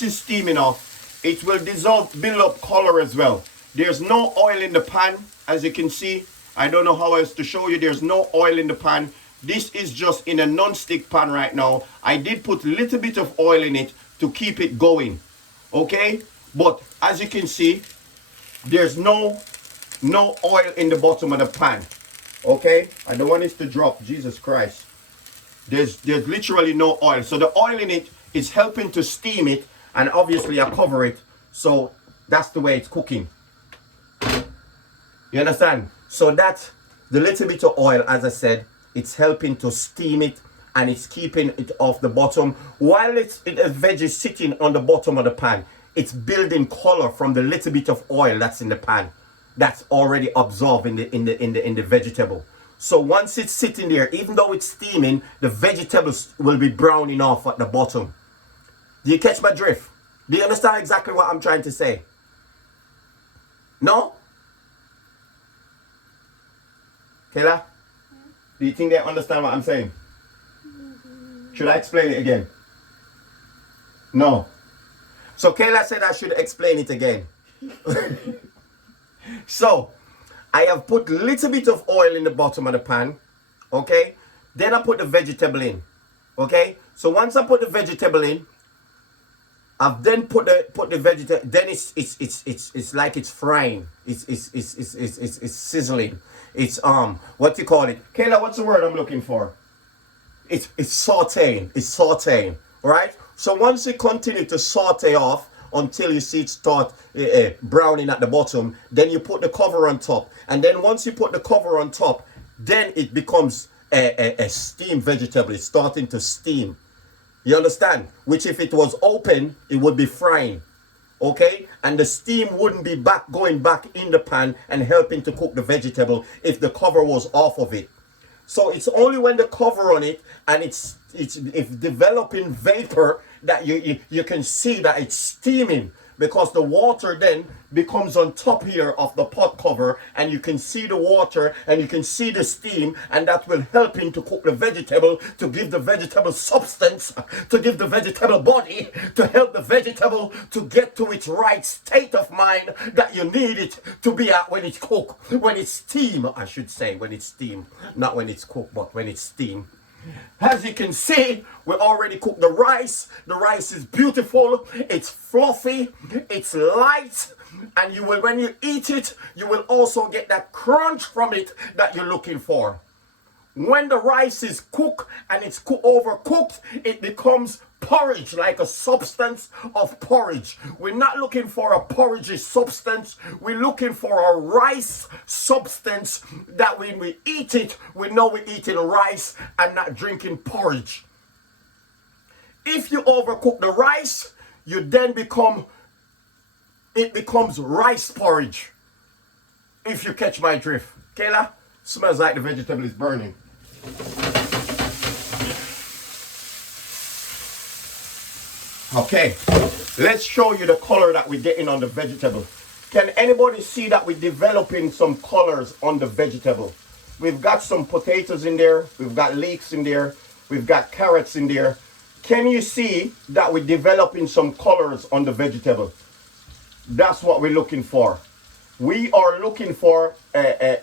is steaming off, it will dissolve, build up color as well. There's no oil in the pan, as you can see. I don't know how else to show you. There's no oil in the pan. This is just in a non-stick pan right now. I did put a little bit of oil in it to keep it going. Okay? But as you can see, there's no oil in the bottom of the pan. Okay? I don't want it to drop. Jesus Christ. There's literally no oil. So the oil in it is helping to steam it, and obviously I cover it. So that's the way it's cooking. You understand? So that the little bit of oil, as I said, it's helping to steam it and it's keeping it off the bottom. While the veg is sitting on the bottom of the pan, it's building color from the little bit of oil that's in the pan. That's already absorbed in the vegetable. So once it's sitting there, even though it's steaming, the vegetables will be browning off at the bottom. Do you catch my drift? Do you understand exactly what I'm trying to say? No? Kayla? Do you think they understand what I'm saying? Should I explain it again? No. So Kayla said I should explain it again. So, I have put a little bit of oil in the bottom of the pan. Okay? Then I put the vegetable in. Okay? So once I put the vegetable in, I've then put the vegetable. Then it's like it's frying. It's sizzling. It's what you call it? Kayla, what's the word I'm looking for? It's sauteing. It's sauteing. Right? So once you continue to saute off until you see it start browning at the bottom, then you put the cover on top. And then once you put the cover on top, then it becomes a steamed vegetable. It's starting to steam. You understand? Which if it was open, it would be frying. Okay? And the steam wouldn't be going back in the pan and helping to cook the vegetable if the cover was off of it. So it's only when the cover on it and it's developing vapor that you can see that it's steaming, because the water then becomes on top here of the pot cover, and you can see the water and you can see the steam, and that will help him to cook the vegetable, to give the vegetable substance, to give the vegetable body, to help the vegetable to get to its right state of mind that you need it to be at when it's cooked, when it's steam, I should say, when it's steam, not when it's cooked, but when it's steam. As you can see, we already cooked the rice. The rice is beautiful, it's fluffy, it's light, and you will, when you eat it, you will also get that crunch from it that you're looking for. When the rice is cooked and it's overcooked, it becomes porridge, like a substance of porridge. We're not looking for a porridge substance. We're looking for a rice substance that when we eat it, we know we're eating rice and not drinking porridge. If you overcook the rice, you then it becomes rice porridge. If you catch my drift. Kayla, smells like the vegetable is burning. Okay, let's show you the color that we're getting on the vegetable. Can anybody see that we're developing some colors on the vegetable? We've got some potatoes in there, we've got leeks in there, we've got carrots in there. Can you see that we're developing some colors on the vegetable? That's what we're looking for. We are looking for,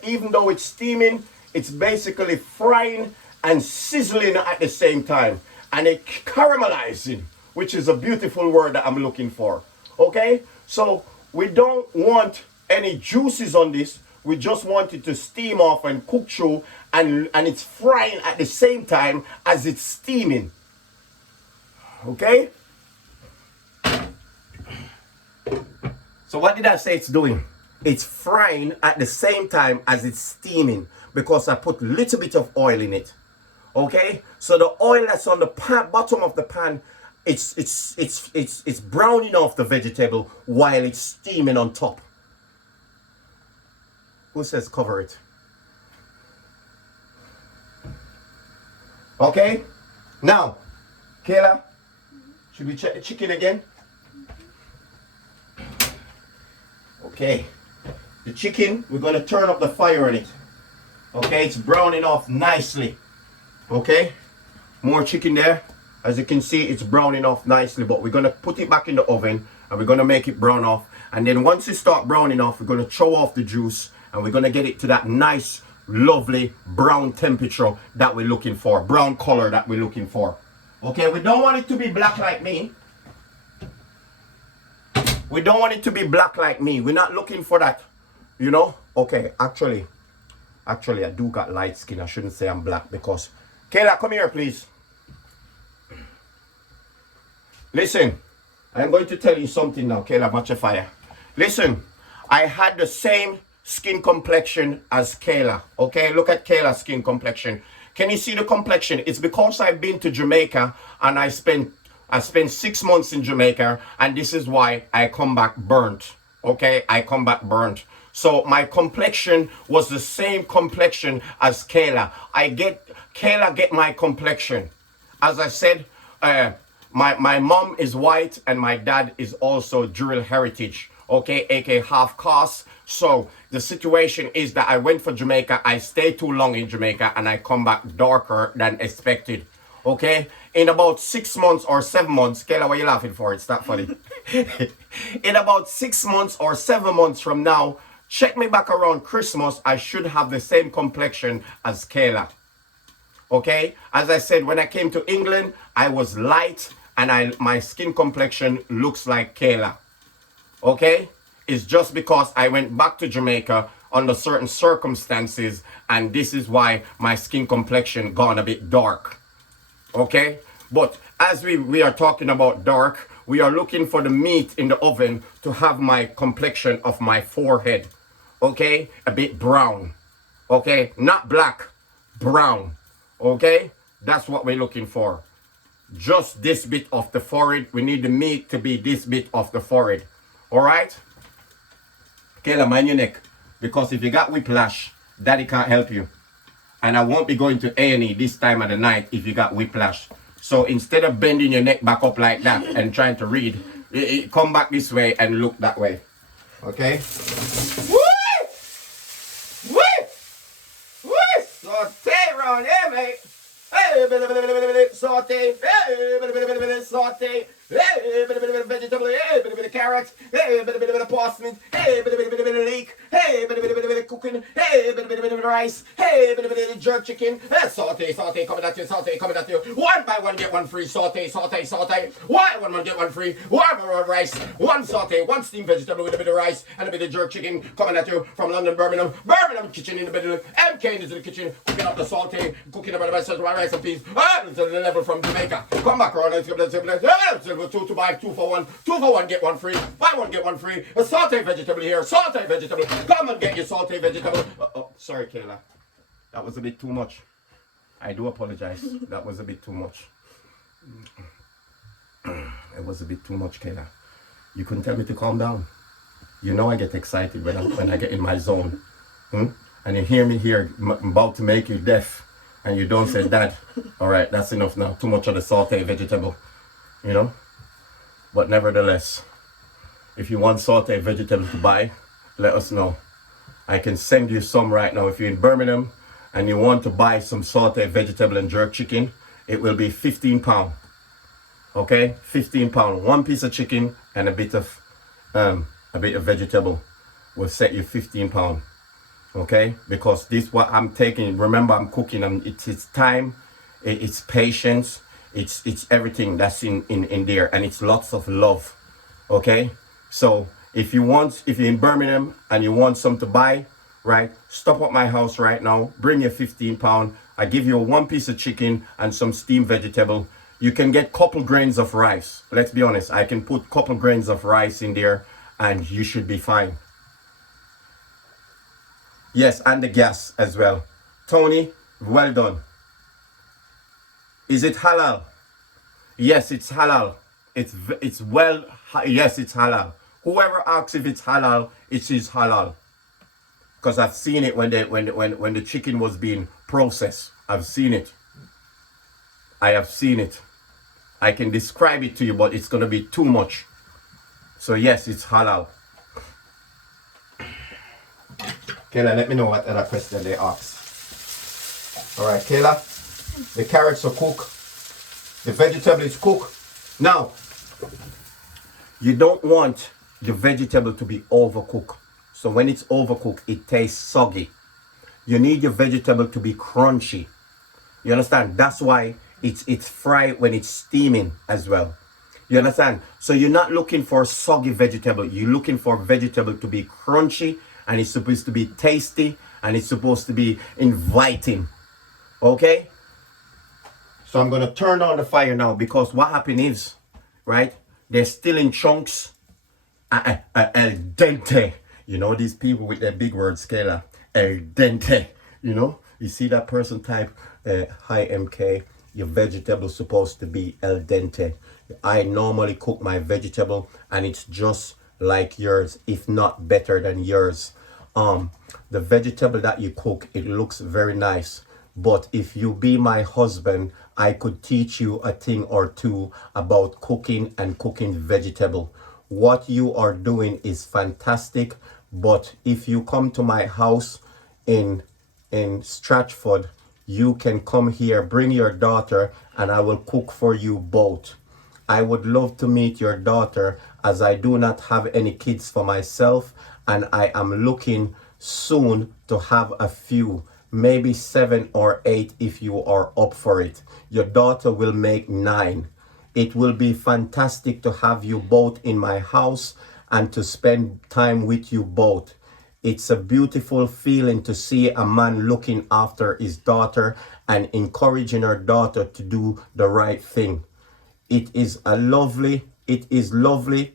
even though it's steaming, it's basically frying and sizzling at the same time. And it caramelizing, which is a beautiful word that I'm looking for. Okay? So we don't want any juices on this. We just want it to steam off and cook through, and it's frying at the same time as it's steaming. Okay? So what did I say it's doing? It's frying at the same time as it's steaming, because I put a little bit of oil in it. Okay? So the oil that's on the bottom of the pan, it's browning off the vegetable while it's steaming on top. Who says cover it? Okay? Now, Kayla, should we check the chicken again? Okay. The chicken, we're going to turn up the fire on it. Okay, it's browning off nicely. Okay, more chicken there. As you can see, it's browning off nicely, but we're going to put it back in the oven and we're going to make it brown off. And then once it starts browning off, we're going to throw off the juice and we're going to get it to that nice, lovely brown temperature that we're looking for, brown color that we're looking for. Okay, we don't want it to be black like me. We don't want it to be black like me. We're not looking for that, you know. Okay, actually I do got light skin. I shouldn't say I'm black because... Kayla, come here, please. Listen, I'm going to tell you something now. Kayla, watch your fire. Listen, I had the same skin complexion as Kayla. Okay, look at Kayla's skin complexion. Can you see the complexion? It's because I've been to Jamaica and I spent 6 months in Jamaica, and this is why I come back burnt. Okay, I come back burnt. So my complexion was the same complexion as Kayla. Kayla get my complexion. As I said, my mom is white and my dad is also dual heritage, okay, aka half caste. So the situation is that I went for Jamaica, I stayed too long in Jamaica, and I come back darker than expected. Okay, in about 6 months or 7 months, Kayla, what are you laughing for? It's not funny. In about 6 months or 7 months from now, check me back around Christmas, I should have the same complexion as Kayla. Okay, as I said, when I came to England, I was light and my skin complexion looks like Kayla. Okay, it's just because I went back to Jamaica under certain circumstances, and this is why my skin complexion gone a bit dark. Okay, but as we are talking about dark, we are looking for the meat in the oven to have my complexion of my forehead, okay, a bit brown, okay, not black, brown, okay, that's what we're looking for. Just this bit of the forehead. We need the meat to be this bit of the forehead. All right, Kayla, mind your neck, because if you got whiplash, daddy can't help you. And I won't be going to A&E this time of the night if you got whiplash. So instead of bending your neck back up like that and trying to read, come back this way and look that way. Okay? Woo! Woo! Woo! Saute around here, mate. Hey, saute. Hey, saute. Hey, vegetable. Hey, carrot. Hey, parsnip. Hey, leek. Hey, cooking. Hey, rice. Hey, jerk chicken. Hey, saute, coming at you, saute, coming at you. One buy one, get one free. Saute. One get one free. One rice. One saute. One steamed vegetable with a bit of rice and a bit of jerk chicken coming at you from London, Birmingham. Birmingham kitchen in the middle. MK into the kitchen. Cooking up the saute. Cooking up the rice and peas. To the level from Jamaica. Come back around and 2 to buy 2 for 1. 2 for 1 get 1 free. Buy 1 get 1 free. A saute vegetable here. Saute vegetable. Come and get your saute vegetable. Sorry, Kayla. That was a bit too much. I do apologize. That was a bit too much. It was a bit too much, Kayla. You couldn't tell me to calm down. You know I get excited when I get in my zone. And you hear me here, I'm about to make you deaf. And you don't say, Dad, all right, that's enough now. Too much of the saute vegetable, you know? But nevertheless, if you want saute vegetable to buy, let us know. I can send you some right now. If you're in Birmingham and you want to buy some saute vegetable and jerk chicken, it will be £15. Okay, £15. 1 piece of chicken and a bit of vegetable will set you £15. Okay, because this what I'm taking. Remember, I'm cooking. It's time, it's patience, it's everything that's in there, and it's lots of love. Okay, so if you're in Birmingham and you want some to buy, right, stop at my house right now. Bring your £15. I give you 1 piece of chicken and some steamed vegetable. You can get couple grains of rice. Let's be honest. I can put couple grains of rice in there, and you should be fine. Yes, and the gas as well. Tony, well done. Is it halal? Yes, it's halal. It's yes, it's halal. Whoever asks if it's halal, it is halal. Because I've seen it when the chicken was being processed. I've seen it. I have seen it. I can describe it to you, but it's gonna be too much. So yes, it's halal. Kayla, let me know what other question they ask. All right, Kayla, the carrots are cooked. The vegetable is cooked. Now, you don't want the vegetable to be overcooked. So when it's overcooked, it tastes soggy. You need your vegetable to be crunchy. You understand? That's why it's fried when it's steaming as well. You understand? So you're not looking for soggy vegetable. You're looking for vegetable to be crunchy, and it's supposed to be tasty, and it's supposed to be inviting. Okay? So I'm going to turn on the fire now, because what happened is, right, they're still in chunks. El dente. You know, these people with their big words, Kayla. El dente. You know, you see that person type, hi MK, your vegetable supposed to be el dente. I normally cook my vegetable and it's just like yours, if not better than yours. The vegetable that you cook, it looks very nice. But if you be my husband, I could teach you a thing or two about cooking and cooking vegetable. What you are doing is fantastic, but if you come to my house in Stratford, you can come here, bring your daughter, and I will cook for you both. I would love to meet your daughter, as I do not have any kids for myself, and I am looking soon to have a few, maybe 7 or 8 if you are up for it. Your daughter will make 9. It will be fantastic to have you both in my house and to spend time with you both. It's a beautiful feeling to see a man looking after his daughter and encouraging her daughter to do the right thing. It is lovely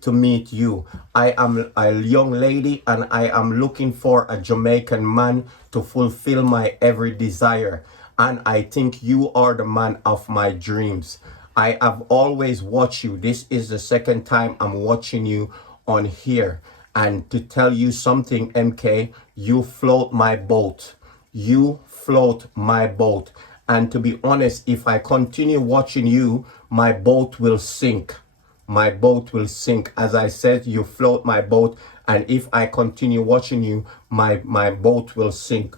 to meet you. I am a young lady and I am looking for a Jamaican man to fulfill my every desire. And I think you are the man of my dreams. I have always watched you. This is the second time I'm watching you on here. And to tell you something, MK, you float my boat. You float my boat. And to be honest, if I continue watching you, my boat will sink. My boat will sink. As I said, you float my boat. And if I continue watching you, my boat will sink.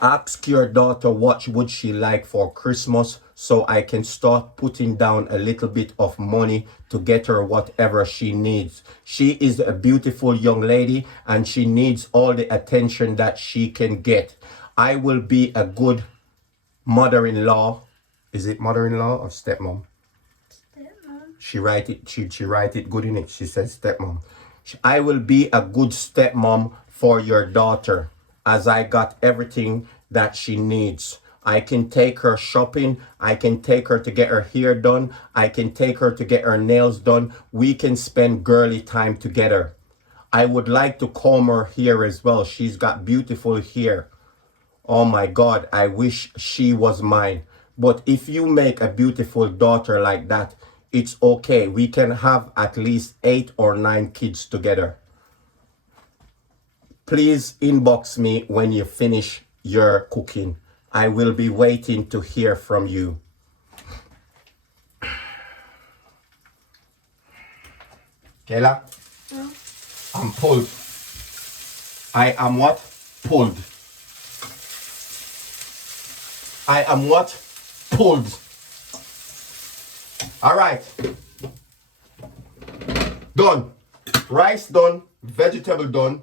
Ask your daughter what would she like for Christmas, so I can start putting down a little bit of money to get her whatever she needs. She is a beautiful young lady and she needs all the attention that she can get. I will be a good mother-in-law. Is it mother-in-law or stepmom? Stepmom. She write it good in it. She says stepmom. I will be a good stepmom for your daughter, as I got everything that she needs. I can take her shopping. I can take her to get her hair done. I can take her to get her nails done. We can spend girly time together. I would like to comb her hair as well. She's got beautiful hair. Oh my God, I wish she was mine. But if you make a beautiful daughter like that, it's okay. We can have at least 8 or 9 kids together. Please inbox me when you finish your cooking. I will be waiting to hear from you. Kayla? No. I'm pulled. I am what? Pulled. I am what? Pulled. All right. Done. Rice done. Vegetable done.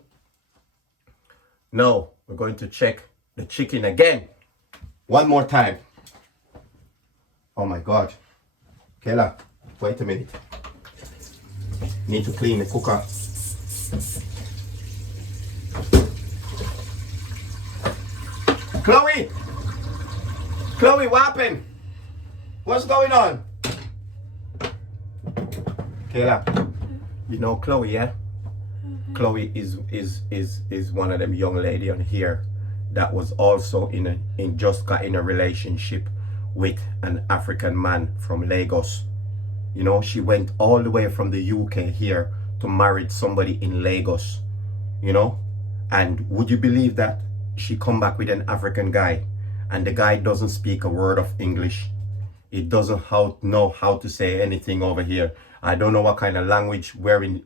Now we're going to check the chicken again. One more time. Oh my God. Kayla, wait a minute. Need to clean the cooker. Chloe! Chloe, what happened? What's going on? Kayla, you know Chloe, yeah? Chloe is one of them young lady on here that was also just got in a relationship with an African man from Lagos. You know, she went all the way from the UK here to marry somebody in Lagos, you know? And would you believe that she come back with an African guy and the guy doesn't speak a word of English? He doesn't know how to say anything over here. I don't know what kind of language where in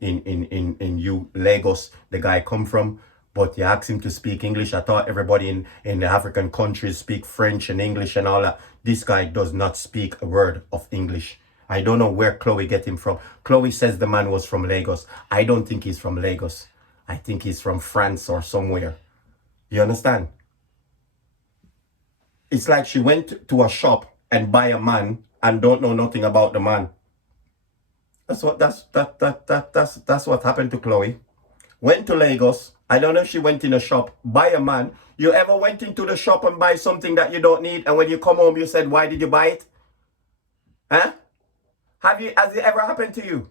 Lagos the guy come from, but you ask him to speak English. I thought everybody in the African countries speak French and English and all that. This guy does not speak a word of English. I don't know where Chloe get him from. Chloe says the man was from Lagos. I don't think he's from Lagos. I think he's from France or somewhere. You understand? It's like she went to a shop and buy a man and don't know nothing about the man. That's what happened to Chloe. Went to Lagos. I don't know if she went in a shop, buy a man. You ever went into the shop and buy something that you don't need, and when you come home you said, why did you buy it? Huh? Has it ever happened to you?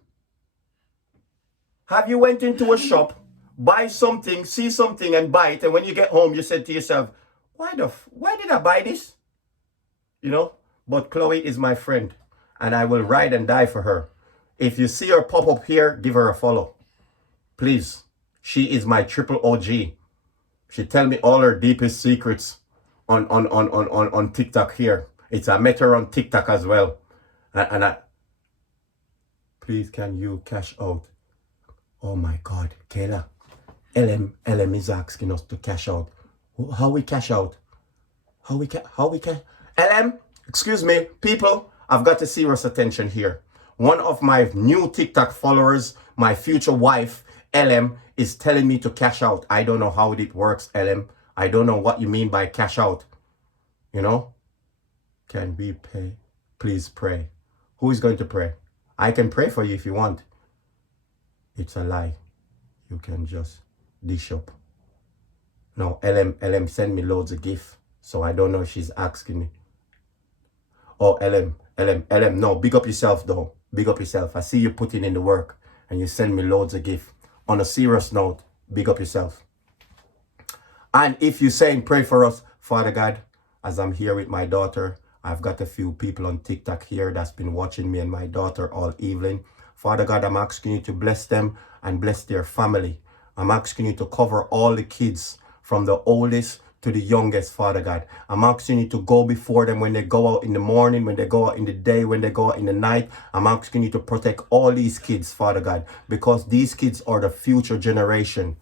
Have you went into a shop, buy something, see something and buy it, and when you get home you said to yourself, why did I buy this? You know? But Chloe is my friend and I will ride and die for her. If you see her pop up here, give her a follow. Please. She is my triple OG. She tell me all her deepest secrets on TikTok here. I met her on TikTok as well. And I, please can you cash out? Oh my God, Kayla. LM is asking us to cash out. How we cash out? How we cash? LM, excuse me, people, I've got a serious attention here. One of my new TikTok followers, my future wife, LM, is telling me to cash out. I don't know how it works, LM. I don't know what you mean by cash out. You know? Can we pay? Please pray. Who is going to pray? I can pray for you if you want. It's a lie. You can just dish up. No, LM send me loads of gifts. So I don't know if she's asking me. Oh, LM, no, big up yourself though. Big up yourself. I see you putting in the work and you send me loads of gifts. On a serious note, big up yourself. And if you're saying pray for us, Father God, as I'm here with my daughter, I've got a few people on TikTok here that's been watching me and my daughter all evening. Father God, I'm asking you to bless them and bless their family. I'm asking you to cover all the kids from the oldest to the youngest, Father God. I'm asking you to go before them when they go out in the morning, when they go out in the day, when they go out in the night. I'm asking you to protect all these kids, Father God, because these kids are the future generation.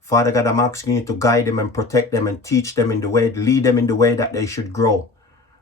Father God, I'm asking you to guide them and protect them and teach them in the way, lead them in the way that they should grow.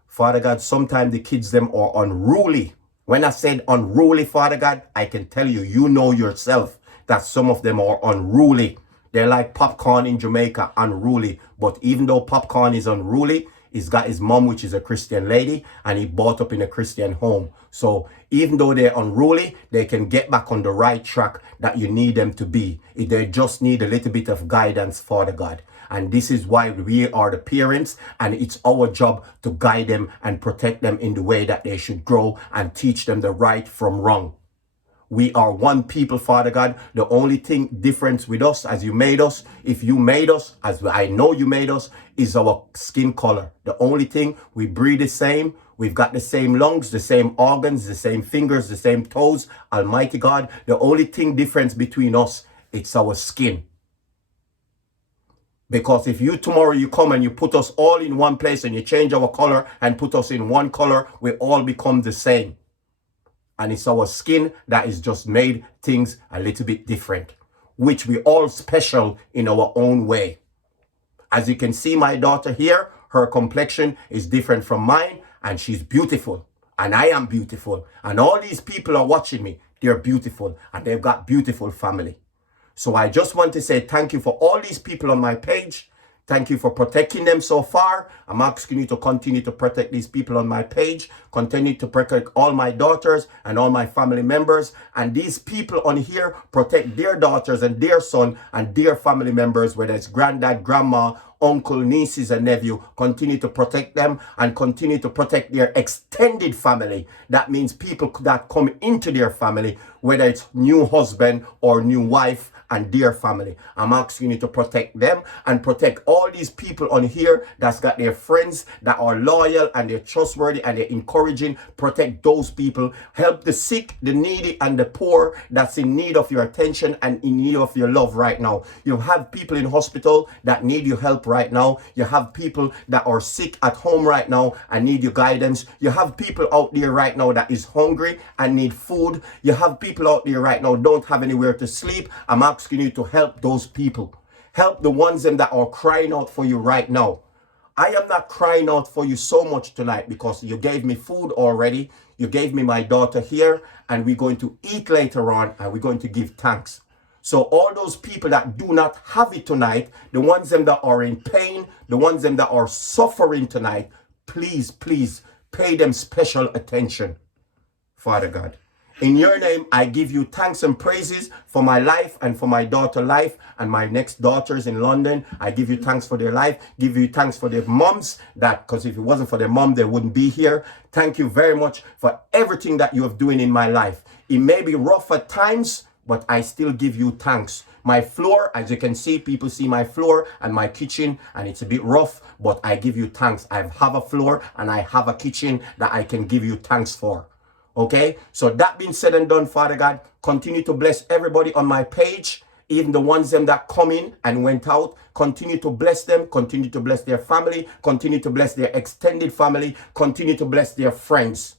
Father God, sometimes the kids them are unruly. When I said unruly, Father God, I can tell you, you know yourself that some of them are unruly. They're like popcorn in Jamaica, unruly. But even though popcorn is unruly, he's got his mom, which is a Christian lady, and he brought up in a Christian home. So even though they're unruly, they can get back on the right track that you need them to be. They just need a little bit of guidance, Father God. And this is why we are the parents, and it's our job to guide them and protect them in the way that they should grow and teach them the right from wrong. We are one people, Father God. The only thing difference with us, as you made us, if you made us, as I know you made us, is our skin color. The only thing, we breathe the same. We've got the same lungs, the same organs, the same fingers, the same toes. Almighty God, the only thing difference between us, it's our skin. Because if you tomorrow you come and you put us all in one place and you change our color and put us in one color, we all become the same. And it's our skin that is just made things a little bit different, which we all special in our own way. As you can see, my daughter here, her complexion is different from mine, and she's beautiful, and I am beautiful, and all these people are watching me. They're beautiful, and they've got beautiful family. So I just want to say thank you for all these people on my page. Thank you for protecting them so far. I'm asking you to continue to protect these people on my page. Continue to protect all my daughters and all my family members. And these people on here protect their daughters and their son and their family members, whether it's granddad, grandma, uncle, nieces, and nephew. Continue to protect them and continue to protect their extended family. That means people that come into their family, whether it's new husband or new wife, and their family. I'm asking you to protect them and protect all these people on here that's got their friends that are loyal and they're trustworthy and they're encouraging. Protect those people. Help the sick, the needy, and the poor that's in need of your attention and in need of your love right now. You have people in hospital that need your help right now. You have people that are sick at home right now and need your guidance. You have people out there right now that is hungry and need food. You have people out there right now don't have anywhere to sleep. I'm asking you to help those people. Help the ones that are crying out for you right now. I am not crying out for you so much tonight because you gave me food already. You gave me my daughter here, and we're going to eat later on, and we're going to give thanks. So all those people that do not have it tonight, the ones that are in pain, the ones that are suffering tonight, please, please pay them special attention, Father God. In your name, I give you thanks and praises for my life and for my daughter's life and my next daughters in London. I give you thanks for their life. Give you thanks for their moms, because if it wasn't for their mom, they wouldn't be here. Thank you very much for everything that you have doing in my life. It may be rough at times, but I still give you thanks. My floor, as you can see, people see my floor and my kitchen, and it's a bit rough, but I give you thanks. I have a floor and I have a kitchen that I can give you thanks for. Okay, so that being said and done, Father God, continue to bless everybody on my page, Even the ones them that come in and went out, continue to bless them, continue to bless their family, continue to bless their extended family, continue to bless their friends.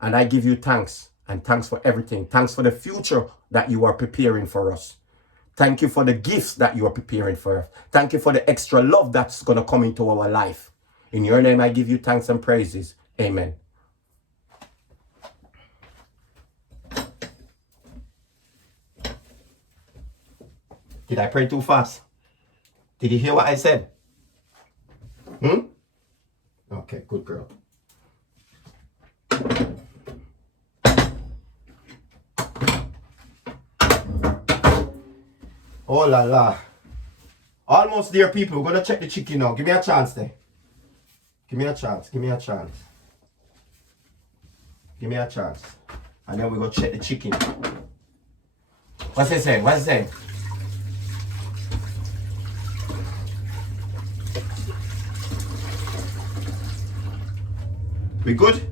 And I give you thanks, and thanks for everything. Thanks for the future that you are preparing for us. Thank you for the gifts that you are preparing for us. Thank you for the extra love that's going to come into our life. In your name, I give you thanks and praises. Amen. Did I pray too fast? Did you hear what I said? Okay, good girl. Oh la la. Almost there, people. We're going to check the chicken now. Give me a chance there. Give me a chance. Give me a chance. Give me a chance. And then we're going to check the chicken. What's it saying? What's it saying? We good?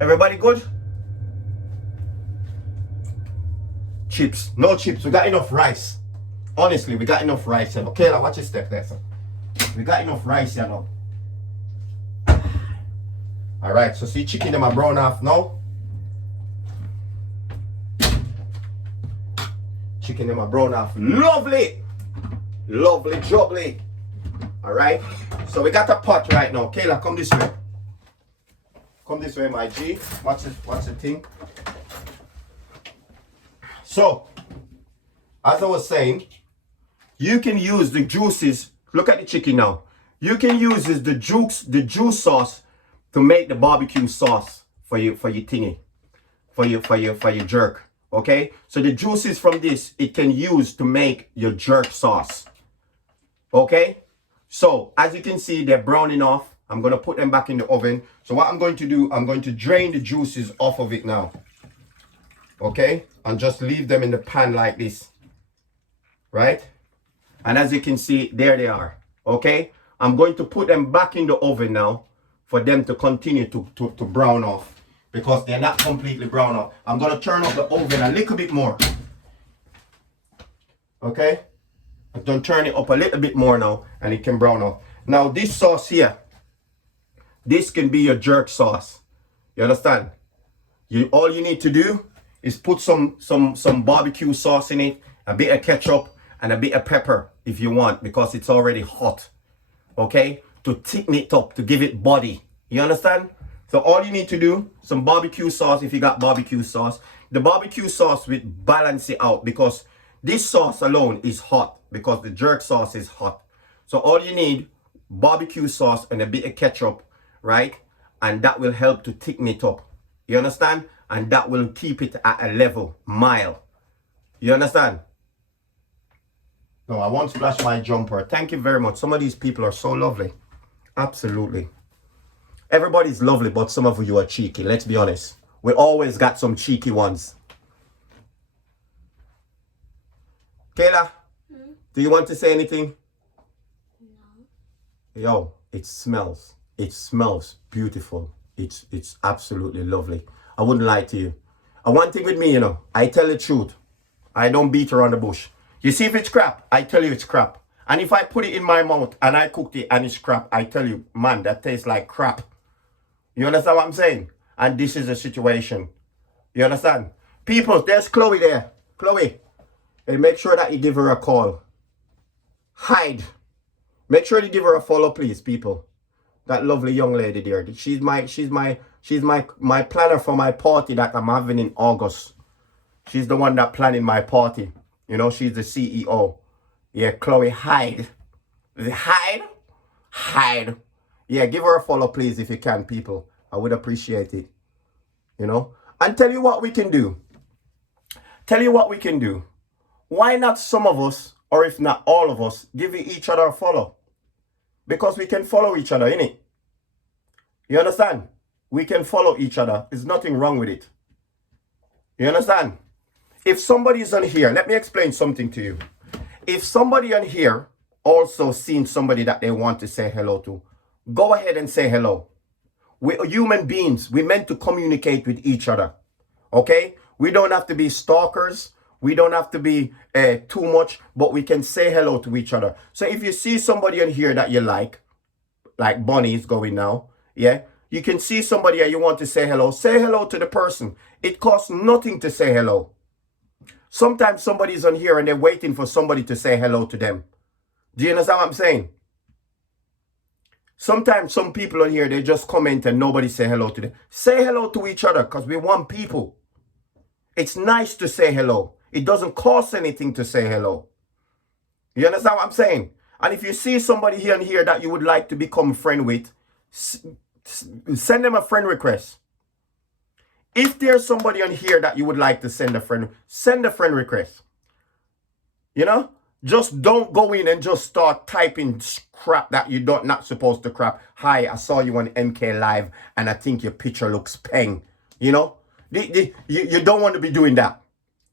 Everybody good? Chips. No chips. We got enough rice. Honestly, we got enough rice. You know. Kayla, watch your step there, sir. We got enough rice, you know. Alright, so see chicken them are brown off now. Chicken them are brown off. Lovely! Lovely, jubbly. Alright. So we got a pot right now. Kayla, come this way. Come this way, my G. Watch the thing. So, as I was saying, you can use the juices. Look at the chicken now. You can use the juice sauce to make the barbecue sauce for your thingy, for your jerk. Okay? So the juices from this, it can use to make your jerk sauce. Okay? So, as you can see, they're browning off. I'm going to put them back in the oven. So what I'm going to do, I'm going to drain the juices off of it now. Okay? And just leave them in the pan like this. Right? And as you can see, there they are. Okay? I'm going to put them back in the oven now for them to continue to brown off. Because they're not completely brown off. I'm going to turn up the oven a little bit more. Okay? I'm going to turn it up a little bit more now and it can brown off. Now this sauce here, this can be your jerk sauce. You understand? All you need to do is put some barbecue sauce in it, a bit of ketchup and a bit of pepper if you want, because it's already hot. Okay? To thicken it up, to give it body. You understand? So all you need to do, some barbecue sauce if you got barbecue sauce. The barbecue sauce will balance it out because this sauce alone is hot because the jerk sauce is hot. So all you need, barbecue sauce and a bit of ketchup, right? And that will help to thicken it up. You understand? And that will keep it at a level, mild. You understand? No, I won't splash my jumper. Thank you very much. Some of these people are so lovely. Absolutely. Everybody's lovely, but some of you are cheeky. Let's be honest. We always got some cheeky ones. Kayla, do you want to say anything? No. Yo, it smells. It smells beautiful. It's absolutely lovely. I wouldn't lie to you. And one thing with me, you know, I tell the truth. I don't beat around the bush. You see if it's crap, I tell you it's crap. And if I put it in my mouth and I cooked it and it's crap, I tell you, man, that tastes like crap. You understand what I'm saying? And this is the situation. You understand? People, there's Chloe there. Chloe, hey, make sure that you give her a call. Hide. Make sure you give her a follow, please, people. That lovely young lady there. She's my planner for my party that I'm having in August. She's the one that planning my party. You know, she's the CEO. Yeah, Chloe, hide. Hide? Hide. Yeah, give her a follow, please, if you can, people. I would appreciate it. You know? And tell you what we can do. Tell you what we can do. Why not some of us, or if not all of us, give each other a follow? Because we can follow each other, innit? You understand? We can follow each other. There's nothing wrong with it. You understand? If somebody is on here, let me explain something to you. If somebody on here also seen somebody that they want to say hello to, go ahead and say hello. We're human beings. We're meant to communicate with each other. Okay? We don't have to be stalkers. We don't have to be too much, but we can say hello to each other. So if you see somebody on here that you like Bonnie is going now, yeah, you can see somebody and you want to say hello to the person. It costs nothing to say hello. Sometimes somebody's on here and they're waiting for somebody to say hello to them. Do you understand what I'm saying? Sometimes some people on here, they just comment and nobody say hello to them. Say hello to each other because we want people. It's nice to say hello. It doesn't cost anything to say hello. You understand what I'm saying? And if you see somebody here and here that you would like to become a friend with, send them a friend request. If there's somebody on here that you would like to send a friend request. You know? Just don't go in and just start typing crap that you don't not supposed to crap. Hi, I saw you on MK Live and I think your picture looks peng. You know? You don't want to be doing that.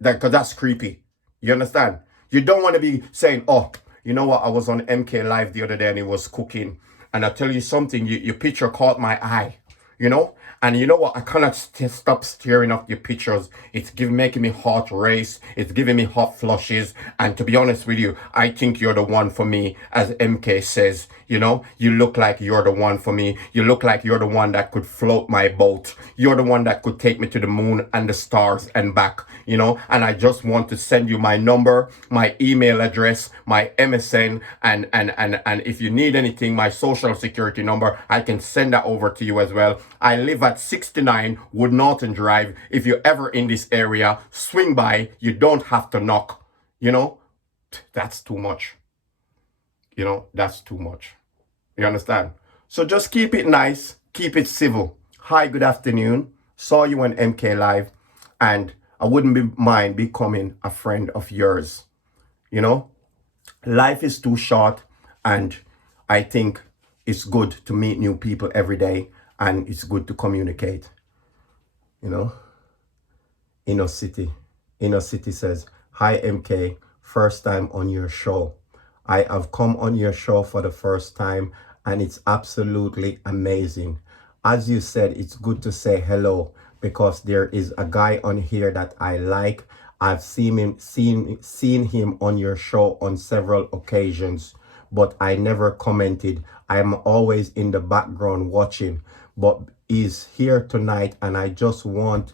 Because that's creepy. You understand? You don't want to be saying, oh, you know what? I was on MK Live the other day and it was cooking. And I tell you something, your picture caught my eye. You know? And you know what? I cannot stop staring at your pictures. It's making me heart race. It's giving me hot flushes. And to be honest with you, I think you're the one for me. As MK says, you know, you look like you're the one for me. You look like you're the one that could float my boat. You're the one that could take me to the moon and the stars and back, you know. And I just want to send you my number, my email address, my MSN, and if you need anything, my social security number, I can send that over to you as well. I live at 69 Wood Norton Drive. If you're ever in this area, swing by. You don't have to knock. You know, that's too much. You know, that's too much. You understand? So just keep it nice. Keep it civil. Hi, good afternoon. Saw you on MK Live. And I wouldn't mind becoming a friend of yours. You know, life is too short. And I think it's good to meet new people every day. And it's good to communicate. You know, Inner City. Inner City says, hi MK, first time on your show. I have come on your show for the first time and it's absolutely amazing. As you said, it's good to say hello because there is a guy on here that I like. I've seen him on your show on several occasions, but I never commented. I'm always in the background watching, but he's here tonight and I just want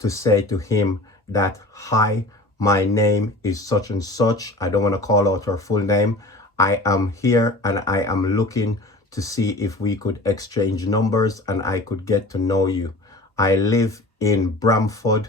to say to him that, hi, my name is such and such. I don't want to call out her full name. I am here and I am looking to see if we could exchange numbers and I could get to know you. I live in Bramford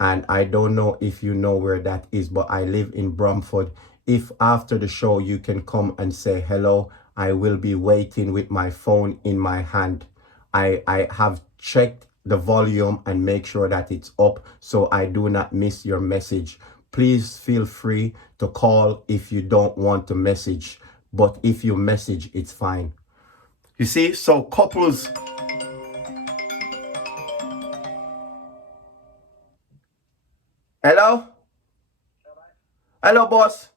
and I don't know if you know where that is, but I live in Bramford. If after the show you can come and say hello, I will be waiting with my phone in my hand. I have checked the volume and make sure that it's up so I do not miss your message. Please feel free to call if you don't want to message, but if you message, it's fine. You see, so couples. Hello? Hello, boss.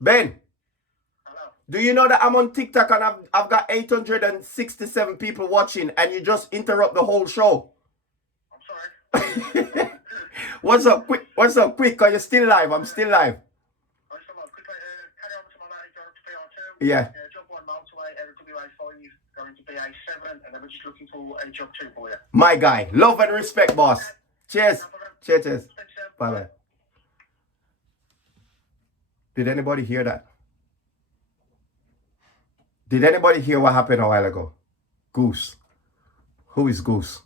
Ben. Do you know that I'm on TikTok and I've got 867 people watching and you just interrupt the whole show? I'm sorry. What's up? Quick, cause you're still live. I'm still live. Yeah. Job 1 motorway, WA5, going to BA7, and then we're just looking for a job 2 for you. My guy. Love and respect, boss. Cheers. Cheers. Bye-bye. Did anybody hear that? Did anybody hear what happened a while ago? Goose. Who is Goose?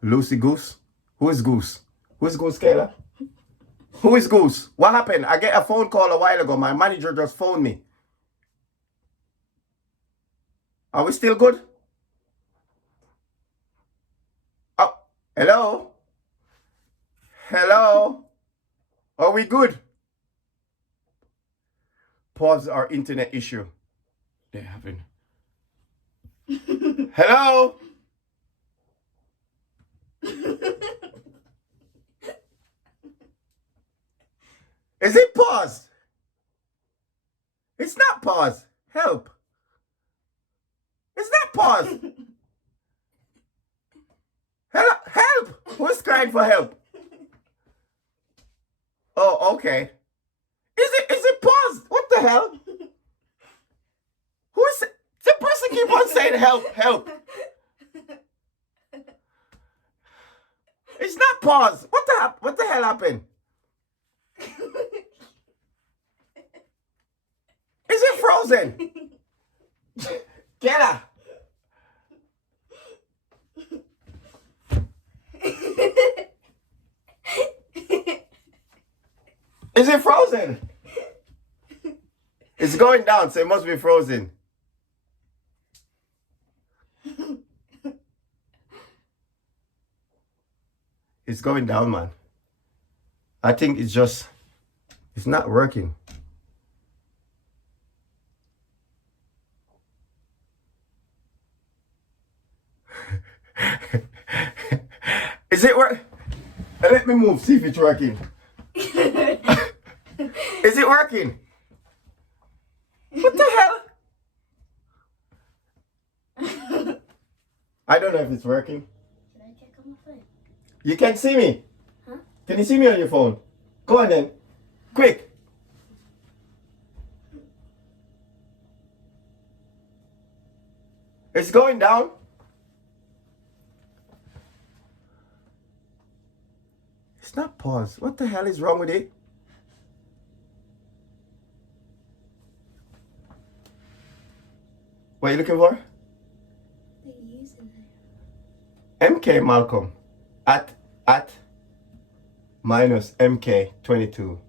Lucy Goose? Who is Goose? Who is Goose, Kayla? Who is Goose? What happened? I get a phone call a while ago. My manager just phoned me. Are we still good? Oh, hello? Hello? Are we good? Pause our internet issue. They're having. Hello? Is it pause? It's not pause. Help. It's not pause. Help. Who's crying for help? Okay. Is it paused? What the hell? Who is it? The person keep on saying help, help. It's not paused. What the hell happened? Is it frozen? Get her. Is it frozen? It's going down, so it must be frozen. It's going down, man. I think it's not working. Is it work? Let me move, see if it's working. Is it working? What the hell? I don't know if it's working. Should I check on my phone? You can see me. Huh? Can you see me on your phone? Go on then. Quick. It's going down. It's not paused. What the hell is wrong with it? What are you looking for? The username. MK Malcolm at minus MK 22.